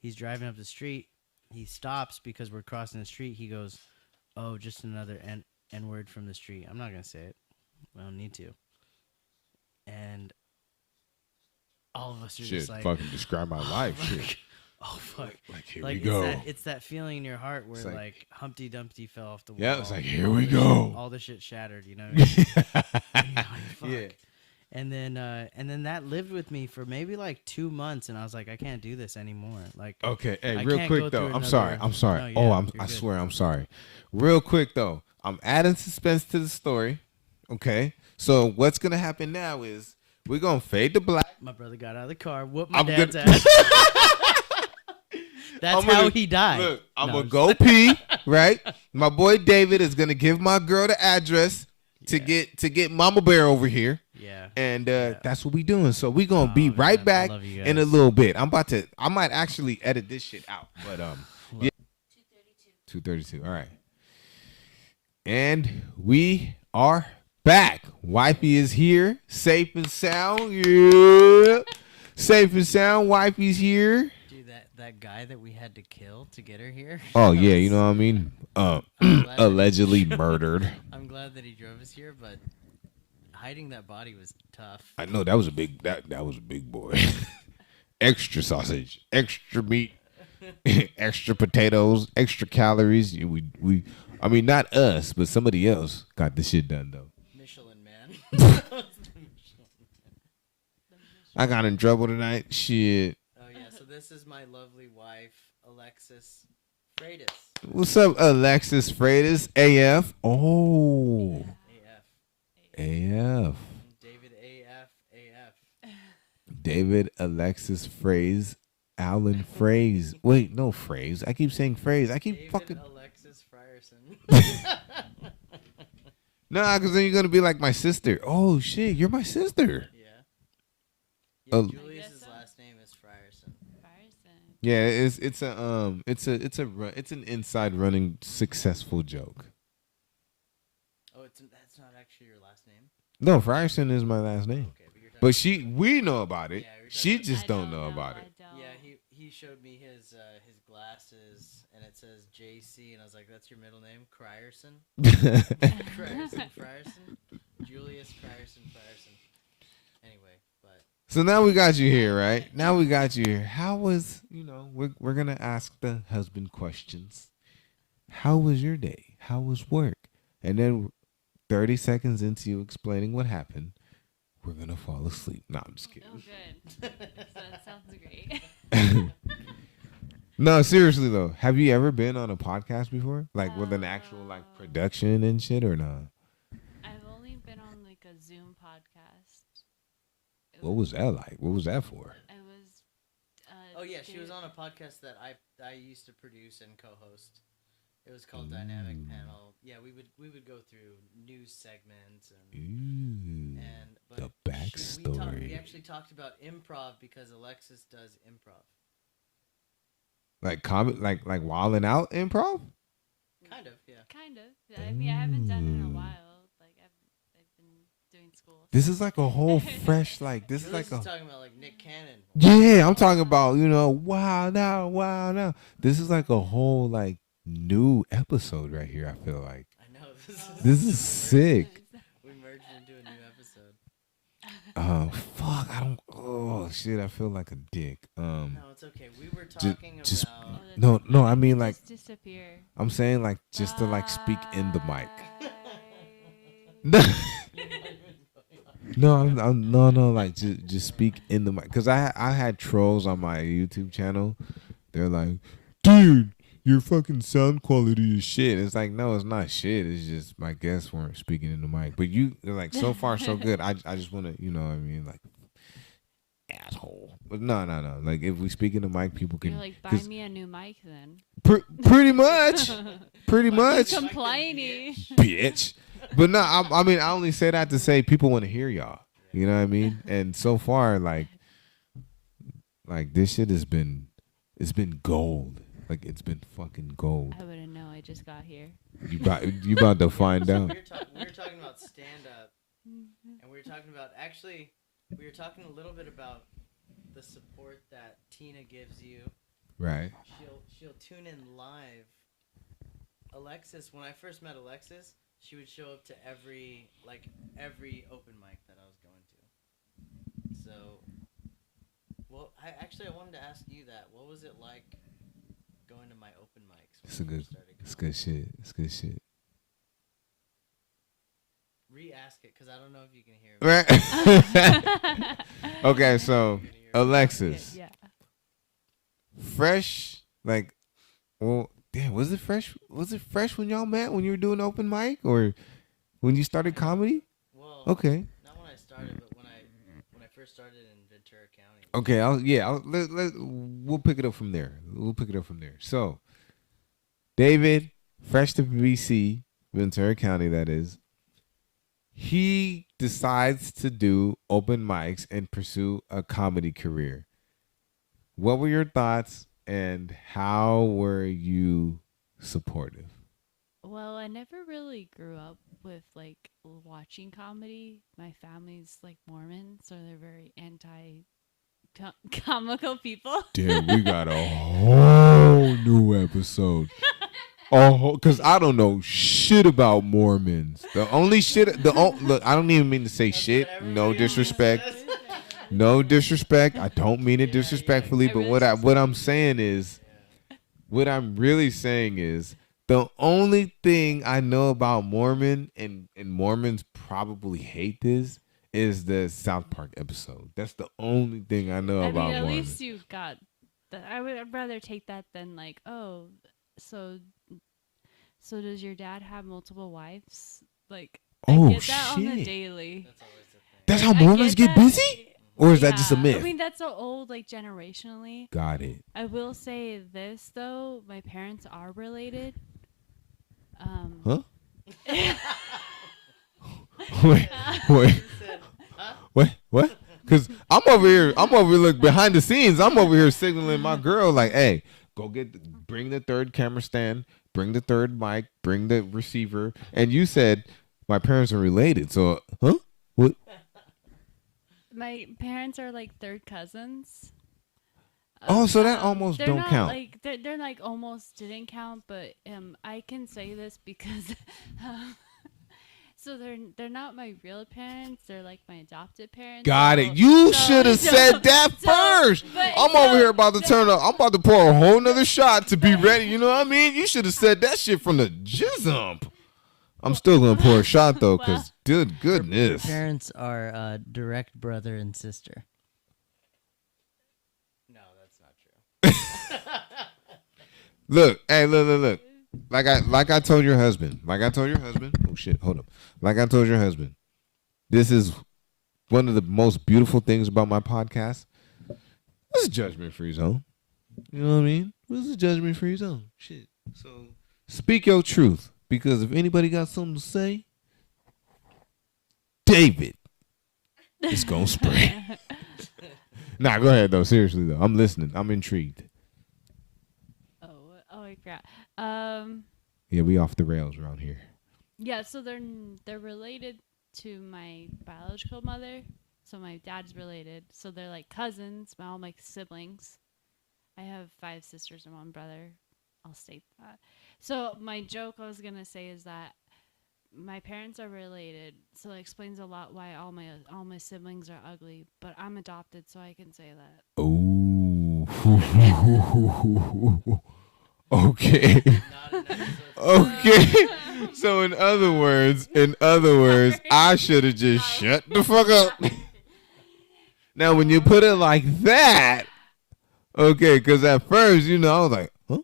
he's driving up the street. He stops because we're crossing the street. He goes, "Oh, just another N word from the street." I'm not gonna say it. I don't need to. And all of us are Shit, just like, fucking describe my life. fuck. Shit. Oh fuck! Like here Like we go. it's that feeling in your heart where It's like, like- Humpty Dumpty fell off the wall. Yeah, it's like, here all we the shit- go. all the shit shattered. You know. What I mean? You're like, fuck. Yeah. And then that lived with me for maybe like 2 months, and I was like, I can't do this anymore. Like, Okay, hey, I real can't quick go though. through I'm sorry. another- I'm sorry. No, Oh, yeah, I you're good. swear I'm sorry. Real quick though. I'm adding suspense to the story. Okay. So what's gonna happen now is we're gonna fade to black. my brother got out of the car, whooped my I'm dad's gonna- ass. That's I'm gonna- how he died. Look, I'm No, gonna just- go pee. Right. My boy David is gonna give my girl the address to get Mama Bear over here. Yeah. And that's what we doing. So we gonna be Oh, right man, I back love you in a guys. little bit. I might actually edit this shit out. But yeah. 2:32. All right. And we are back. Wifey is here, safe and sound. Yeah. Safe and sound. Wifey's here. Dude, that guy that we had to kill to get her here. Oh yeah, you know what I mean? I'm glad that- Allegedly murdered. I'm glad that he drove us here, but hiding that body was tough. I know that was a big boy. Extra sausage, extra meat, extra potatoes, extra calories. We I mean not us, but somebody else got this shit done though. Michelin man. I got in trouble tonight. Shit. Oh yeah, so this is my lovely wife, Alexis Freitas. What's up, Alexis Freitas? AF. Oh. AF. AF. David AF. David Alexis Phrase. Alan Phrase. Wait, no Phrase. I keep saying Phrase. I keep David fucking. Alexis Frierson. Nah, because then you're going to be like my sister. Oh, shit. You're my sister. Yeah. Yeah, Oh. Julius's last name is Frierson. Yeah, it's an inside running successful joke. Oh, that's not actually your last name. No, Frierson is my last name. Okay, but you're talking. But we know about it. Yeah, you're She talking- just don't know about it. Yeah, he showed me his glasses, and it says JC, and I was like, "That's your middle name, Crierson." Frierson, Julius Frierson. Anyway, but So now we got you here, right? Now we got you here. How was, we're going to ask the husband questions. How was your day? How was work? And then 30 seconds into you explaining what happened, we're going to fall asleep. No, I'm just kidding. Oh, good. That sounds great. No, seriously though. Have you ever been on a podcast before? Like with an actual like production and shit or no? I've only been on like a Zoom podcast. What was that like? What was that for? I was. oh yeah, she was there- on a podcast that I used to produce and co-host. It was called Dynamic Panel. Yeah, we would go through news segments Ooh. but the we backstory. actually talked about improv because Alexis does improv. Like comment like wilding out improv? Kind of, yeah. Kind of. I mean, I haven't done it in a Ooh. while. Like I've been doing school. This is like a whole fresh like this is Julius like a is talking about like Nick Cannon. yeah, I'm talking about, wow now. This is like a whole like new episode right here. I feel like I know this is sick. we merged into a new episode. Oh fuck! I don't. Oh shit! I feel like a dick. No, it's okay. We were Ju- talking just about. no. I mean like Just disappear. I'm saying like just to like speak in the mic. Bye. No, no, like just speak in the mic. Cause I had trolls on my YouTube channel. They're like, dude, your fucking sound quality is shit. It's like, no, it's not shit. It's just my guests weren't speaking in the mic. But you like so far so good. I just wanna, you know what I mean, like asshole. But no. Like if we speak in the mic, people can You're like, buy 'cause me a new mic then. pretty much. Pretty much. Complaining. Bitch. But no, I mean, I only say that to say people want to hear y'all. You know what I mean? And so far, like this shit has been, it's been gold. Like it's been fucking gold. I wouldn't know. I just got here. You about to find out. We were talking about stand up, and we were talking about we were talking a little bit about the support that Tina gives you. Right. She'll tune in live. Alexis, when I first met Alexis, she would show up to every open mic that I was going to. So, well, I wanted to ask you that. What was it like going to my open mics? It's a when you good. first started It's coming? good shit. It's good shit. Re-ask it, because I don't know if you can hear me. Right. Okay, so Alexis, Yeah. fresh, like, well, damn, was it fresh? Was it fresh when y'all met when you were doing open mic or when you started comedy? Well, Okay. not when I started, but when I first started in Ventura County. Okay, we'll pick it up from there. So, David, fresh to BC, Ventura County, that is. He decides to do open mics and pursue a comedy career. What were your thoughts and how were you supportive? Well, I never really grew up with like watching comedy. My family's like Mormon, so they're very anti comical people. Damn, we got a whole new episode. Oh, because I don't know shit about Mormons. The only shit, look, I don't even mean to say shit. No disrespect. No disrespect. I don't mean it disrespectfully, but what I'm saying is, what I'm really saying is, the only thing I know about Mormon, and Mormons probably hate this, is the South Park episode. That's the only thing I know I about mean, at Mormon. least you got that. I'd rather take that than like, oh, so does your dad have multiple wives? Like, Oh, I get that on the shit. daily. That's always the thing. That's how I Mormons get that. busy? Or is that just a Yeah. myth? I mean, that's so old, like generationally. Got it. I will say this though, my parents are related. Huh? Wait. What? Because I'm over here. Look behind the scenes. I'm over here signaling my girl like, "Hey, bring the third camera stand, bring the third mic, bring the receiver." And you said my parents are related. So, huh? What? My parents are like third cousins. Oh, so that almost they're don't not, count. Like they're like almost didn't count, but I can say this because so they're not my real parents. They're like my adopted parents. Got so- it. You so- should have so- said that so- first. but- I'm over here about to turn up. I'm about to pour a whole nother shot to be ready. You know what I mean? You should have said that shit from the jizump. I'm still gonna pour a shot though, cause good Her goodness. parents are direct brother and sister. No, that's not true. Look, hey, look. Like I told your husband. Oh shit, hold up. Like I told your husband. This is one of the most beautiful things about my podcast. This is judgment-free zone. You know what I mean? This is judgment-free zone. Shit. So speak your truth. Because if anybody got something to say, David is gonna spray. Nah, go ahead though. Seriously though. I'm listening. I'm intrigued. Oh, I forgot. Yeah, we off the rails around here. Yeah, so they're related to my biological mother. So my dad's related. So they're like cousins, all my siblings. I have 5 sisters and 1 brother. I'll state that. So my joke I was gonna say is that my parents are related, so it explains a lot why all my siblings are ugly. But I'm adopted, so I can say that. Ooh. Okay. Okay. So in other words, I should have just shut the fuck up. Now, when you put it like that, okay, because at first, I was like, huh?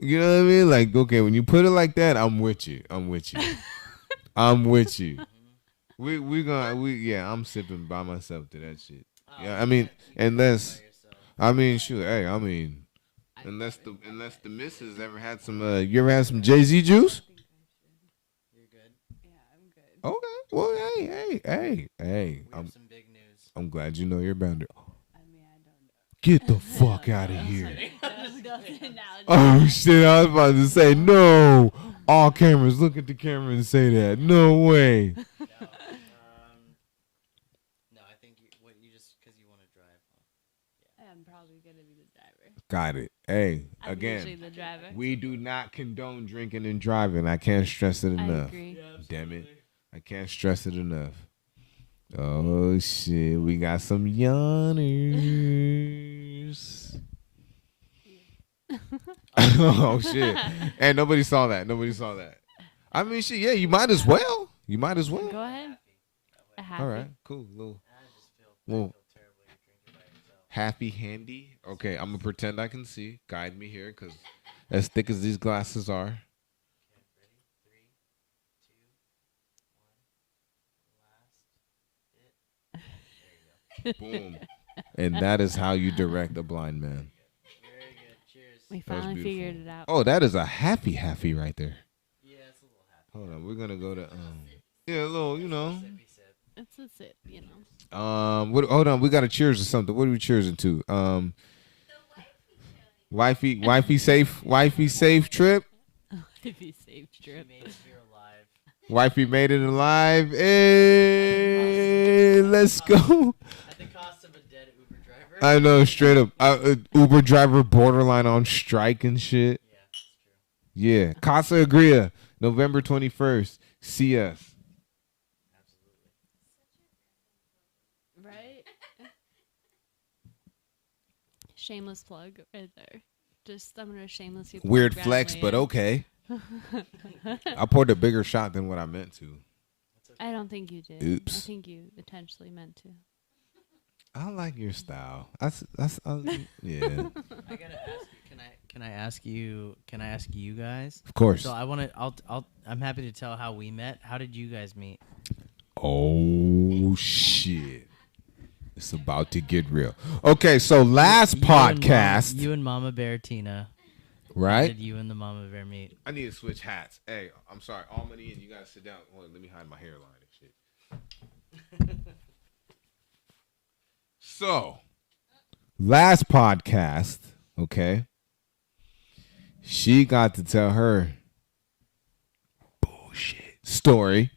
You know what I mean? Like, okay, when you put it like that, I'm with you. I'm with you. I'm with you. I'm sipping by myself to that shit. Yeah, I mean, shoot, hey, unless the missus ever had some, you ever had some Jay-Z juice? Okay, well, hey, I'm glad you know your boundary. Get the fuck out of here. Oh shit, I was about to say no. All cameras, look at the camera and say that. No way. I'm probably gonna be the driver. Got it. Hey, I'm usually again, the driver. we do not condone drinking and driving. I can't stress it I enough. agree. Damn it. I can't stress it enough. Oh shit, we got some yawners. Oh shit. And nobody saw that. I mean shit, yeah, you might as well. Go ahead. A happy. All right, cool. Little happy handy. Okay, I'm gonna pretend I can see. Guide me here, cause as thick as these glasses are. Boom. And that is how you direct a blind man. We That was finally beautiful. figured it out. Oh, that is a happy right there. Hold on, we're gonna go to a little, It's a sip, you know. Hold on, we got to cheers or something. What are we cheersing to? Wifey safe trip. If you safe trip. Wifey made it alive. Hey, let's go. At the cost of a dead Uber driver. I know, straight up. Uber driver borderline on strike and shit. Yeah, Casa Agria, November 21st. See us. Right? Shameless plug right there. I'm gonna shamelessly plug Weird Grand flex, but Way. okay. I poured a bigger shot than what I meant to. I don't think you did. Oops. I think you intentionally meant to. I like your style. That's yeah. I gotta ask you. Can I ask you? Can I ask you guys? Of course. So I want to. I'm happy to tell how we met. How did you guys meet? Oh shit. It's about to get real. Okay, so last You and podcast, you and Mama Bear Tina. How right? did you and the Mama Bear meet? I need to switch hats. Hey, I'm sorry. Almany, and you gotta sit down. Hold on, let me hide my hairline and shit. So, last podcast, okay, she got to tell her bullshit story.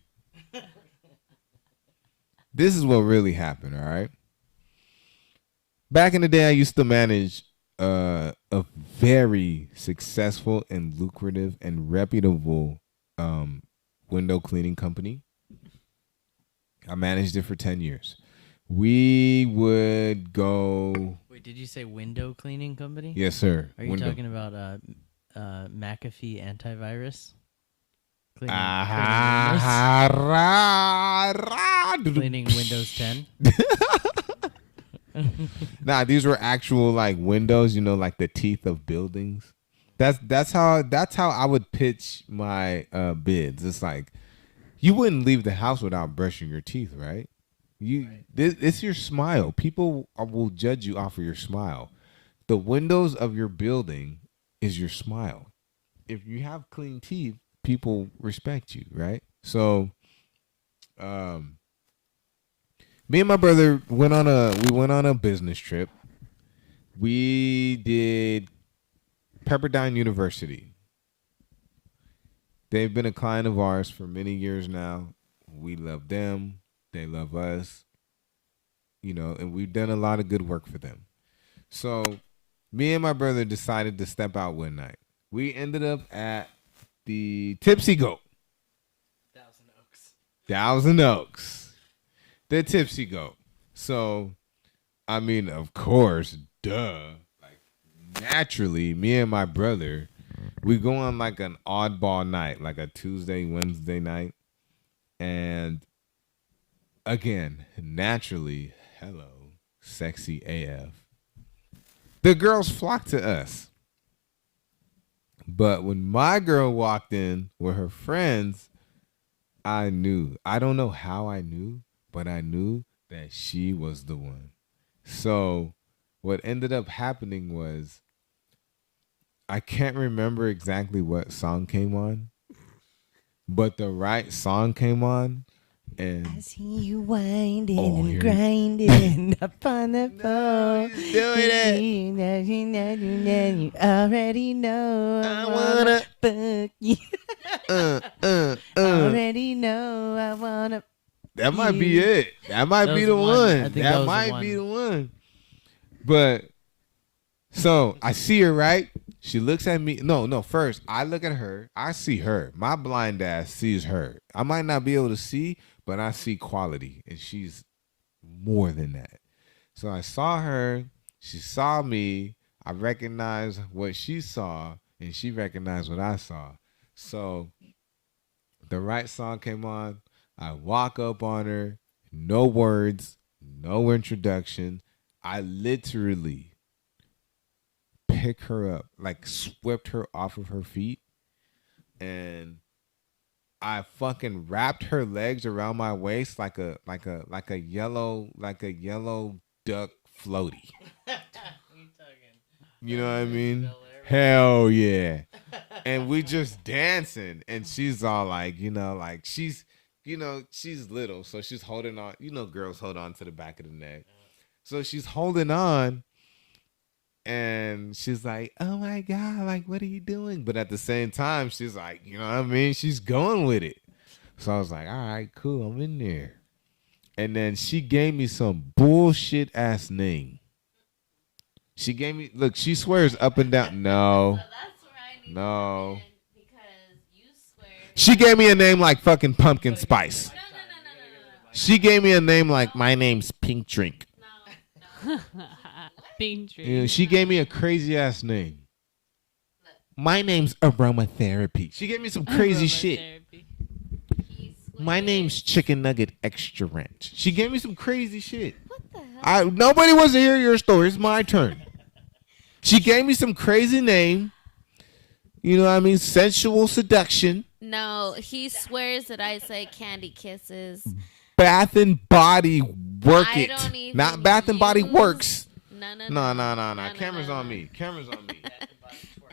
This is what really happened, all right? Back in the day, I used to manage a very successful and lucrative and reputable window cleaning company. I managed it for 10 years. We would go. Wait, did you say window cleaning company? Yes, sir. Are you Window. talking about McAfee antivirus? Cleaning Windows 10. Nah, these were actual like windows, like the teeth of buildings. That's how I would pitch my bids. It's like you wouldn't leave the house without brushing your teeth, right? It's your smile. People will judge you off of your smile. The windows of your building is your smile. If you have clean teeth, people respect you, right? So, me and my brother went on a business trip. We did Pepperdine University. They've been a client of ours for many years now. We love them. They love us. And we've done a lot of good work for them. So, me and my brother decided to step out one night. We ended up at the Tipsy Goat. Thousand Oaks. Thousand Oaks. The Tipsy Goat. So, I mean, of course, duh. Like, naturally, me and my brother, we go on like an oddball night, like a Tuesday, Wednesday night. And again, naturally, hello, sexy AF. The girls flock to us. But when my girl walked in with her friends, I knew. I don't know how I knew, but I knew that she was the one. So what ended up happening was I can't remember exactly what song came on, but the right song came on. And I see you winding Oh, and here- grinding up on the phone. he's doing it. You already know I wanna fuck you. Already know I wanna. That might be it. That might That be was the the one. I one. think that That was the might be the one. one. But so I see her, right? She looks at me. No. First, I look at her. I see her. My blind ass sees her. I might not be able to see, but I see quality, and she's more than that. So I saw her. She saw me. I recognized what she saw, and she recognized what I saw. So the right song came on. I walk up on her. No words, no introduction. I literally pick her up, like swept her off of her feet, and I fucking wrapped her legs around my waist like a yellow duck floaty. You know what I mean? Hell yeah. And we just dancing, and she's all like, like she's little, so she's holding on. Girls hold on to the back of the neck. So she's holding on, and she's like, oh my God, like, what are you doing? But at the same time, she's like, you know what I mean? She's going with it. So I was like, all right, cool, I'm in there. And then she gave me some bullshit ass name. She gave me, look, she swears up and down. No. No. She gave me a name like fucking Pumpkin Spice. She gave me a name like, my name's Pink Drink. Being true. You know, she gave me a crazy ass name. My name's Aromatherapy. She gave me some crazy shit. My name's Chicken Nugget Extra Ranch. She gave me some crazy shit. What the hell? Nobody wants to hear your story. It's my turn. She gave me some crazy name. You know what I mean? Sensual seduction. No, he swears that I say candy kisses. Bath and Body Work I It. don't even Not Bath and Body use- Works. No. No. Camera's on me. Camera's on me.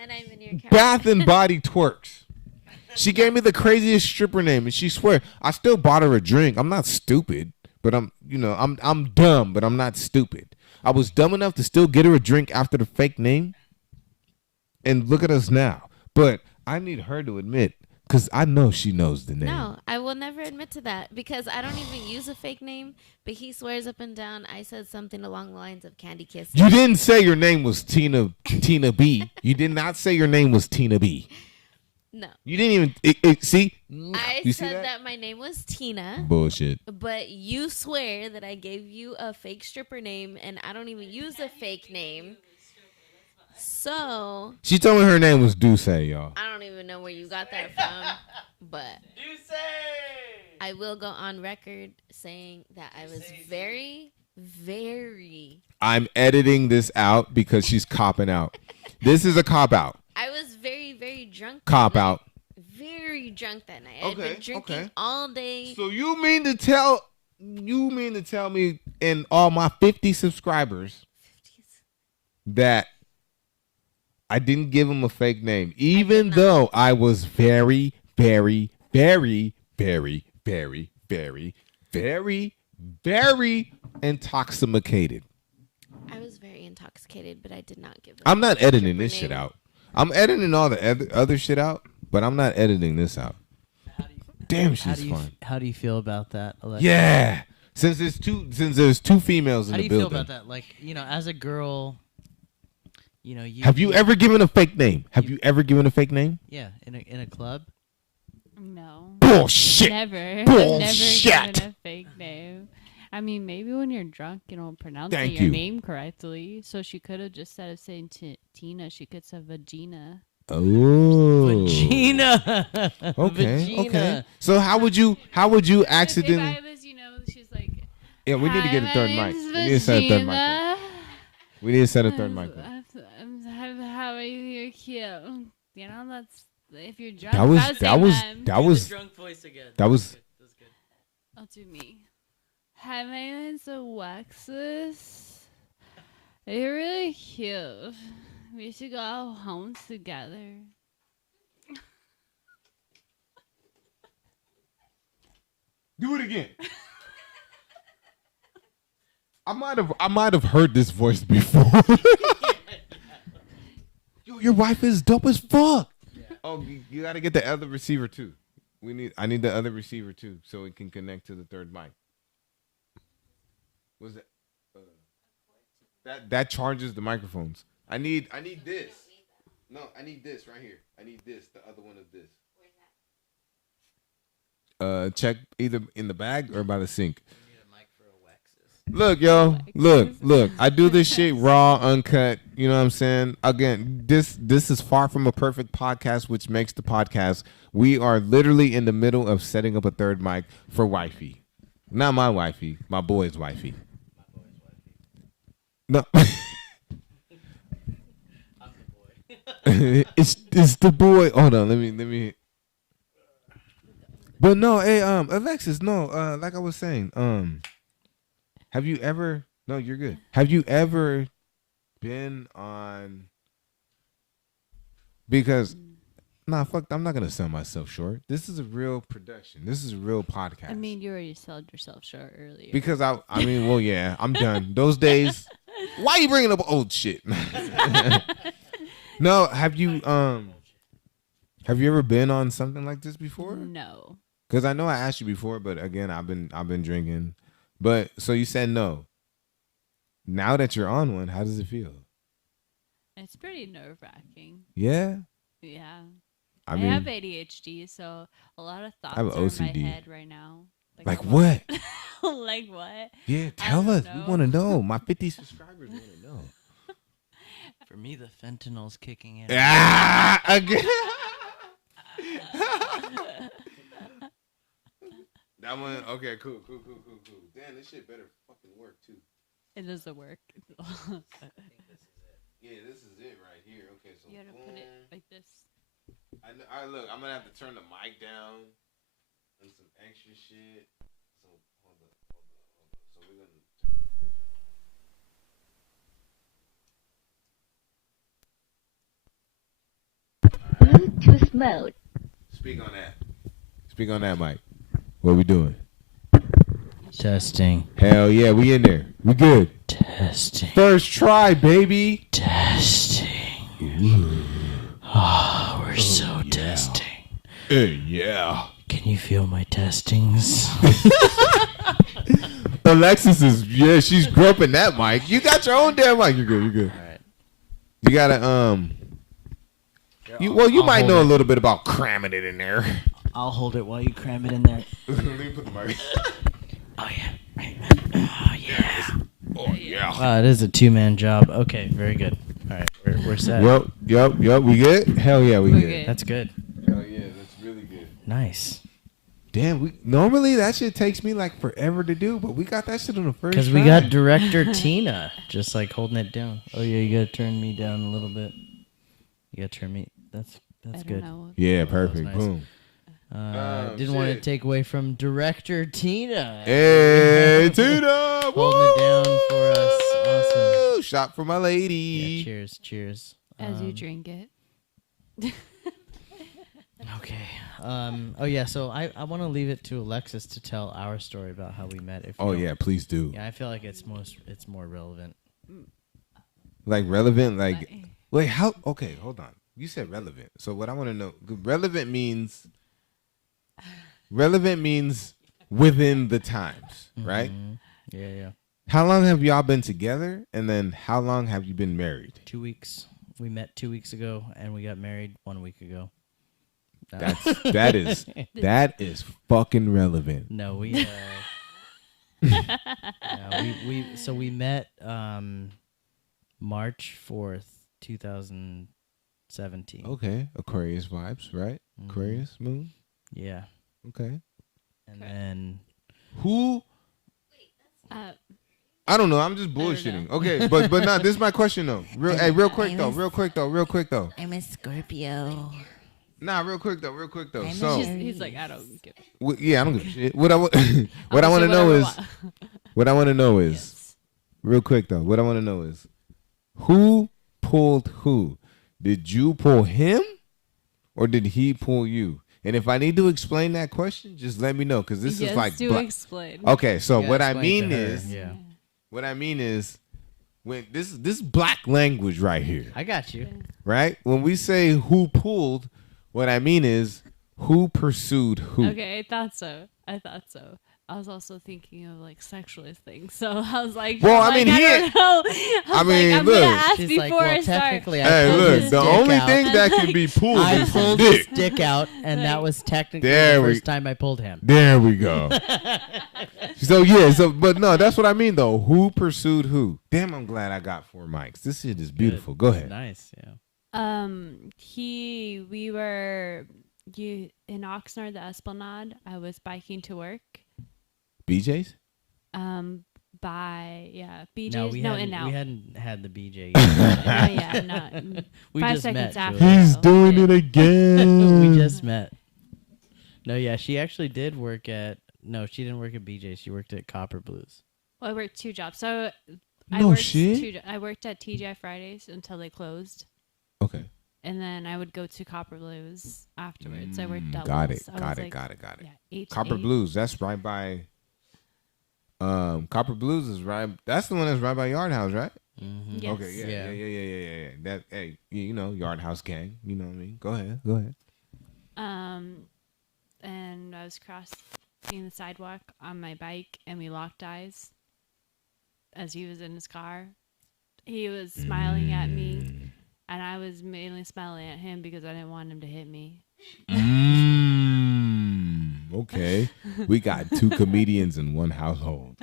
And I'm in your camera. Bath and Body Twerks. She gave me the craziest stripper name, and she swear I still bought her a drink. I'm not stupid, but I'm dumb, but I'm not stupid. I was dumb enough to still get her a drink after the fake name, and look at us now. But I need her to admit, because I know she knows the name. No, I will never admit to that because I don't even use a fake name. But he swears up and down I said something along the lines of candy kisses. You didn't say your name was Tina B. You did not say your name was Tina B. No. You didn't even see. I You see said that my name was Tina. Bullshit. But you swear that I gave you a fake stripper name, and I don't even use a fake name. So She told me her name was Duce, y'all. I don't even know where you got that from. But I will go on record saying that I was very, very. I'm editing this out because she's copping out. This is a cop out. I was very, very drunk. that Cop night. out. Very drunk that night. I'd Okay, been drinking okay. all day. So you mean to tell me and all my 50 subscribers that I didn't give him a fake name, even though I was very, very, very, very, very, very, very, very intoxicated. I was very intoxicated, but I did not give. I'm not a editing stripper this shit name. out. I'm editing all the other shit out, but I'm not editing this out. Damn, she's fun. How do you feel about that, Alexa? Yeah. Since there's two females in How the do you building. feel about that? Like, as a girl, You know, Have you ever given a fake name? Have you ever given a fake name? Yeah, in a club. No. Bullshit. Never. I've Bullshit. never given a fake name. I mean, maybe when you're drunk, you don't pronounce Thank your you. name correctly. So she could have just said of saying Tina, she could say Vagina. Oh. Vagina. Okay. Okay. Vagina. So how would you If I accidentally? was, she's like, Yeah, we need to get a "Hi, third my mic. name's We need to set a third mic. up. Vagina. We need to set a third mic. up. I'm happy you're cute. You know, that's if you're drunk. That was that's that was them. that was drunk voice again. that was That's good. I'll do me. Hi, my name's Alexis. You're really cute. We should go home together. do it again. I might have heard this voice before. Yo, your wife is dope as fuck. Yeah. Oh, you got to get the other receiver too. I need the other receiver too, so it can connect to the third mic. What's that? That charges the microphones. I need this. No, I need this right here. I need this. The other one of this. Check either in the bag or by the sink. We need a mic for Alexis. Look, yo, look. I do this shit raw, uncut. You know what I'm saying? Again, this is far from a perfect podcast, which makes the podcast. We are literally in the middle of setting up a third mic for wifey. Not my wifey, my boy's wifey. No. it's the boy. Hold on, let me. But no, hey, Alexis, no, like I was saying, have you ever? No, you're good. Have you ever been on? Because, nah, fuck, I'm not gonna sell myself short. This is a real production. This is a real podcast. I mean, you already sold yourself short earlier. because I mean, well, yeah, I'm done. Those days. Why you bringing up old shit? No, have you ever been on something like this before? No. Because I know I asked you before, but again, I've been drinking. But so you said no. Now that you're on one, how does it feel? It's pretty nerve wracking. Yeah, Yeah. I I mean, have ADHD, so a lot of thoughts have are in my OCD. head right now. like a what? lot- like what? Yeah, I tell don't us. We know. want to know. My 50 subscribers want to know. For me, the fentanyl's kicking in. Ah, again. That one. Okay, cool. Damn, this shit better fucking work too. It doesn't work. Yeah, this is it right here. Okay, so You gotta put it like this. I look. I'm gonna have to turn the mic down and some extra shit. So hold up. So we're gonna turn this bitch Bluetooth mode. Speak on that. Speak on that, Mike. What we doing? Testing. Hell yeah, we in there. We good. Testing. First try, baby. Testing. Oh, we're so testing. Yeah. Can you feel my testings? Alexis is she's groping that mic. You got your own damn mic. You're good. All right. You gotta you I'll might hold know a it. little bit about cramming it in there. I'll hold it while you cram it in there. Let me put the mic. Oh yeah. Oh yeah. Oh yeah. Wow, it is a two-man job. Okay, very good. All right, we're set. Yep. We good? Hell yeah, we We're good. good. That's good. Hell yeah, that's really good. Nice. Damn, we normally that shit takes me like forever to do, but we got that shit on the first. Because we try. got director Tina just like holding it down. Oh yeah, you gotta turn me down a little bit. You gotta turn me. That's I don't good. know. Yeah, perfect. nice. Boom. Didn't want to shit. take away from director Tina. Hey, Tina, Holding it down for us. Awesome. Woo! Shot for my lady. Yeah, cheers. As you drink it. Okay. Oh yeah. So I want to leave it to Alexis to tell our story about how we met. If you Oh don't- yeah, please do. Yeah, I feel like it's more relevant. Like relevant, like But- wait, how? Okay, hold on. You said relevant. So what I want to know, relevant means within the times, right? Mhm. Yeah. How long have y'all been together, and then how long have you been married? 2 weeks. We met 2 weeks ago, and we got married 1 week ago. That is fucking relevant. No, we we met March 4th, 2017. Okay, Aquarius vibes, right? Mhm. Aquarius moon. Yeah. Okay. And then Who? Uh, I don't know. I'm just don't bullshitting. know. Okay, but no, this is my question though. Real quick I though. was- Real quick though. I'm a Scorpio. Nah, real quick though. I'm a So, he's like, I don't give. yeah, I don't give a shit. What I want I'll to say know whatever is I want. what I want to know is Yes. real quick though. What I want to know is who pulled who? Did you pull him, or did he pull you? And if I need to explain that question, just let me know because this Yes, is like do explain. Okay, so Yeah, what I explain mean to her, is yeah. what I mean is when this black language right here, I got you. right? When we say who pulled, what I mean is who pursued who. Okay, I thought so. I was also thinking of like sexualist things, so I was like, Well, I I mean, don't know. I mean, I'm look. gonna ask She's before like, well, I start. technically, I Hey, pulled look, his the dick only out. thing that can be pulled I is pulled dick. his dick out, and that Like- was technically There the we- first time I pulled him. There we go. So yeah, but no, that's what I mean though. Who pursued who? Damn, I'm glad I got 4 mics. This shit is beautiful. Go ahead. Nice, yeah. We were in Oxnard, the Esplanade. I was biking to work. BJ's? BJ's. No, We we In-N-Out. hadn't had the BJ. We 5 seconds after. Julie. He's So, doing yeah. it again. We just met. No, yeah, she actually did work at. No, she didn't work at BJ. She worked at Copper Blues. Well, I worked 2 jobs. So I No worked shit. I worked at TGI Fridays until they closed, Okay. and then I would go to Copper Blues afterwards. I worked doubles. Got it. I Got was it. like, Got it. Got it. Yeah, 8 to Copper 8. Blues. That's right by. Copper Blues is right. That's the one that's right by Yard House, right? Mm-hmm. Yes. Okay. Yeah. That. Hey, you know, Yard House gang. You know what I mean? Go ahead. And I was crossing the sidewalk on my bike, and we locked eyes as he was in his car. He was smiling at me, and I was mainly smiling at him because I didn't want him to hit me. Okay. We got 2 comedians in one household.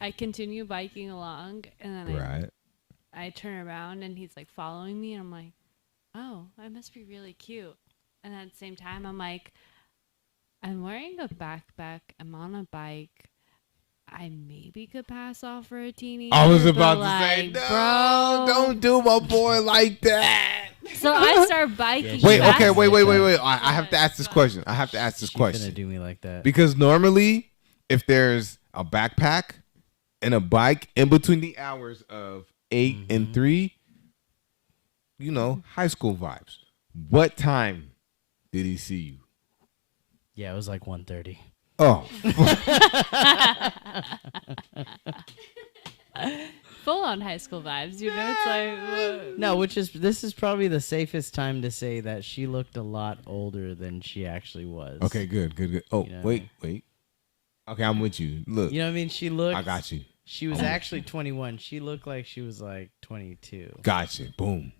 I continue biking along, and then Right. I turn around, and he's like following me, and I'm like, oh, I must be really cute. And at the same time, I'm like, I'm wearing a backpack. I'm on a bike. I maybe could pass off for a teenager. I was but, about to like, say, no, bro. don't do my boy like that. So I start biking. Yeah, Wait, Fast. okay, wait. Yeah. I have to ask this question. I have to ask this She's gonna question. do me like that. Because normally, if there's a backpack and a bike in between the hours of 8 and 3, you know, high school vibes. What time did he see you? Yeah, it was like 1:30. Oh, Full on high school vibes, you know? It's like, No, this is probably the safest time to say that she looked a lot older than she actually was. okay, good. Oh, You know. wait. Okay, I'm with you. Look, You know what I mean? She looked. I got you. She was actually 21. She looked like she was like 22. Got you. Boom.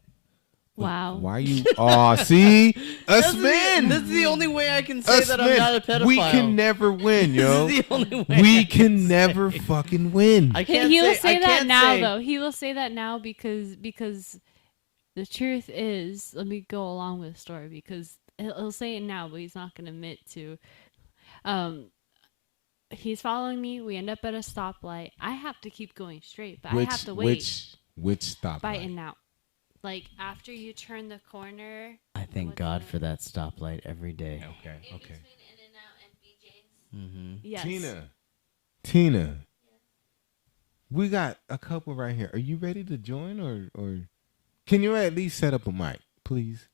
wow. Why you? Oh, see, us men. This is the only way I can say Us that men. I'm not a pedophile. We can never win, yo. This is the only way I We can can never fucking win. I can't He will I say that can't now, say- though. He will say that now because the truth is, let me go along with the story because he'll say it now, but he's not going to admit to. He's following me. We end up at a stoplight. I have to keep going straight, but I have to wait Which stop? by In-N-Out. Like after you turn the corner. I thank What's God that? for that stoplight every day. Okay. Mm-hmm. Yes. Tina. We got a couple right here. Are you ready to join or can you at least set up a mic, please?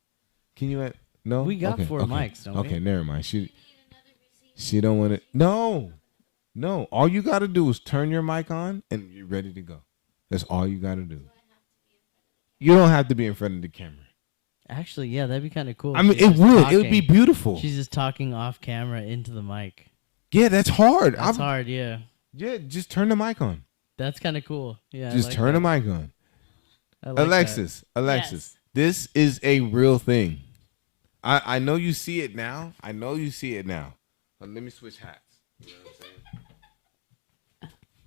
Can you no? We got Okay, 4 okay. mics, don't we? Okay, never mind. She don't want it. No. All you got to do is turn your mic on and you're ready to go. That's all you got to do. You don't have to be in front of the camera. Actually, yeah, that'd be kind of cool. I mean, She's it just would. It would be talking. beautiful. She's just talking off camera into the mic. Yeah, that's hard. That's hard, yeah. Yeah, just turn the mic on. That's kind of cool. Yeah. I Just like turn that. the mic on. I like that. Alexis, Yes. this is a real thing. I know you see it now. Let me switch hats. You know what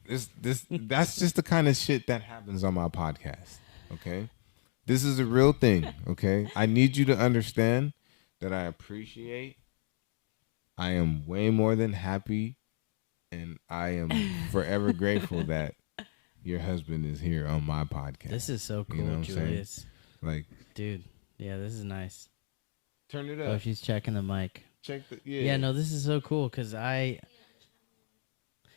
I'm saying? That's just the kind of shit that happens on my podcast. Okay? This is a real thing, okay? I need you to understand that I appreciate. I am way more than happy, and I am forever grateful that your husband is here on my podcast. This is so cool, You know what I'm saying? Julius. Like, Dude, yeah, this is nice. turn it Oh, up. she's checking the mic. Check the Yeah, no, this is so cool because Yeah,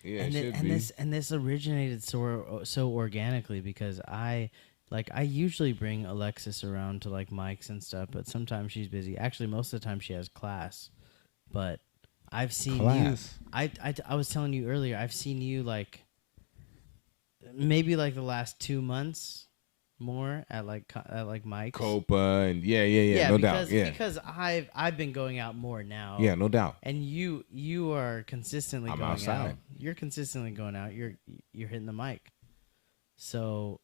it should be. this originated so organically because I usually bring Alexis around to like mics and stuff, but sometimes she's busy. Actually, most of the time she has class. But I've seen Class. you. I was telling you earlier. I've seen you like maybe like the last 2 months more at mics. Copa and yeah, no doubt. Yeah, because I've been going out more now. yeah, no doubt. And you are consistently I'm going outside. out. You're consistently going out. You're hitting the mic. So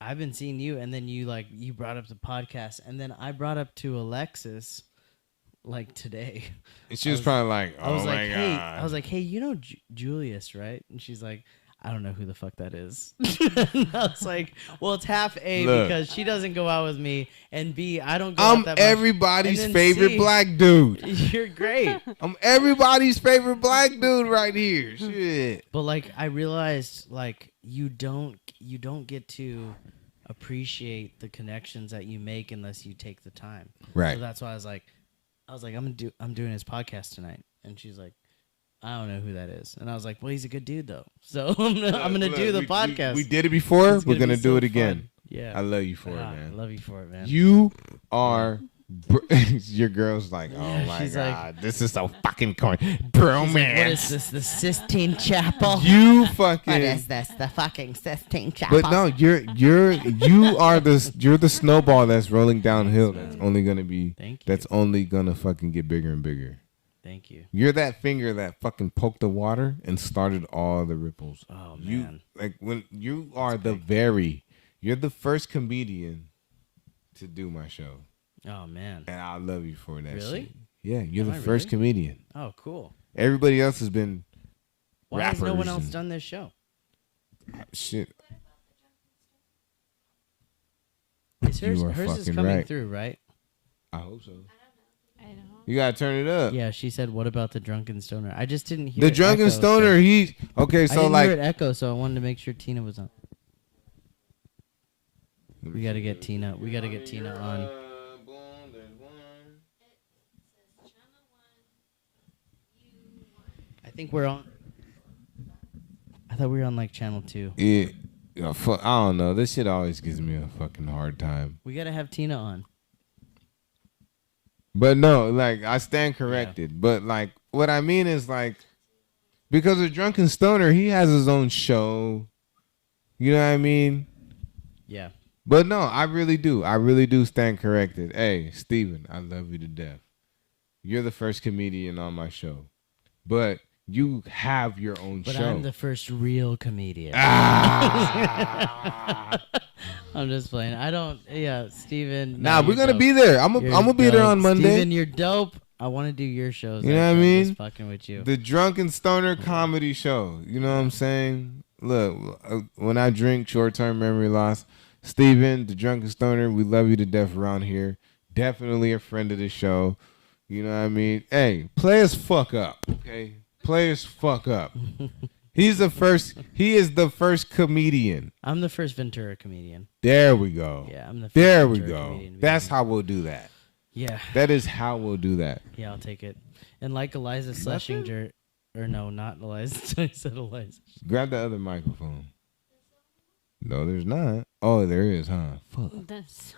I've been seeing you, and then you brought up the podcast, and then I brought up to Alexis like today. And she was probably like, I was "Oh like, my hey, god!" I was like, hey, you know Julius, right? And she's like, I don't know who the fuck that is. And I was like, well, it's half A Look. because she doesn't go out with me, and B, I don't go I'm out that everybody's And then favorite C- black dude. much. You're great. I'm everybody's favorite black dude right here. Shit. But like I realized like you don't get to appreciate the connections that you make unless you take the time. Right. So that's why I was like I'm doing his podcast tonight, and she's like, I don't know who that is, and I was like, well, he's a good dude though, so I'm gonna do the podcast. We did it before. It's We're gonna gonna be do so it again. fun. Yeah, I love you for it, Ah, man. I love you for it, man. You are. Your girl's like, oh Yeah, my she's like- god, this is so fucking corny, bro, She's like, man. what is this? The Sistine Chapel? You fucking. What is this? The fucking Sistine Chapel? But no, you're the snowball that's rolling downhill. That's only gonna be. Thank you. That's only gonna fucking get bigger and bigger. Thank you. You're that finger that fucking poked the water and started all the ripples. Oh You man. like when you are you're the first comedian to do my show, Oh man. and I love you for that. Really? Shit. Yeah, you're Am the I first really? comedian. Oh cool. Everybody else has been Why has no one rappers else and- done this show? shit. Is hers You are hers is fucking coming right. through, right? I hope so. I don't. You gotta turn it up. Yeah, she said, "What about the drunken stoner?" I just didn't hear The it drunken echo, stoner. So He okay. I So didn't like hear it echo, so I wanted to make sure Tina was on. We gotta get Tina. We gotta get Tina on. I think we're on. I thought we were on like channel 2. Yeah, I don't know. This shit always gives me a fucking hard time. We gotta have Tina on. But no, like I stand corrected. But like what I mean is like because of Drunken Stoner, he has his own show. You know what I mean? Yeah. But no, I really do. I really do stand corrected. Hey, Steven, I love you to death. You're the first comedian on my show. But you have your own But show. I'm the first real comedian. Ah. I'm just playing. I don't. Yeah, Steven. Nah, no, we're you're gonna dope. be there. I'm You're gonna be there dope. on Monday. Steven, you're dope. I want to do your shows. You know what I actually. I'm mean? just fucking with you. The Drunken Stoner comedy show. You know what I'm saying? Look, when I drink short-term memory loss, Steven, the Drunken Stoner, we love you to death around here. Definitely a friend of the show. You know what I mean? Hey, play us fuck up, okay? Play us fuck up. He is the first comedian. I'm the first Ventura comedian. There we go. Yeah, I'm the first There we Ventura go. comedian to be That's on. how we'll do that. Yeah. That is how we'll do that. Yeah, I'll take it. And like Eliza Schlesinger, or no, not Eliza. I said Eliza. Grab the other microphone. No, there's not. Oh, there is, huh? Fuck. That's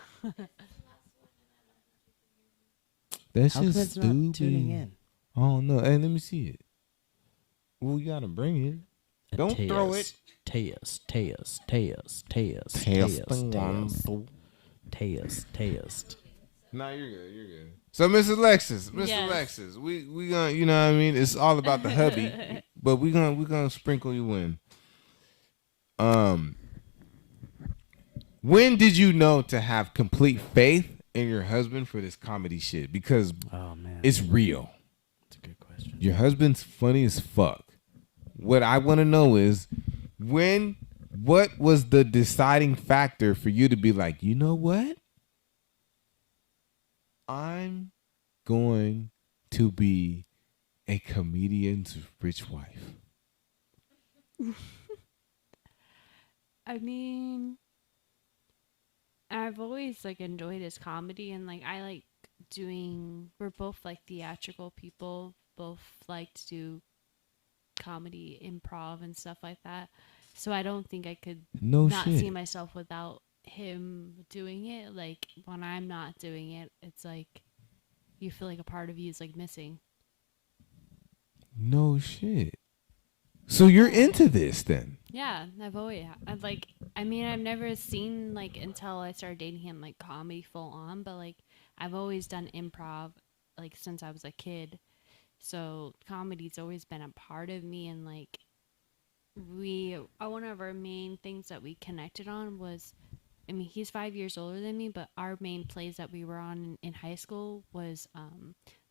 That's How come just it's stupid. not tuning in? Oh no! Hey, let me see it. Well, you gotta bring it. Don't throw it. Teus. No, you're good. You're good. So, Miss Alexis, Yes. Alexis, we gonna, you know what I mean? It's all about the hubby, but we gonna sprinkle you in. when did you know to have complete faith in your husband for this comedy shit? Because Oh man, it's real. that's a good question. Your husband's funny as fuck. What I want to know is what was the deciding factor for you to be like, you know what? I'm going to be a comedian's rich wife. I mean, I've always like enjoyed his comedy, and like I like doing. We're both like theatrical people. Both like to do comedy, improv, and stuff like that. So I don't think I could No not shit. see myself without him doing it. Like when I'm not doing it, it's like you feel like a part of you is like missing. No shit. So you're into this then? Yeah, I've like, I mean, I've never seen like until I started dating him like comedy full on, but like I've always done improv like since I was a kid. So comedy's always been a part of me, and like one of our main things that we connected on was, I mean, he's 5 years older than me, but our main plays that we were on in high school was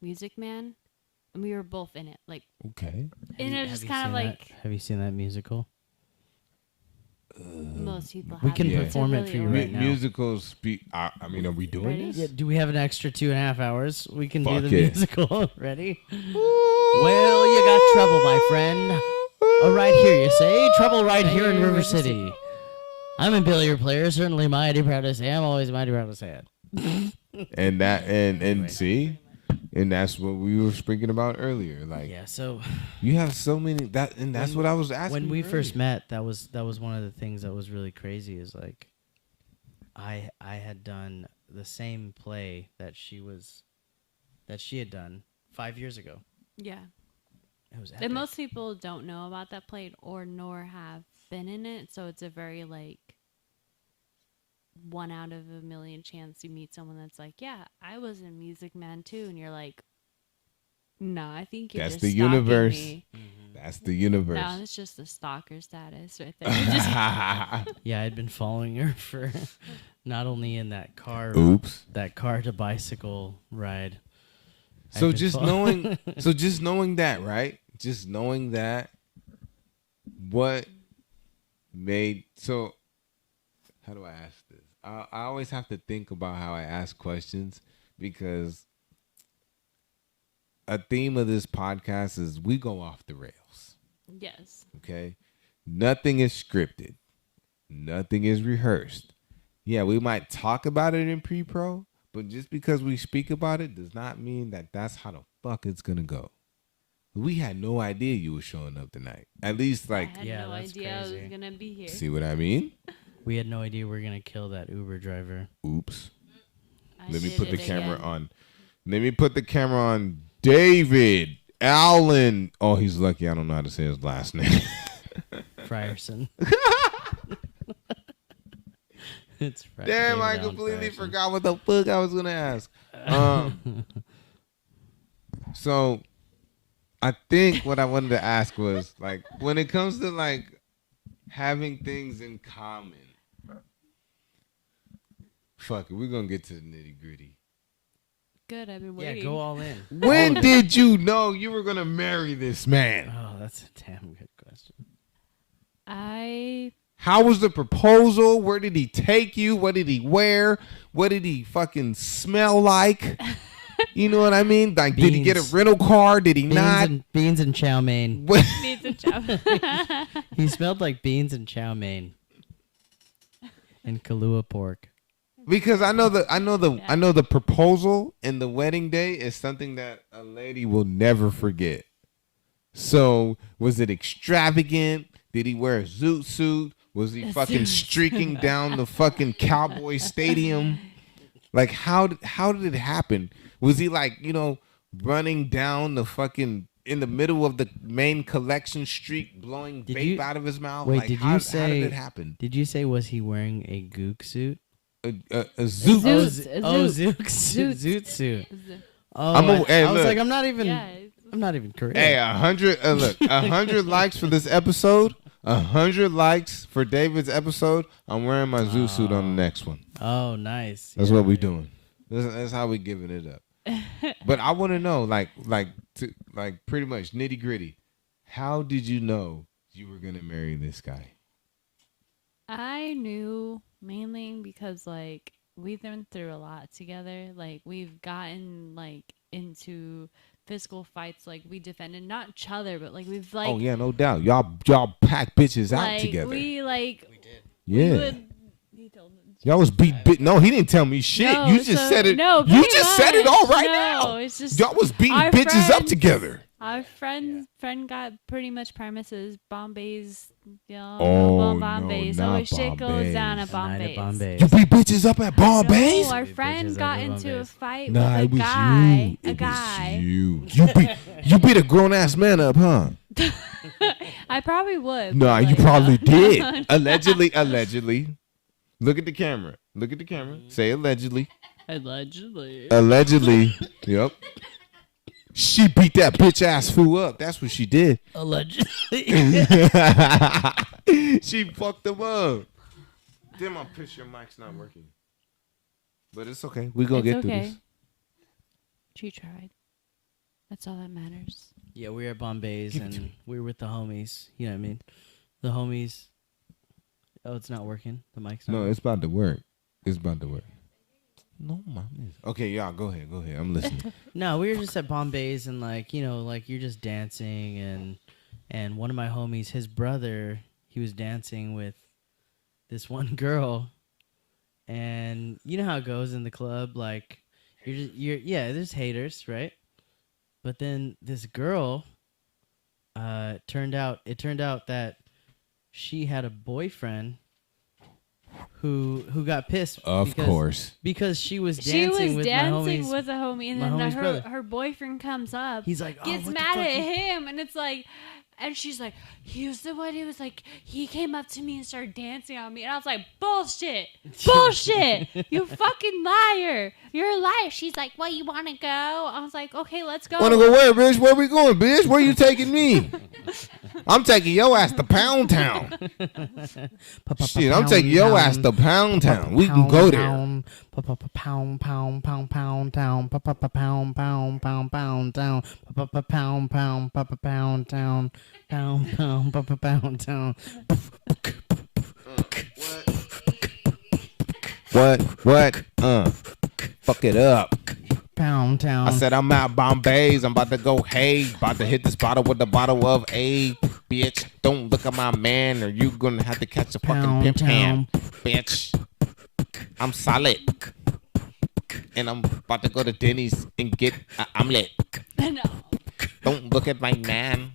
Music Man, and we were both in it. Like, Okay. and it was just kind of like Have you seen that musical? most people. We can haven't. Yeah. It's a perform it really for you old- right now. Musicals. I mean, are we doing Ready? this? Yeah, do we have an extra 2.5 hours? We can Fuck do the it. musical. Ready? Well, you got trouble, my friend. Oh, right here, you say? Trouble right here in River City. I'm a billiard player, certainly mighty proud to say. I'm always mighty proud to say it. And that and Anyway. see, and that's what we were speaking about earlier. Like Yeah, so you have so many that, and that's what I was asking. when we you first earlier. met, that was one of the things that was really crazy. Is like, I had done the same play that she had done 5 years ago. Yeah. It was epic. And most people don't know about that play or nor have been in it, so it's a very like 1 out of a million chance you meet someone that's like, yeah, I was in Music Man too, and you're like, no, I think you're That's just the stalking universe. me. That's the universe. No, it's just the stalker status right there. You just- Yeah, I'd been following her for not only in that car Oops. to bicycle ride. I'd So been just knowing that, right? Just knowing that, what made so? How do I ask this? I always have to think about how I ask questions because a theme of this podcast is we go off the rails. yes. Okay, nothing is scripted, nothing is rehearsed. Yeah, we might talk about it in pre-pro, but just because we speak about it does not mean that that's how the fuck it's gonna go. We had no idea you were showing up tonight. At least, like, I had Yeah, no that's idea I was crazy. gonna be here. see what I mean? We had no idea we were gonna kill that Uber driver. Oops. I Let me did put the it camera again. on. Let me put the camera on David Allen. Oh, he's lucky I don't know how to say his last name. Frierson. It's Damn, David I Allen completely Frierson. forgot what the fuck I was gonna ask. So I think what I wanted to ask was like when it comes to like having things in common. Fuck it, we're gonna get to the nitty gritty. Good, I've been Yeah, waiting. go all in. When did you know you were gonna marry this man? Oh, that's a damn good question. I How was the proposal? Where did he take you? What did he wear? What did he fucking smell like? You know what I mean? Like, did he get a Beans. rental car? Did he not? Beans and chow mein. What- need a job. He smelled like beans and chow mein. And Kahlua pork. Because I know the proposal and the wedding day is something that a lady will never forget. So was it extravagant? Did he wear a zoot suit? Was he fucking streaking down the fucking Cowboy Stadium? Like how did it happen? Was he like, running down the fucking in the middle of the main collection street blowing Did vape you- out of his mouth? Wait, Like, did how you say? did it happen? Did you say was he wearing a gook suit? A Zoot. zoot. Zoot suit. Zoot suit. Oh, Hey, I was look. like, I'm not even. Yeah. I'm not even correct. Hey, 100 100 likes for this episode. 100 likes for David's episode, I'm wearing my zoo suit on the next one. Oh, nice. That's what we doing. That's how we giving it up. But I want to know, like pretty much nitty gritty. How did you know you were gonna marry this guy? I knew mainly because like we've been through a lot together. Like we've gotten like into physical fights. Like we defended not each other, but like we've like Oh yeah, no doubt. Y'all pack bitches out like together. we like Yeah. we would, he told me. Y'all was beat. No, he didn't tell me shit. No, You just so- said it. no, you pretty just said it all right no, now. it's just Y'all was beating our bitches up friends- together. Our friend got pretty much premises Bombay's. Oh, Bombay's. no, Always not shit goes down at A night at Bombay's. Bombay's. You beat bitches up at Bombay's? No, our Beat friend bitches got up at into a Bombay's. fight Nah, with it was a guy. you. A It guy. was you beat a grown ass man up, huh? I probably would. Nah, but, you like, probably no. did. Allegedly. Look at the camera. Say allegedly. Allegedly. Allegedly. Yep. She beat that bitch ass fool up. That's what she did. Allegedly. She fucked him up. Then my picture mic's not working. But it's okay. We gonna It's get okay. through this. She tried. That's all that matters. Yeah, we were at Bombay's and we were with the homies. You know what I mean? The homies. Oh, it's not working. The mic's not No, working. it's about to work. It's about to work. No, mom. Okay, y'all, go ahead. I'm listening. No, we were just at Bombay's and like, you know, like you're just dancing and one of my homies, his brother, he was dancing with this one girl. And you know how it goes in the club, like there's haters, right? But then this girl it turned out that she had a boyfriend who got pissed Of course. because she was She dancing was with dancing my homies. with a homie, and my then homie's brother. her boyfriend comes up, He's like, oh, gets what the mad fuck at you-" him, and it's like, and she's like, he was the one who was like, he came up to me and started dancing on me, and I was like, bullshit, you fucking liar, you're a liar. She's like, well, you want to go? I was like, okay, let's go. Wanna go where, bitch? Where we going, bitch? Where you taking me? I'm taking your ass to Pound Town. Shit, I'm taking your ass to Pound Town. We can go there. Pound, pound, pound, pound, pound, town. Pound, pound, pound, pound, town. Pound, pound, pound, town. Pound, pound, pound, town. What? Fuck it up. Pound town. I said I'm at Bombay's. I'm about to go hey. About to hit this bottle with a bottle of A. Bitch, don't look at my man or you gonna have to catch a fucking Pound pimp town. hand. Bitch, I'm solid. And I'm about to go to Denny's and get an omelet. No. Don't look at my man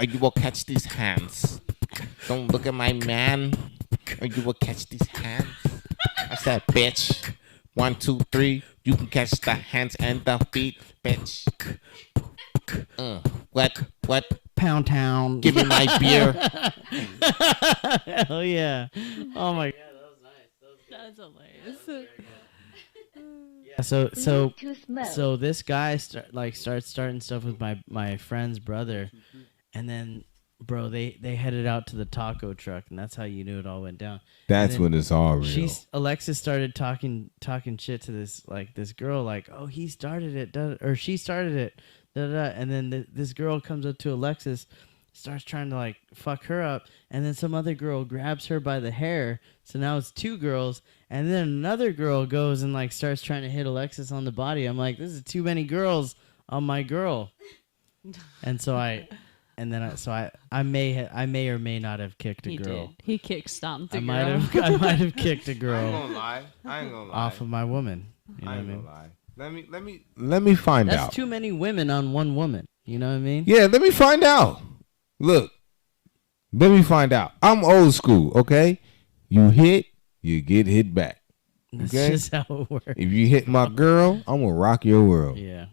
or you will catch these hands. Don't look at my man or you will catch these hands. I said, bitch. 1, 2, 3. You can catch the hands and the feet, bitch. What? Pound town. Give me my beer. Hell yeah. Oh my god. That's hilarious. So this guy starts starting stuff with my friend's brother, and then bro they headed out to the taco truck, and that's how you knew it all went down. That's when it's all real. Alexis started talking shit to this girl, like, oh, he started it, or she started it, and then this girl comes up to Alexis, starts trying to like fuck her up, and then some other girl grabs her by the hair, so now it's two girls, and then another girl goes and like starts trying to hit Alexis on the body. I'm like, this is too many girls on my girl, and so I may or may not have kicked a He girl. did. He kick stomped I a might girl. have kicked a I girl ain't gonna lie. off of my woman. You know I what I ain't mean? gonna lie. Let me find That's out. too many women on one woman. You know what I mean? Yeah, let me find out. Look, let me find out. I'm old school, okay? You hit, you get hit back. That's Okay? just how it works. If you hit my girl, I'm gonna rock your world. Yeah.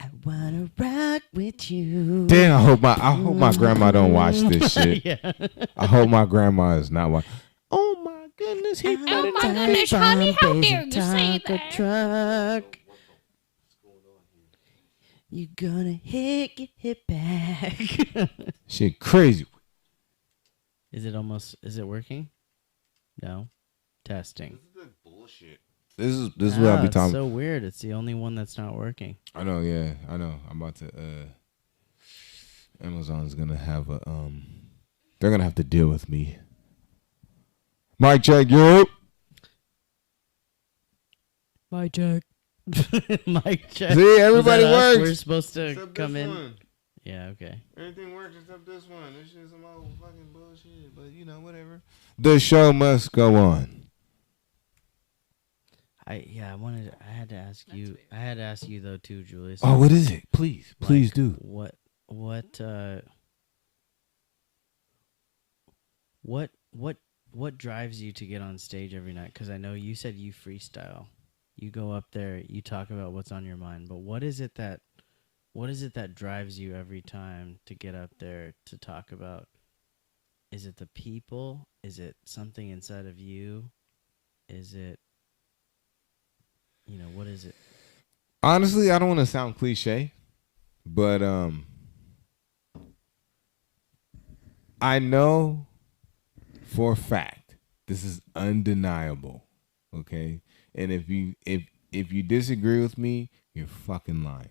I wanna rock with you. Damn, I hope my grandma don't watch this shit. Yeah. I hope my grandma is not watching. Oh my goodness, he put Oh it my down. goodness, honey, how dare you say Taco that? truck. You gonna get hit back. Shit crazy. Is it working? No. Testing. Bullshit. This is what I'll be It's talking. so weird. It's the only one that's not working. I know. Yeah, I know. I'm about to. Amazon's gonna have a. They're gonna have to deal with me. Mic check, yo. Mic check. Mic check. See, everybody Was that us? works. We're supposed to Except come this in. one. Yeah. Okay. Everything works except this one. This shit's some old fucking bullshit, but whatever. The show must go on. I had to ask you. I had to ask you though too, Julius. Oh, what is it? Please do. What drives you to get on stage every night? Because I know you said you freestyle. You go up there, you talk about what's on your mind. But what is it that drives you every time to get up there to talk about? Is it the people? Is it something inside of you? Is it, what is it? Honestly, I don't want to sound cliche, but I know for a fact this is undeniable. Okay? And if you disagree with me, you're fucking lying.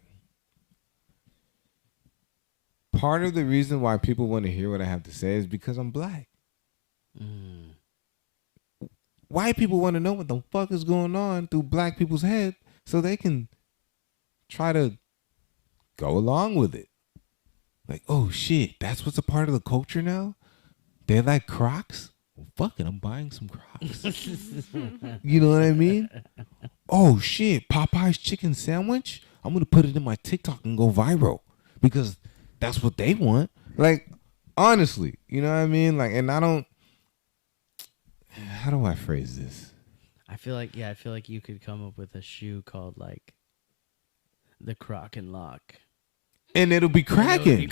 Part of the reason why people want to hear what I have to say is because I'm black. White people want to know what the fuck is going on through black people's head so they can try to go along with it. Like, oh shit, that's what's a part of the culture now? They like Crocs? Well, fuck it, I'm buying some Crocs. You know what I mean? Oh shit, Popeye's chicken sandwich? I'm going to put it in my TikTok and go viral because that's what they want. Like, honestly, you know what I mean? Like, and I don't. How do I phrase this? I feel like you could come up with a shoe called like the Croc and Lock. And it'll be cracking.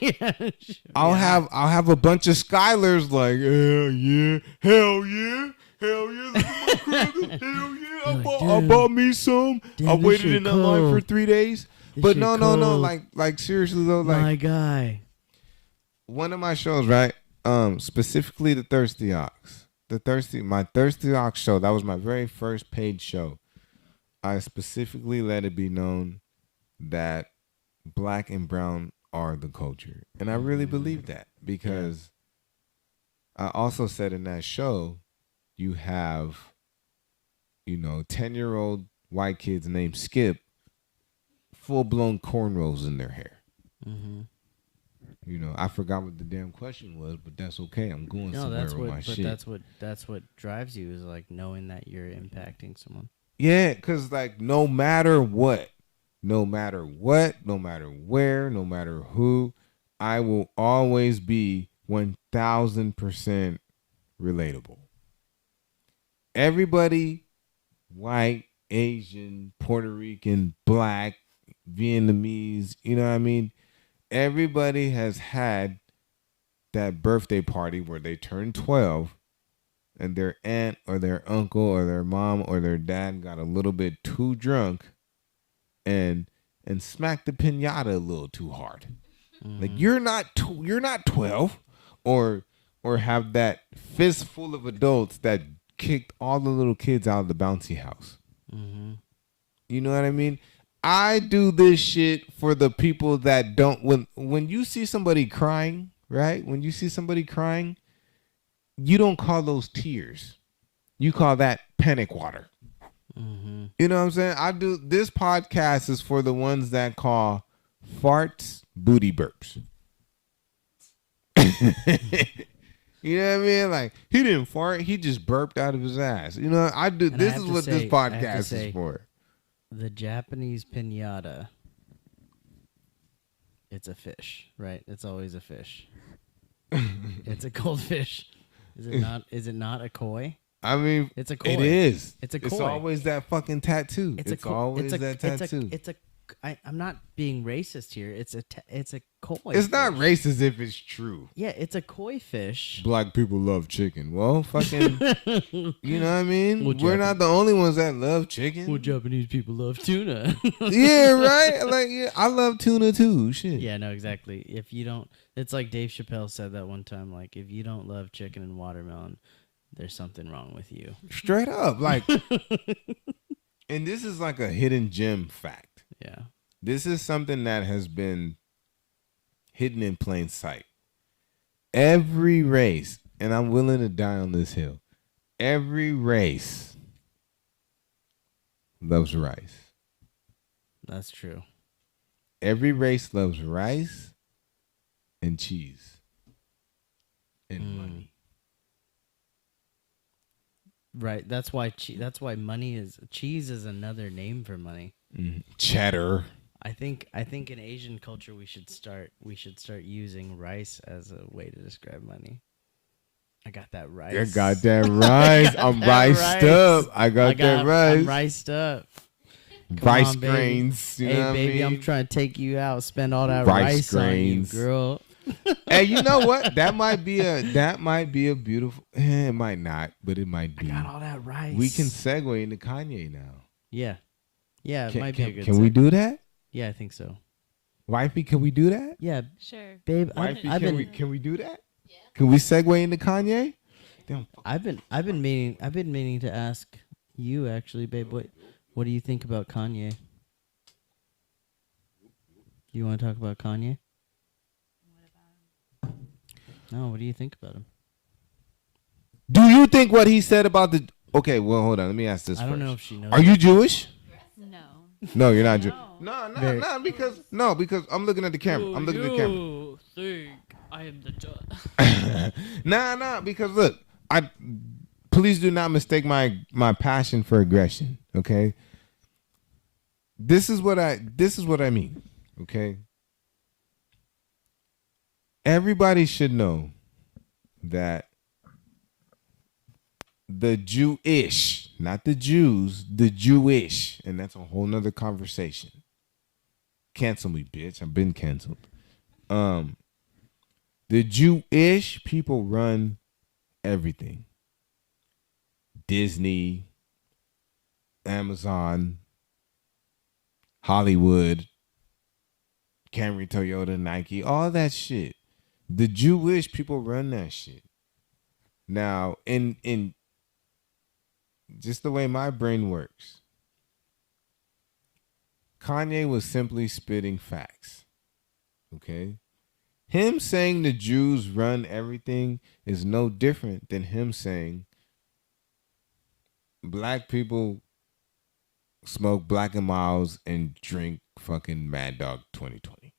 Yeah, sure. I'll have a bunch of Skylers like, hell yeah. Look at my crib. Hell yeah. I bought me some. I waited in that line for 3 days. But no. Like seriously though, like my guy. One of my shows, right? Specifically the Thirsty Ox. My Thirsty Ox show, that was my very first paid show. I specifically let it be known that black and brown are the culture. And I really believe that because I also said in that show, you have, 10-year-old white kids named Skip, full-blown cornrows in their hair. Mm-hmm. I forgot what the damn question was, but that's okay. I'm going somewhere with my shit. That's what drives you is like knowing that you're impacting someone. Yeah, because like no matter what, no matter where, no matter who, I will always be 1000% relatable. Everybody, white, Asian, Puerto Rican, black, Vietnamese, you know what I mean? Everybody has had that birthday party where they turn 12 and their aunt or their uncle or their mom or their dad got a little bit too drunk and smacked the piñata a little too hard. Mm-hmm. Like you're not 12 or have that fistful of adults that kicked all the little kids out of the bouncy house. Mm-hmm. You know what I mean? I do this shit for the people that don't. When you see somebody crying, right? When you see somebody crying, you don't call those tears. You call that panic water. Mm-hmm. You know what I'm saying? This podcast is for the ones that call farts booty burps. You know what I mean? Like he didn't fart, he just burped out of his ass. I do. And this is what this podcast is for. The Japanese piñata, it's a fish, right? It's always a fish. It's a goldfish. Is it not? Is it not a koi? I mean, it's a koi. It is. It's a koi. It's always that fucking tattoo. It's always that tattoo. I'm not being racist here. It's a koi. It's not fish. racist if it's true. Yeah, it's a koi fish. Black people love chicken. Well, fucking, you know what I mean? Well, We're not the only ones that love chicken. Well, Japanese people love tuna. Yeah, right? Like, yeah, I love tuna too. Shit. Yeah, no, exactly. If you don't, it's like Dave Chappelle said that one time. Like, if you don't love chicken and watermelon, there's something wrong with you. Straight up. Like, and this is like a hidden gem fact. Yeah. This is something that has been hidden in plain sight. Every race, and I'm willing to die on this hill, every race loves rice. That's true. Every race loves rice and cheese and money. Right. That's why. Money is cheese is another name for money. Cheddar. I think in Asian culture we should start using rice as a way to describe money. I got that rice. I got that rice. I'm riced up. I got that rice. I'm riced up. Rice on, baby. grains. You know Hey what baby, I mean? I'm trying to take you out. Spend all that Rice rice grains. on you, girl. Hey, you know what? That might be a beautiful. It might not, but it might be. I got all that rice. We can segue into Kanye now. Yeah. Yeah, it Can, might be a good. can we do that? Yeah, I think so. Wifey, can we do that? Yeah, Sure. babe. Wifey, I've been can we do that? Yeah. Can we segue into Kanye? Damn. I've been meaning to ask you actually, babe. What do you think about Kanye? Do you want to talk about Kanye? No, what do you think about him? Do you think what he said about the? Okay, well, hold on. Let me ask this. I don't first. know if she knows. Are you Jewish? No. No, you're not Jewish. No. No, because I'm looking at the camera. I'm looking at the camera. You think I am the judge? Nah, because look, please do not mistake my passion for aggression, okay? This is what I mean, okay? Everybody should know that the Jewish, not the Jews, the Jewish, and that's a whole nother conversation. Cancel me, bitch. I've been canceled. The Jewish people run everything. Disney, Amazon, Hollywood, Camry, Toyota, Nike, all that shit. The Jewish people run that shit. Now, in just the way my brain works, Kanye was simply spitting facts. Okay? Him saying the Jews run everything is no different than him saying black people smoke Black and Milds and drink fucking Mad Dog 2020.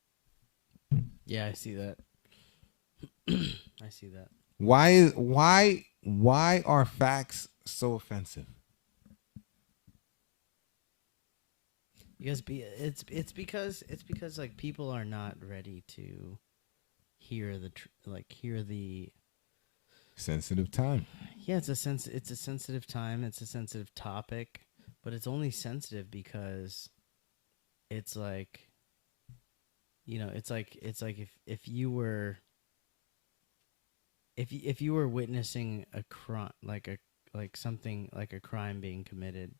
Yeah, I see that. I see that. Why are facts so offensive? Because it's because like people are not ready to hear the Sensitive time. yeah, it's a sensitive time, it's a sensitive topic, but it's only sensitive because it's like, you know, it's like if you were witnessing a crime, like a crime being committed,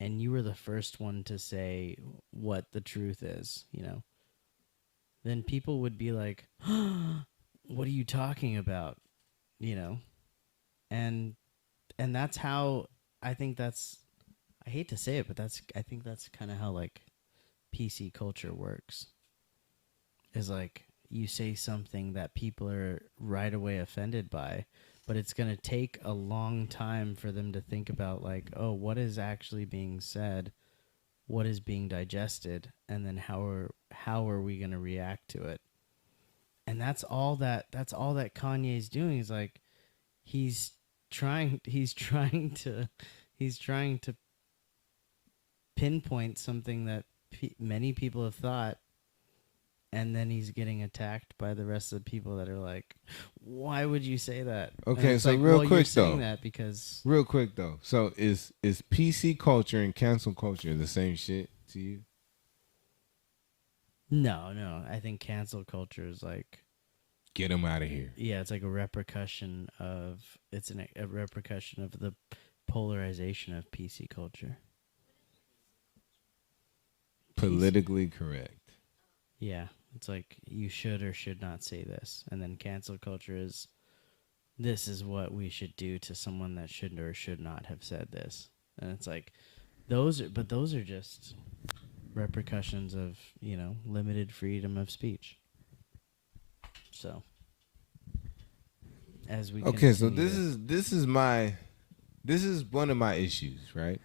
and you were the first one to say what the truth is, you know, then people would be like, what are you talking about? You know? And that's how I think that's, I hate to say it, but I think that's kind of how like PC culture works. Is like you say something that people are right away offended by, but it's going to take a long time for them to think about like, oh, what is actually being said, what is being digested, and then how are we going to react to it? And that's all that Kanye's doing is like he's trying to pinpoint something that many people have thought, and then he's getting attacked by the rest of the people that are like, why would you say that? Okay, so like, real well, quick you're saying though. that because Real quick though. So is PC culture and cancel culture the same shit to you? No. I think cancel culture is like, Get them out of here. yeah, it's like a repercussion of a repercussion of the polarization of PC culture. Politically correct. Yeah, it's like you should or should not say this, and then cancel culture is this is what we should do to someone that should or should not have said this, and it's like those are just repercussions of limited freedom of speech. So as we Okay, so continue to- this is one of my issues, right?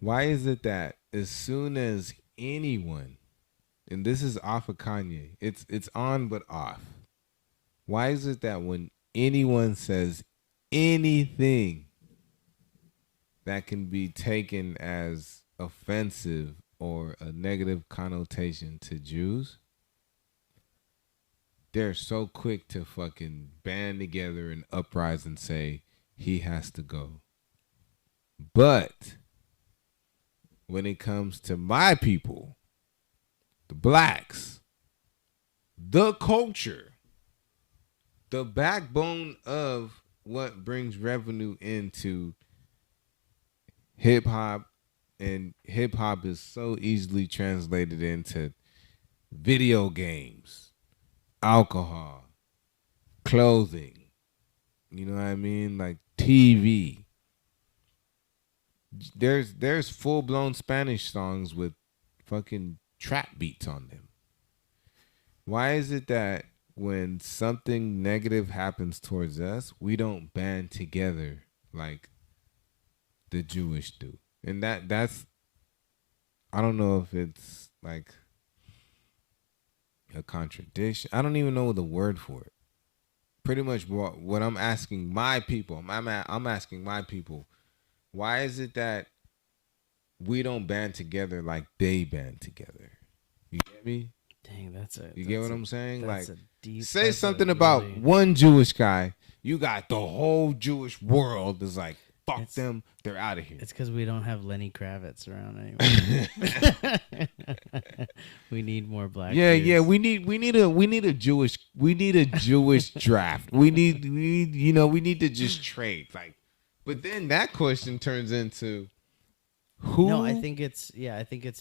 Why is it that as soon as anyone, and this is off of Kanye, it's on but off. Why is it that when anyone says anything that can be taken as offensive or a negative connotation to Jews, they're so quick to fucking band together and uprise and say he has to go. But when it comes to my people, the blacks, the culture, the backbone of what brings revenue into hip hop, and hip hop is so easily translated into video games, alcohol, clothing, you know what I mean? Like TV. There's full blown Spanish songs with fucking trap beats on them. Why is it that when something negative happens towards us, we don't band together like the Jewish do? And that's I don't know if it's like a contradiction. I don't even know the word for it. Pretty much what I'm asking my people, I'm asking my people, why is it that we don't band together like they band together? You get me? dang, You get what I'm saying? Like, say that's a something about really- one Jewish guy. You got the whole Jewish world is like, fuck It's- them. They're out of here. It's because we don't have Lenny Kravitz around anymore. We need more black. Yeah, dudes. yeah. We need a Jewish draft. We need we need to just trade. Like, but then that question turns into who? No, I think it's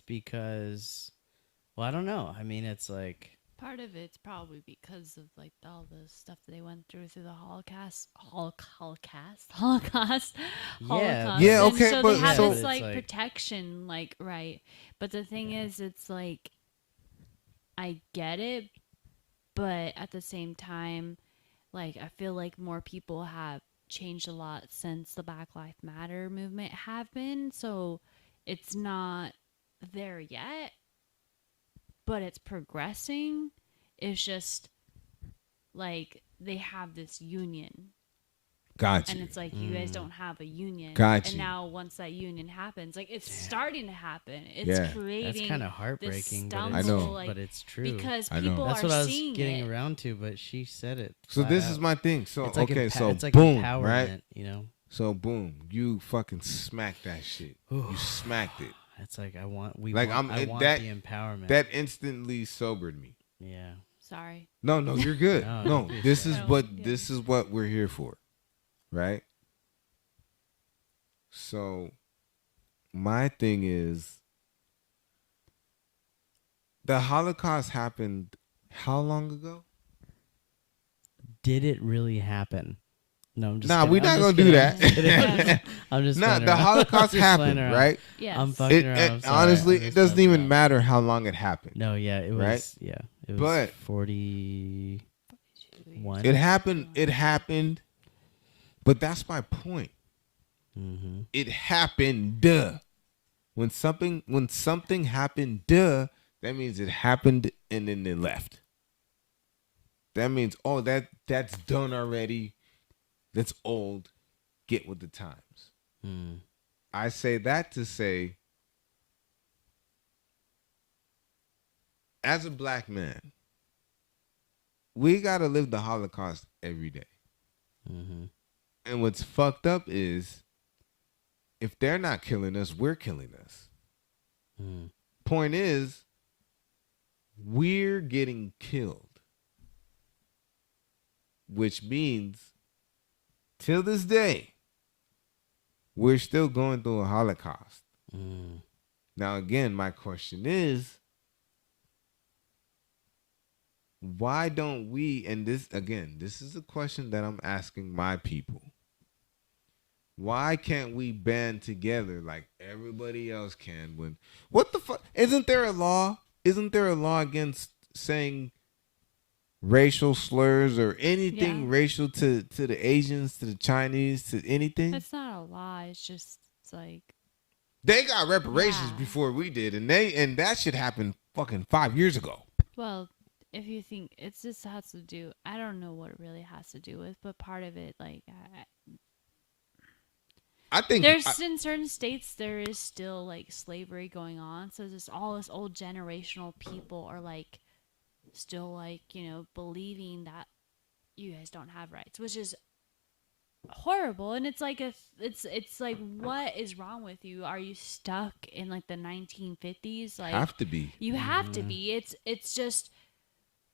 because, well, I don't know. I mean, it's like Part of it's probably because of like all the stuff that they went through the Holocaust. Yeah, And okay, so but they have so- this It's like like- protection, like right. But the thing is, it's like I get it, but at the same time, like I feel like more people have changed a lot since the Black Lives Matter movement happened. So it's not there yet, but it's progressing. It's just like they have this union, Got and you. it's like you guys don't have a union. Got and you. now once that union happens, like it's starting to happen. It's Yeah. creating. that's kind of heartbreaking. But I it's, know. like, but it's true. because I know. people That's are what I was seeing getting it. around to, but she said it. So flat this is out. my thing. So It's like okay, so it's like boom, empowerment, right? You know, So boom, you fucking smacked that shit. You smacked it. it's like I Like, want that- the empowerment. That instantly sobered me. yeah. Sorry. No, you're good. No, No, don't be this sad. is No, what yeah. this is what we're here for, right? So, my thing is, the Holocaust happened how long ago? Did it really happen? No, I'm just Nah, kidding. we're I'm not just gonna do kidding. that. I'm just kidding. I'm just Nah, playing the around. Holocaust Just happened, playing around. right? Yes. I'm fucking around. I'm sorry. Honestly, I'm it just doesn't messing even around. matter how long it happened. No, yeah, it was. Right? Yeah, it was. But 41. It happened. It happened. But that's my point. Mm-hmm. It happened. Duh. When something happened, duh, that means it happened and then it left. That means, oh, that's done already. That's old. Get with the times. Mm. I say that to say, as a black man, we gotta live the Holocaust every day. Mm-hmm. And what's fucked up is, if they're not killing us, we're killing us. Mm. point is, we're getting killed, which means till this day, we're still going through a Holocaust. Mm. Now, again, my question is, why don't we, and this is a question that I'm asking my people. Why can't we band together like everybody else can? What the fuck? Isn't there a law? Isn't there a law against saying racial slurs or anything Yeah. racial to the Asians, to the Chinese, to anything? It's not a lie. It's like They got reparations Yeah. before we did, and that shit happened fucking 5 years ago. well, if you think it's just has to do. I don't know what it really has to do with, but part of it, like I think there's in certain states there is still like slavery going on, so there's all this old generational people are like still like believing that you guys don't have rights, which is horrible. And it's like it's like, what is wrong with you? Are you stuck in like the 1950s? Like, have to be. you have to be. It's just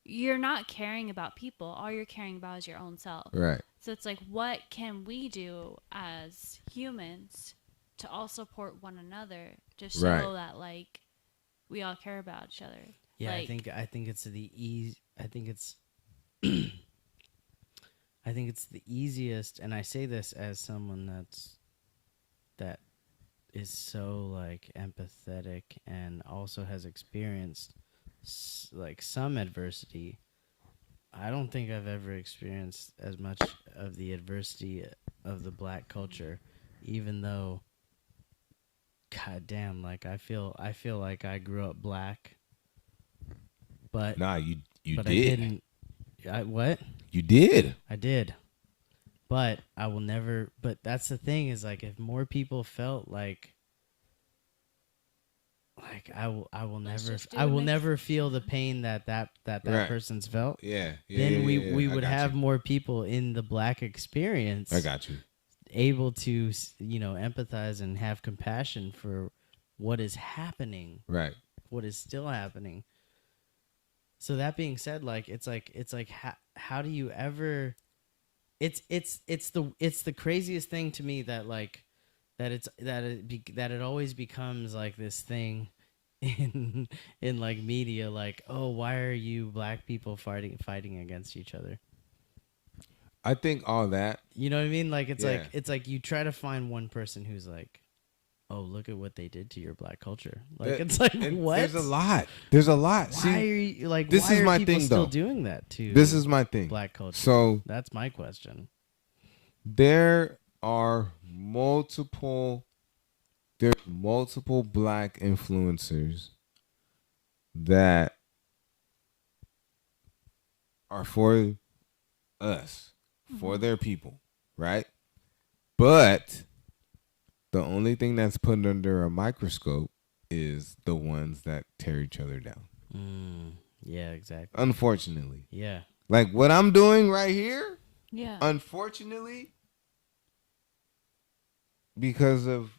you're not caring about people. All you're caring about is your own self. Right. So it's like, what can we do as humans to all support one another to show Right. that like we all care about each other? Yeah, Like, I think it's the easy. I think it's I think it's the easiest, and I say this as someone that is so like empathetic and also has experienced like some adversity. I don't think I've ever experienced as much of the adversity of the black culture, even though, god damn, like I feel like I grew up black, but Nah, you but did. I didn't. What? You did. I did. But I will never. But that's the thing is like if more people felt like I will Let's never just do I it will next- never feel the pain that Right. person's felt. Yeah. Then we I would got have you. more people in the black experience I got you. able to empathize and have compassion for what is happening, Right. what is still happening. So that being said, like it's like how do you ever? It's the craziest thing to me that like that it always becomes like this thing in like media, like, oh, why are you black people fighting against each other? I think all that. You know what I mean? Like Yeah. it's like you try to find one person who's like, oh, look at what they did to your black culture. Like it's like, and what? There's a lot. There's a lot. Why See, are you like? this why is are my people thing, still though. doing that to this is my thing. black culture? So That's my question. there are multiple black influencers that are for us, for their people, right? But the only thing that's put under a microscope is the ones that tear each other down. Yeah, exactly. Unfortunately. Yeah. Like what I'm doing right here, yeah. unfortunately, because of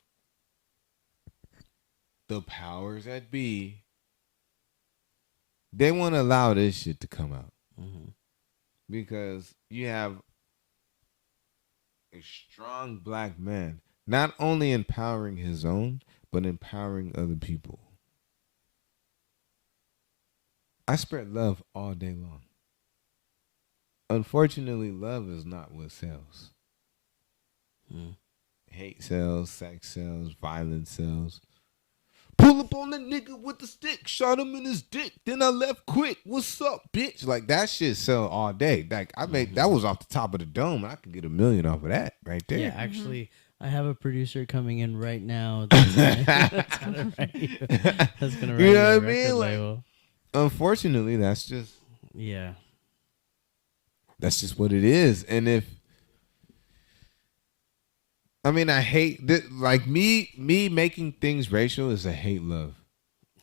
the powers that be, they want to allow this shit to come out. Mm-hmm. Because you have a strong black man not only empowering his own, but empowering other people. I spread love all day long. Unfortunately, love is not what sells. Hate sells, sex sells, violence sells. Pull up on the nigga with the stick, shot him in his dick, then I left quick. What's up, bitch? Like that shit sell all day. Like I made that was off the top of the dome. I could get $1 million off of that right there. Yeah, actually, I have a producer coming in right now. That's gonna write you. That's gonna write You you know a what I mean? record Like, label. unfortunately, that's just what it is. And if I mean, I hate that. Like me making things racial is a hate love.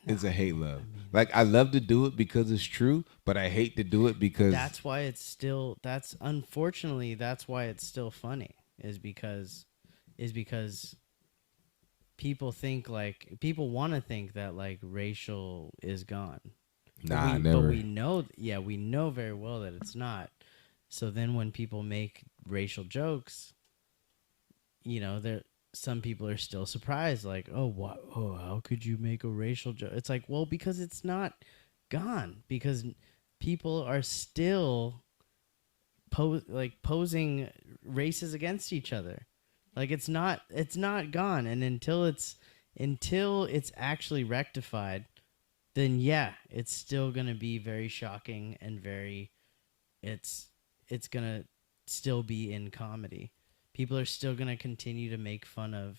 It's a hate love. Like I love to do it because it's true, but I hate to do it because that's why it's still. That's unfortunately that's why it's still funny. Is because people want to think that like racial is gone. Nah, But never. we know, we know very well that it's not. So then when people make racial jokes, there some people are still surprised, like, oh, what? Oh, how could you make a racial joke? It's like, well, because it's not gone, because people are still posing races against each other. Like it's not gone, and until it's actually rectified, then it's still gonna be very shocking and very it's gonna still be in comedy. People are still gonna continue to make fun of,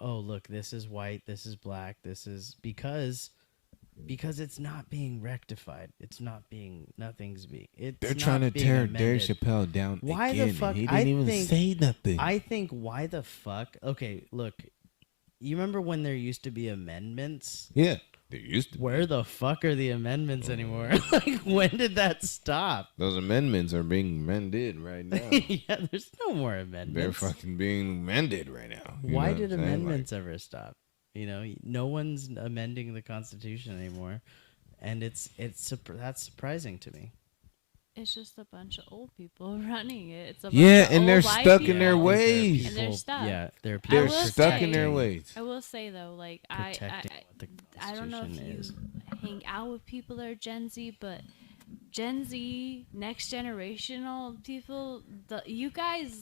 oh look, this is white, this is black, this is because it's not being rectified. It's not being nothing's being. They're It's trying to not being tear Dave amended. Chappelle down Why again. the fuck? And he I didn't even think, say nothing. I think why the fuck? Okay, look. You remember when there used to be amendments? Yeah, there used to. Where the fuck are the amendments anymore? Like, when did that stop? Those amendments are being amended right now. Yeah, there's no more amendments. They're fucking being amended right now. You Why know did what I'm saying? amendments ever stop? No one's amending the Constitution anymore, and that's surprising to me. It's just a bunch of old people running it. It's a Yeah, bunch of and they're old white stuck in people. their I think there are ways. And they're stuck. Yeah, there are I people They're will stuck in say- their ways. I will say though, like protecting what the I don't know if Constitution you is. hang out with people that are Gen Z, but Gen Z, next generational people, you guys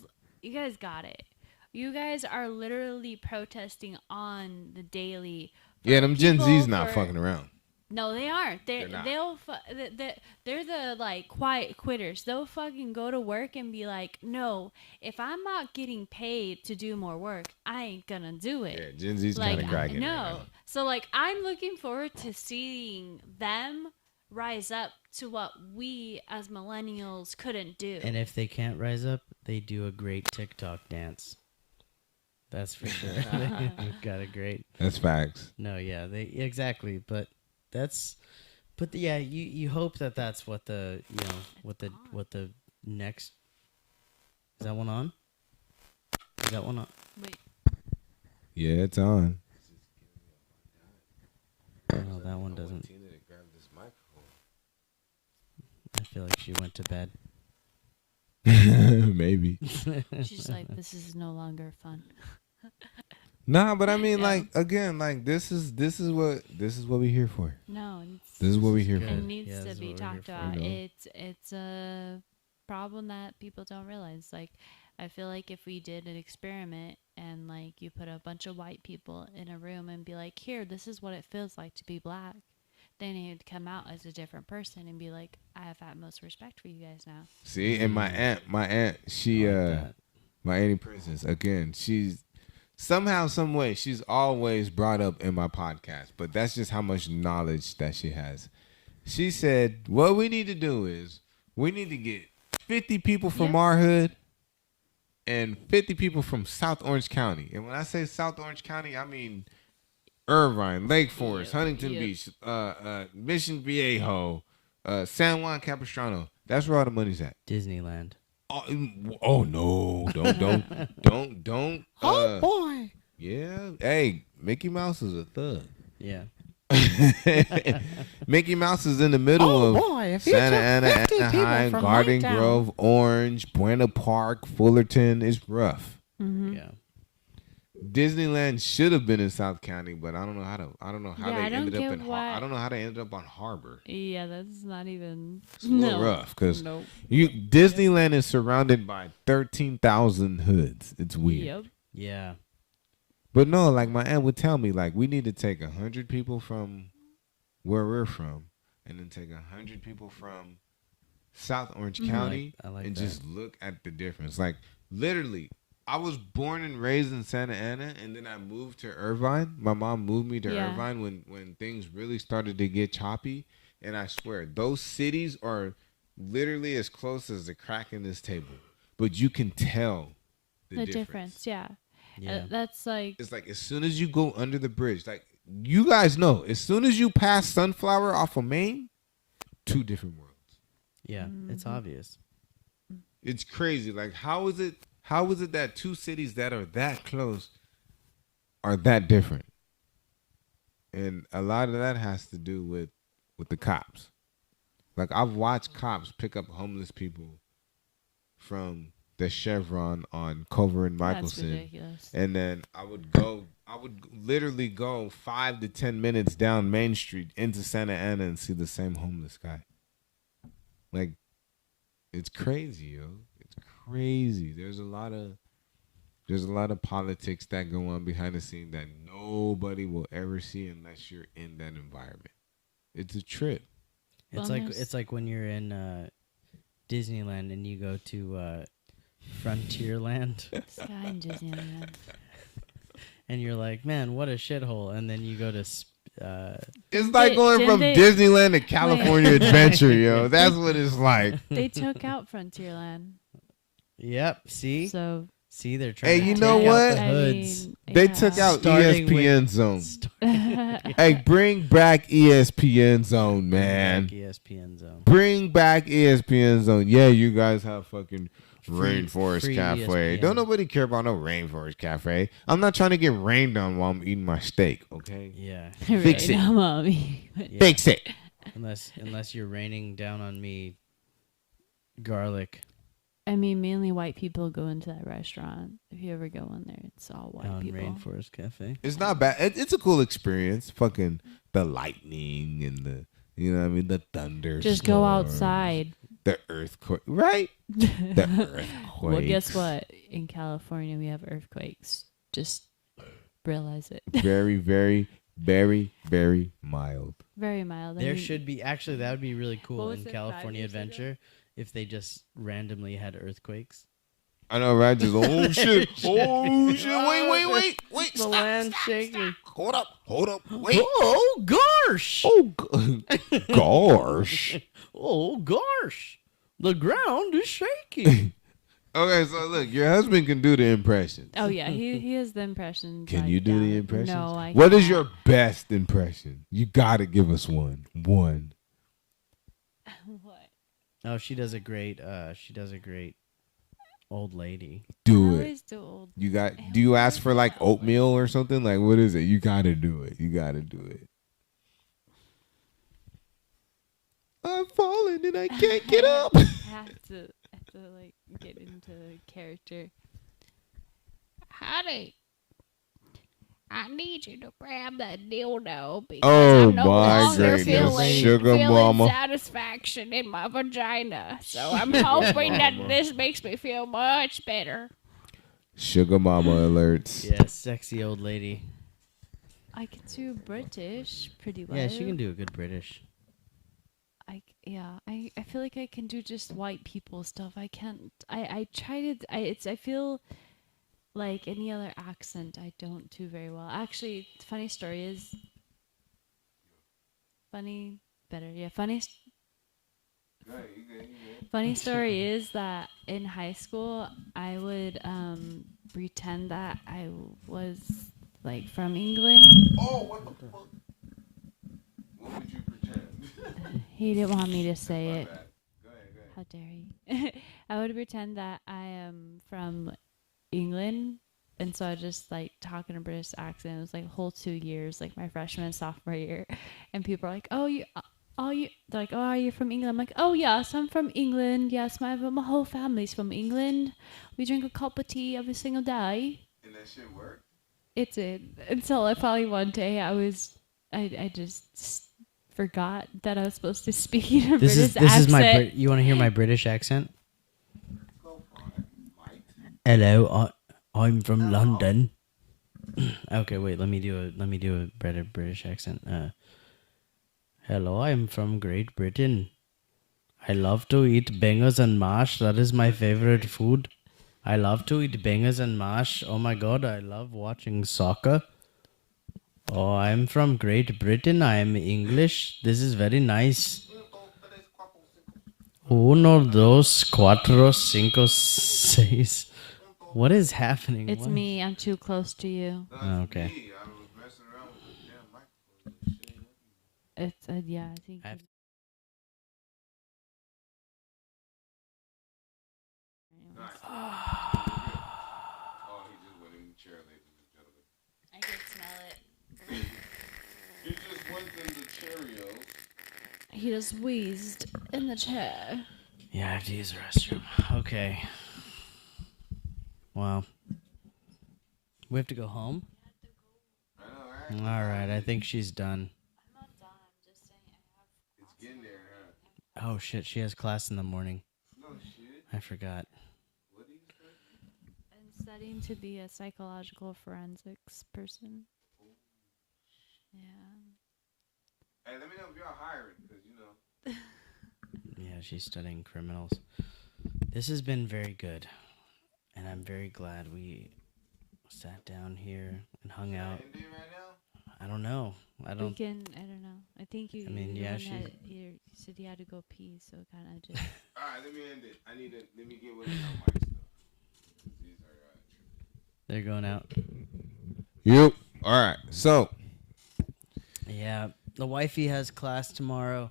got it. You guys are literally protesting on the daily. for Yeah, them Gen people Z's not for- fucking around. No, they aren't. They're not. They're the like quiet quitters. They'll fucking go to work and be like, no, if I'm not getting paid to do more work, I ain't gonna do it. Yeah, Gen Z's Like kind of cracking. no. right now. So like I'm looking forward to seeing them rise up to what we as millennials couldn't do. And if they can't rise up, they do a great TikTok dance. That's for sure. They've got a great. That's facts. No, yeah, they exactly, but you hope that that's what the what the next. Is that one on? Is that one on? Wait, Yeah, it's on. Oh, that one doesn't. I feel like she went to bed. Maybe. she's like, this is no longer fun. Nah, but I mean, Yeah. like again, like this is what we're here for. No, This is what we're here good. for. it needs Yeah, to this is be what we're talked here for. about. You know. It's a problem that people don't realize. Like, I feel like if we did an experiment and like you put a bunch of white people in a room and be like, here, this is what it feels like to be black, then he'd come out as a different person and be like, I have utmost respect for you guys now. See, and my aunt, she I like that. my auntie Princess, again, she's somehow, some way, she's always brought up in my podcast, but that's just how much knowledge that she has. She said, what we need to do is we need to get 50 people from Yeah. our hood and 50 people from South Orange County. And when I say South Orange County, I mean Irvine, Lake Forest, Yep, Huntington yep. Beach, Mission Viejo, San Juan Capistrano. That's where all the money's at. Disneyland. Oh no! Don't. Oh boy. Yeah. Hey, Mickey Mouse is a thug. Yeah. Mickey Mouse is in the middle of boy, Santa Ana, Anaheim, Garden Grove, Orange, Buena Park, Fullerton. It's rough. Mm-hmm. Yeah. Disneyland should have been in South County, but I don't know how Yeah, I they don't ended up get in. why- I don't know how they ended up on Harbor. Yeah, that's not even. It's a little rough because Nope. Disneyland is surrounded by 13,000 hoods. It's weird. Yep. Yeah. But no, like my aunt would tell me, like we need to take 100 people from where we're from, and then take 100 people from South Orange County, I like and that. just look at the difference. Like literally, I was born and raised in Santa Ana, and then I moved to Irvine. My mom moved me to Yeah. Irvine when things really started to get choppy, and I swear those cities are literally as close as the crack in this table, but you can tell The difference, yeah. Yeah. That's like. It's like as soon as you go under the bridge, like you guys know, as soon as you pass Sunflower off of Main, two different worlds. Yeah. It's Mhm. obvious. It's crazy. Like how is it that two cities that are that close are that different. And a lot of that has to do with the cops. Like I've watched cops pick up homeless people from the Chevron on Culver and That's Michelson, ridiculous. and then I would literally go 5 to 10 minutes down Main Street into Santa Ana and see the same homeless guy. Like, it's crazy, yo. It's crazy. There's a lot of politics that go on behind the scene that nobody will ever see unless you're in that environment. It's a trip. It's like when you're in Disneyland and you go to Frontierland This guy in Disneyland. and you're like, man, what a shithole, and then you go to It's like going from Disneyland to California Adventure, yo. That's what it's like. They took out Frontierland. Yep. See, So they're trying. Hey, to you take know out what? The I hoods. mean, They yeah. took out Starting ESPN with- Zone. Starting Hey, bring back ESPN Zone, man. Back ESPN Zone. Bring back ESPN Zone. Yeah, you guys have fucking Free- Rainforest free Cafe. ESPN. Don't nobody care about no Rainforest Cafe. I'm not trying to get rained on while I'm eating my steak, okay? Yeah. Fix it. Right now, mommy. Yeah. Fix it. Unless you're raining down on me garlic I mean, mainly white people go into that restaurant. If you ever go in there, it's all white on people. Rainforest Cafe. It's not bad. It's a cool experience. Fucking the lightning and the, you know what I mean, the thunder. Just go outside. The earthquake, right? The earthquake. Well, guess what? In California, we have earthquakes. Just realize it. Very, very, very, very mild. Very mild. I There mean, should be actually that would be really What cool was in it, 5 California years ago? Adventure if they just randomly had earthquakes. I know, right? Just oh shit, oh shit! Wait! The Stop, land's stop, shaking. stop. Hold up, wait. Oh gosh! Gosh. Oh gosh! The ground is shaking. Okay, so look, your husband can do the impressions. Oh yeah, he has the impressions. Can like, you do the down. impressions? No, I. What is can't. your best impression? You gotta give us one. One. What? Oh, she does a great old lady. I Do it. always do old. You got. Do you ask for like oatmeal or something? Like what is it? You gotta do it. You gotta do it. I'm falling and I can't get up. I have to like get into character. Honey, I need you to grab that dildo because Oh, I'm no my longer goodness. feeling, Sugar feeling mama. satisfaction in my vagina. So I'm hoping that mama. this makes me feel much better. Sugar mama alerts. Yeah, sexy old lady. I can do British pretty well. Yeah, she can do a good British. I feel like I can do just white people stuff. I can't. I try to. I feel like any other accent I don't do very well. Actually, funny story is. Funny story is that in high school I would pretend that I was like from England. Oh, what the fuck? What would you pretend? He didn't want me to say it. Go ahead. How dare he? I would pretend that I am from England, and so I just like talk in a British accent. It was like a whole 2 years, like my freshman and sophomore year, and people are like, "Oh, they're like, oh, are you from England?" I'm like, "Oh, yes, I'm from England. Yes, my whole family's from England. We drink a cup of tea every single day." And that shit worked? It did until I finally one day I just forgot that I was supposed to speak in a This British is my. accent. You want to hear my British accent? Go for it, Mike. Hello, I'm from London. Okay, wait. Let me do a British accent. Hello, I'm from Great Britain. I love to eat bangers and mash. That is my favorite food. I love to eat bangers and mash. Oh my god, I love watching soccer. Oh, I'm from Great Britain. I am English. This is very nice. Uno, dos, cuatro, cinco, seis. What is happening? It's What? me. I'm too close to you. Oh, okay. I was messing around with the damn microphone and shit. It's yeah. I think. I have- Oh, he just went in the chair, ladies and gentlemen. I guess he just wheezed in the chair. Yeah, I have to use the restroom. Okay. Well, we have to go home? All right, I think she's done. I'm not done. I'm just saying I have. It's getting there, huh? Oh, shit, she has class in the morning. No shit. I forgot. What do you say? I'm studying to be a psychological forensics person. Yeah. Hey, let me know if y'all hiring, because, you know. Yeah, she's studying criminals. This has been very good, and I'm very glad we sat down here and hung out. End it right now? I don't know. I We don't. can. I don't know. I think you. I mean, you yeah, one she- had, you said you had to go pee, so kind of just. All right, let me end it. Let me get with my mic stuff. These are, They're going out. Yep. All right. So, Yeah, the wifey has class tomorrow,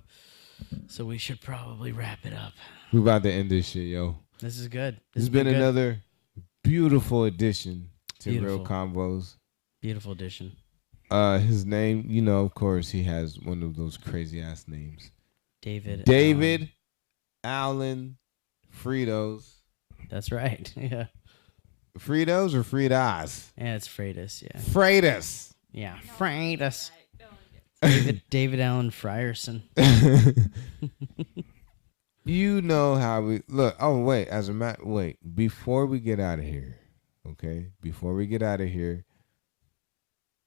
so we should probably wrap it up. we about to end this shit, yo. This is good. This has has been good. another beautiful addition to Real Beautiful. Combos. Beautiful addition. His name, you know, of course, he has one of those crazy ass names. David. David Allen Fritos. That's right. Yeah. Fritos or Fritas? Yeah, it's Freitas. Yeah. Freitas. Yeah. Freitas. David Allen Frierson. You know how we look. Oh wait, wait. Before we get out of here, okay? Before we get out of here,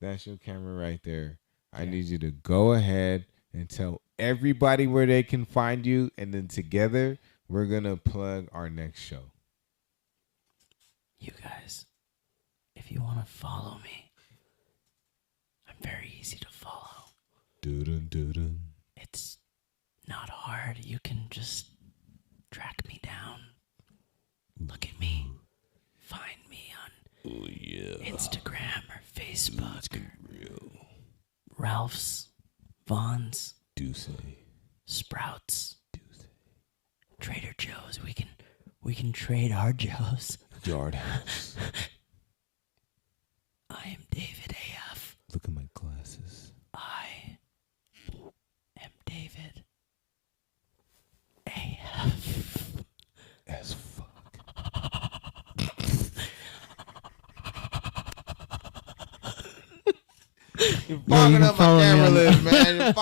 that's your camera right there. I Yeah. need you to go ahead and tell everybody where they can find you, and then together we're gonna plug our next show. You guys, if you want to follow me, I'm very easy to follow. Doo-dun, doo-dun. It's not hard. You can just track me down. Look at me. Find me on Instagram or Facebook. Ralph's, Vaughn's, Deuce. Sprouts, Trader Joe's. We can trade our Joe's. Yard House. I am David AF. Look at my glasses. I am David AF. As fuck. You're fogging up my camera list, man.